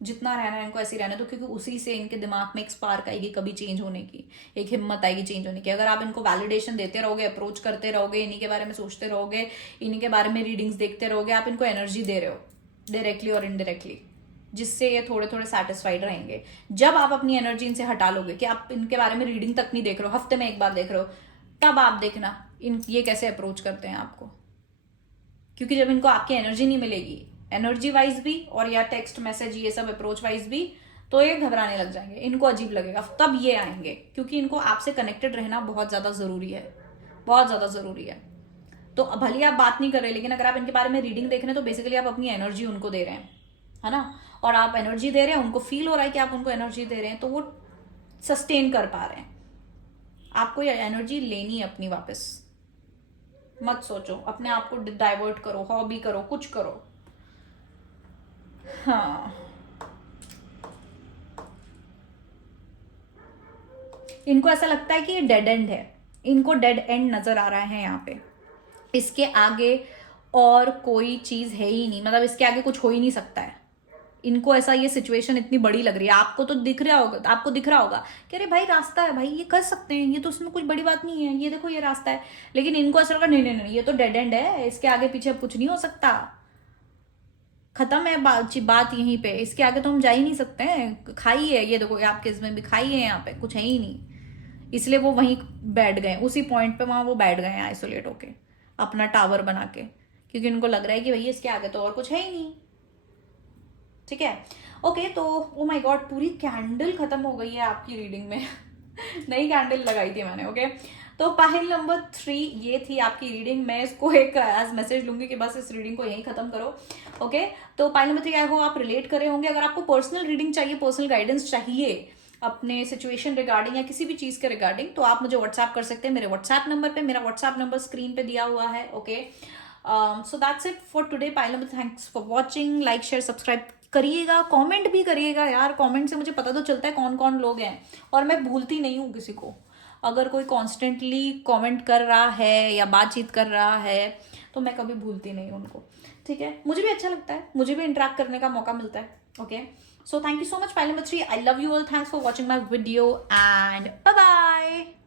जितना रहना है इनको ऐसे ही रहने दो, क्योंकि उसी से इनके दिमाग में एक स्पार्क आएगी कभी चेंज होने की, एक हिम्मत आएगी चेंज होने की। अगर आप इनको वैलिडेशन देते रहोगे, अप्रोच करते रहोगे, इन्हीं के बारे में सोचते रहोगे, इन्हीं के बारे में रीडिंग्स देखते रहोगे, आप इनको एनर्जी दे रहे हो डायरेक्टली और इनडायरेक्टली, जिससे ये थोड़े थोड़े सेटिस्फाइड रहेंगे। जब आप अपनी एनर्जी इनसे हटा लोगे कि आप इनके बारे में रीडिंग तक नहीं देख रहे हो, हफ्ते में एक बार देख रहे हो, तब आप देखना ये कैसे अप्रोच करते हैं आपको, क्योंकि जब इनको आपकी एनर्जी नहीं मिलेगी, एनर्जी वाइज भी और या टेक्स्ट मैसेज ये सब अप्रोच वाइज भी, तो ये घबराने लग जाएंगे, इनको अजीब लगेगा, तब ये आएंगे, क्योंकि इनको आपसे कनेक्टेड रहना बहुत ज्यादा जरूरी है, बहुत ज्यादा जरूरी है। तो भले आप बात नहीं कर रहे, लेकिन अगर आप इनके बारे में रीडिंग देख रहे हैं तो बेसिकली आप अपनी एनर्जी उनको दे रहे हैं, है ना, और आप एनर्जी दे रहे हैं, उनको फील हो रहा है कि आप उनको एनर्जी दे रहे हैं, तो वो सस्टेन कर पा रहे हैं। आपको ये एनर्जी लेनी है अपनी वापस, मत सोचो, अपने आप को डाइवर्ट करो, हॉबी करो, कुछ करो। हाँ इनको ऐसा लगता है कि ये डेड एंड है, इनको डेड एंड नजर आ रहा है यहाँ पे, इसके आगे और कोई चीज है ही नहीं, मतलब इसके आगे कुछ हो ही नहीं सकता है। इनको ऐसा ये सिचुएशन इतनी बड़ी लग रही है, आपको तो दिख रहा होगा, आपको दिख रहा होगा कि अरे भाई रास्ता है भाई, ये कर सकते हैं, ये तो उसमें कुछ बड़ी बात नहीं है, ये देखो ये रास्ता है। लेकिन इनको ऐसा लगा नहीं नहीं नहीं, ये तो डेड एंड है, इसके आगे पीछे कुछ नहीं हो सकता, खत्म है बात यहीं पे, इसके आगे तो हम जा ही नहीं सकते हैं, खाई है, ये देखो आपके इसमें भी खाई है, यहाँ पे कुछ है ही नहीं। इसलिए वो वहीं बैठ गए, उसी पॉइंट पे वहां वो बैठ गए हैं आइसोलेट होके, अपना टावर बना के, क्योंकि उनको लग रहा है कि भैया इसके आगे तो और कुछ है ही नहीं। ठीक है, ओके। तो ओ माय गॉड, पूरी कैंडल खत्म हो गई है आपकी रीडिंग में नई कैंडल लगाई थी मैंने। ओके, तो पाइल नंबर 3 ये थी आपकी रीडिंग। मैं इसको एक एज मैसेज लूंगी कि बस इस रीडिंग को यहीं खत्म करो। ओके, तो पाइल नंबर 3 आई होप आप रिलेट कर रहे होंगे। अगर आपको पर्सनल रीडिंग चाहिए, पर्सनल गाइडेंस चाहिए अपने सिचुएशन रिगार्डिंग या किसी भी चीज के रिगार्डिंग, तो आप मुझे व्हाट्सएप कर सकते हैं मेरे व्हाट्सएप नंबर पे। मेरा व्हाट्सएप नंबर स्क्रीन पे दिया हुआ है। Okay, so that's it for today pile number. Thanks for watching, like share subscribe करिएगा, कमेंट भी करिएगा यार, कमेंट से मुझे पता तो चलता है कौन कौन लोग हैं, और मैं भूलती नहीं हूँ किसी को। अगर कोई कॉन्स्टेंटली कमेंट कर रहा है या बातचीत कर रहा है तो मैं कभी भूलती नहीं उनको। ठीक है, मुझे भी अच्छा लगता है, मुझे भी इंटरेक्ट करने का मौका मिलता है। Okay, so thank you so much pile number 3, I love you all, thanks for watching my video and bye bye.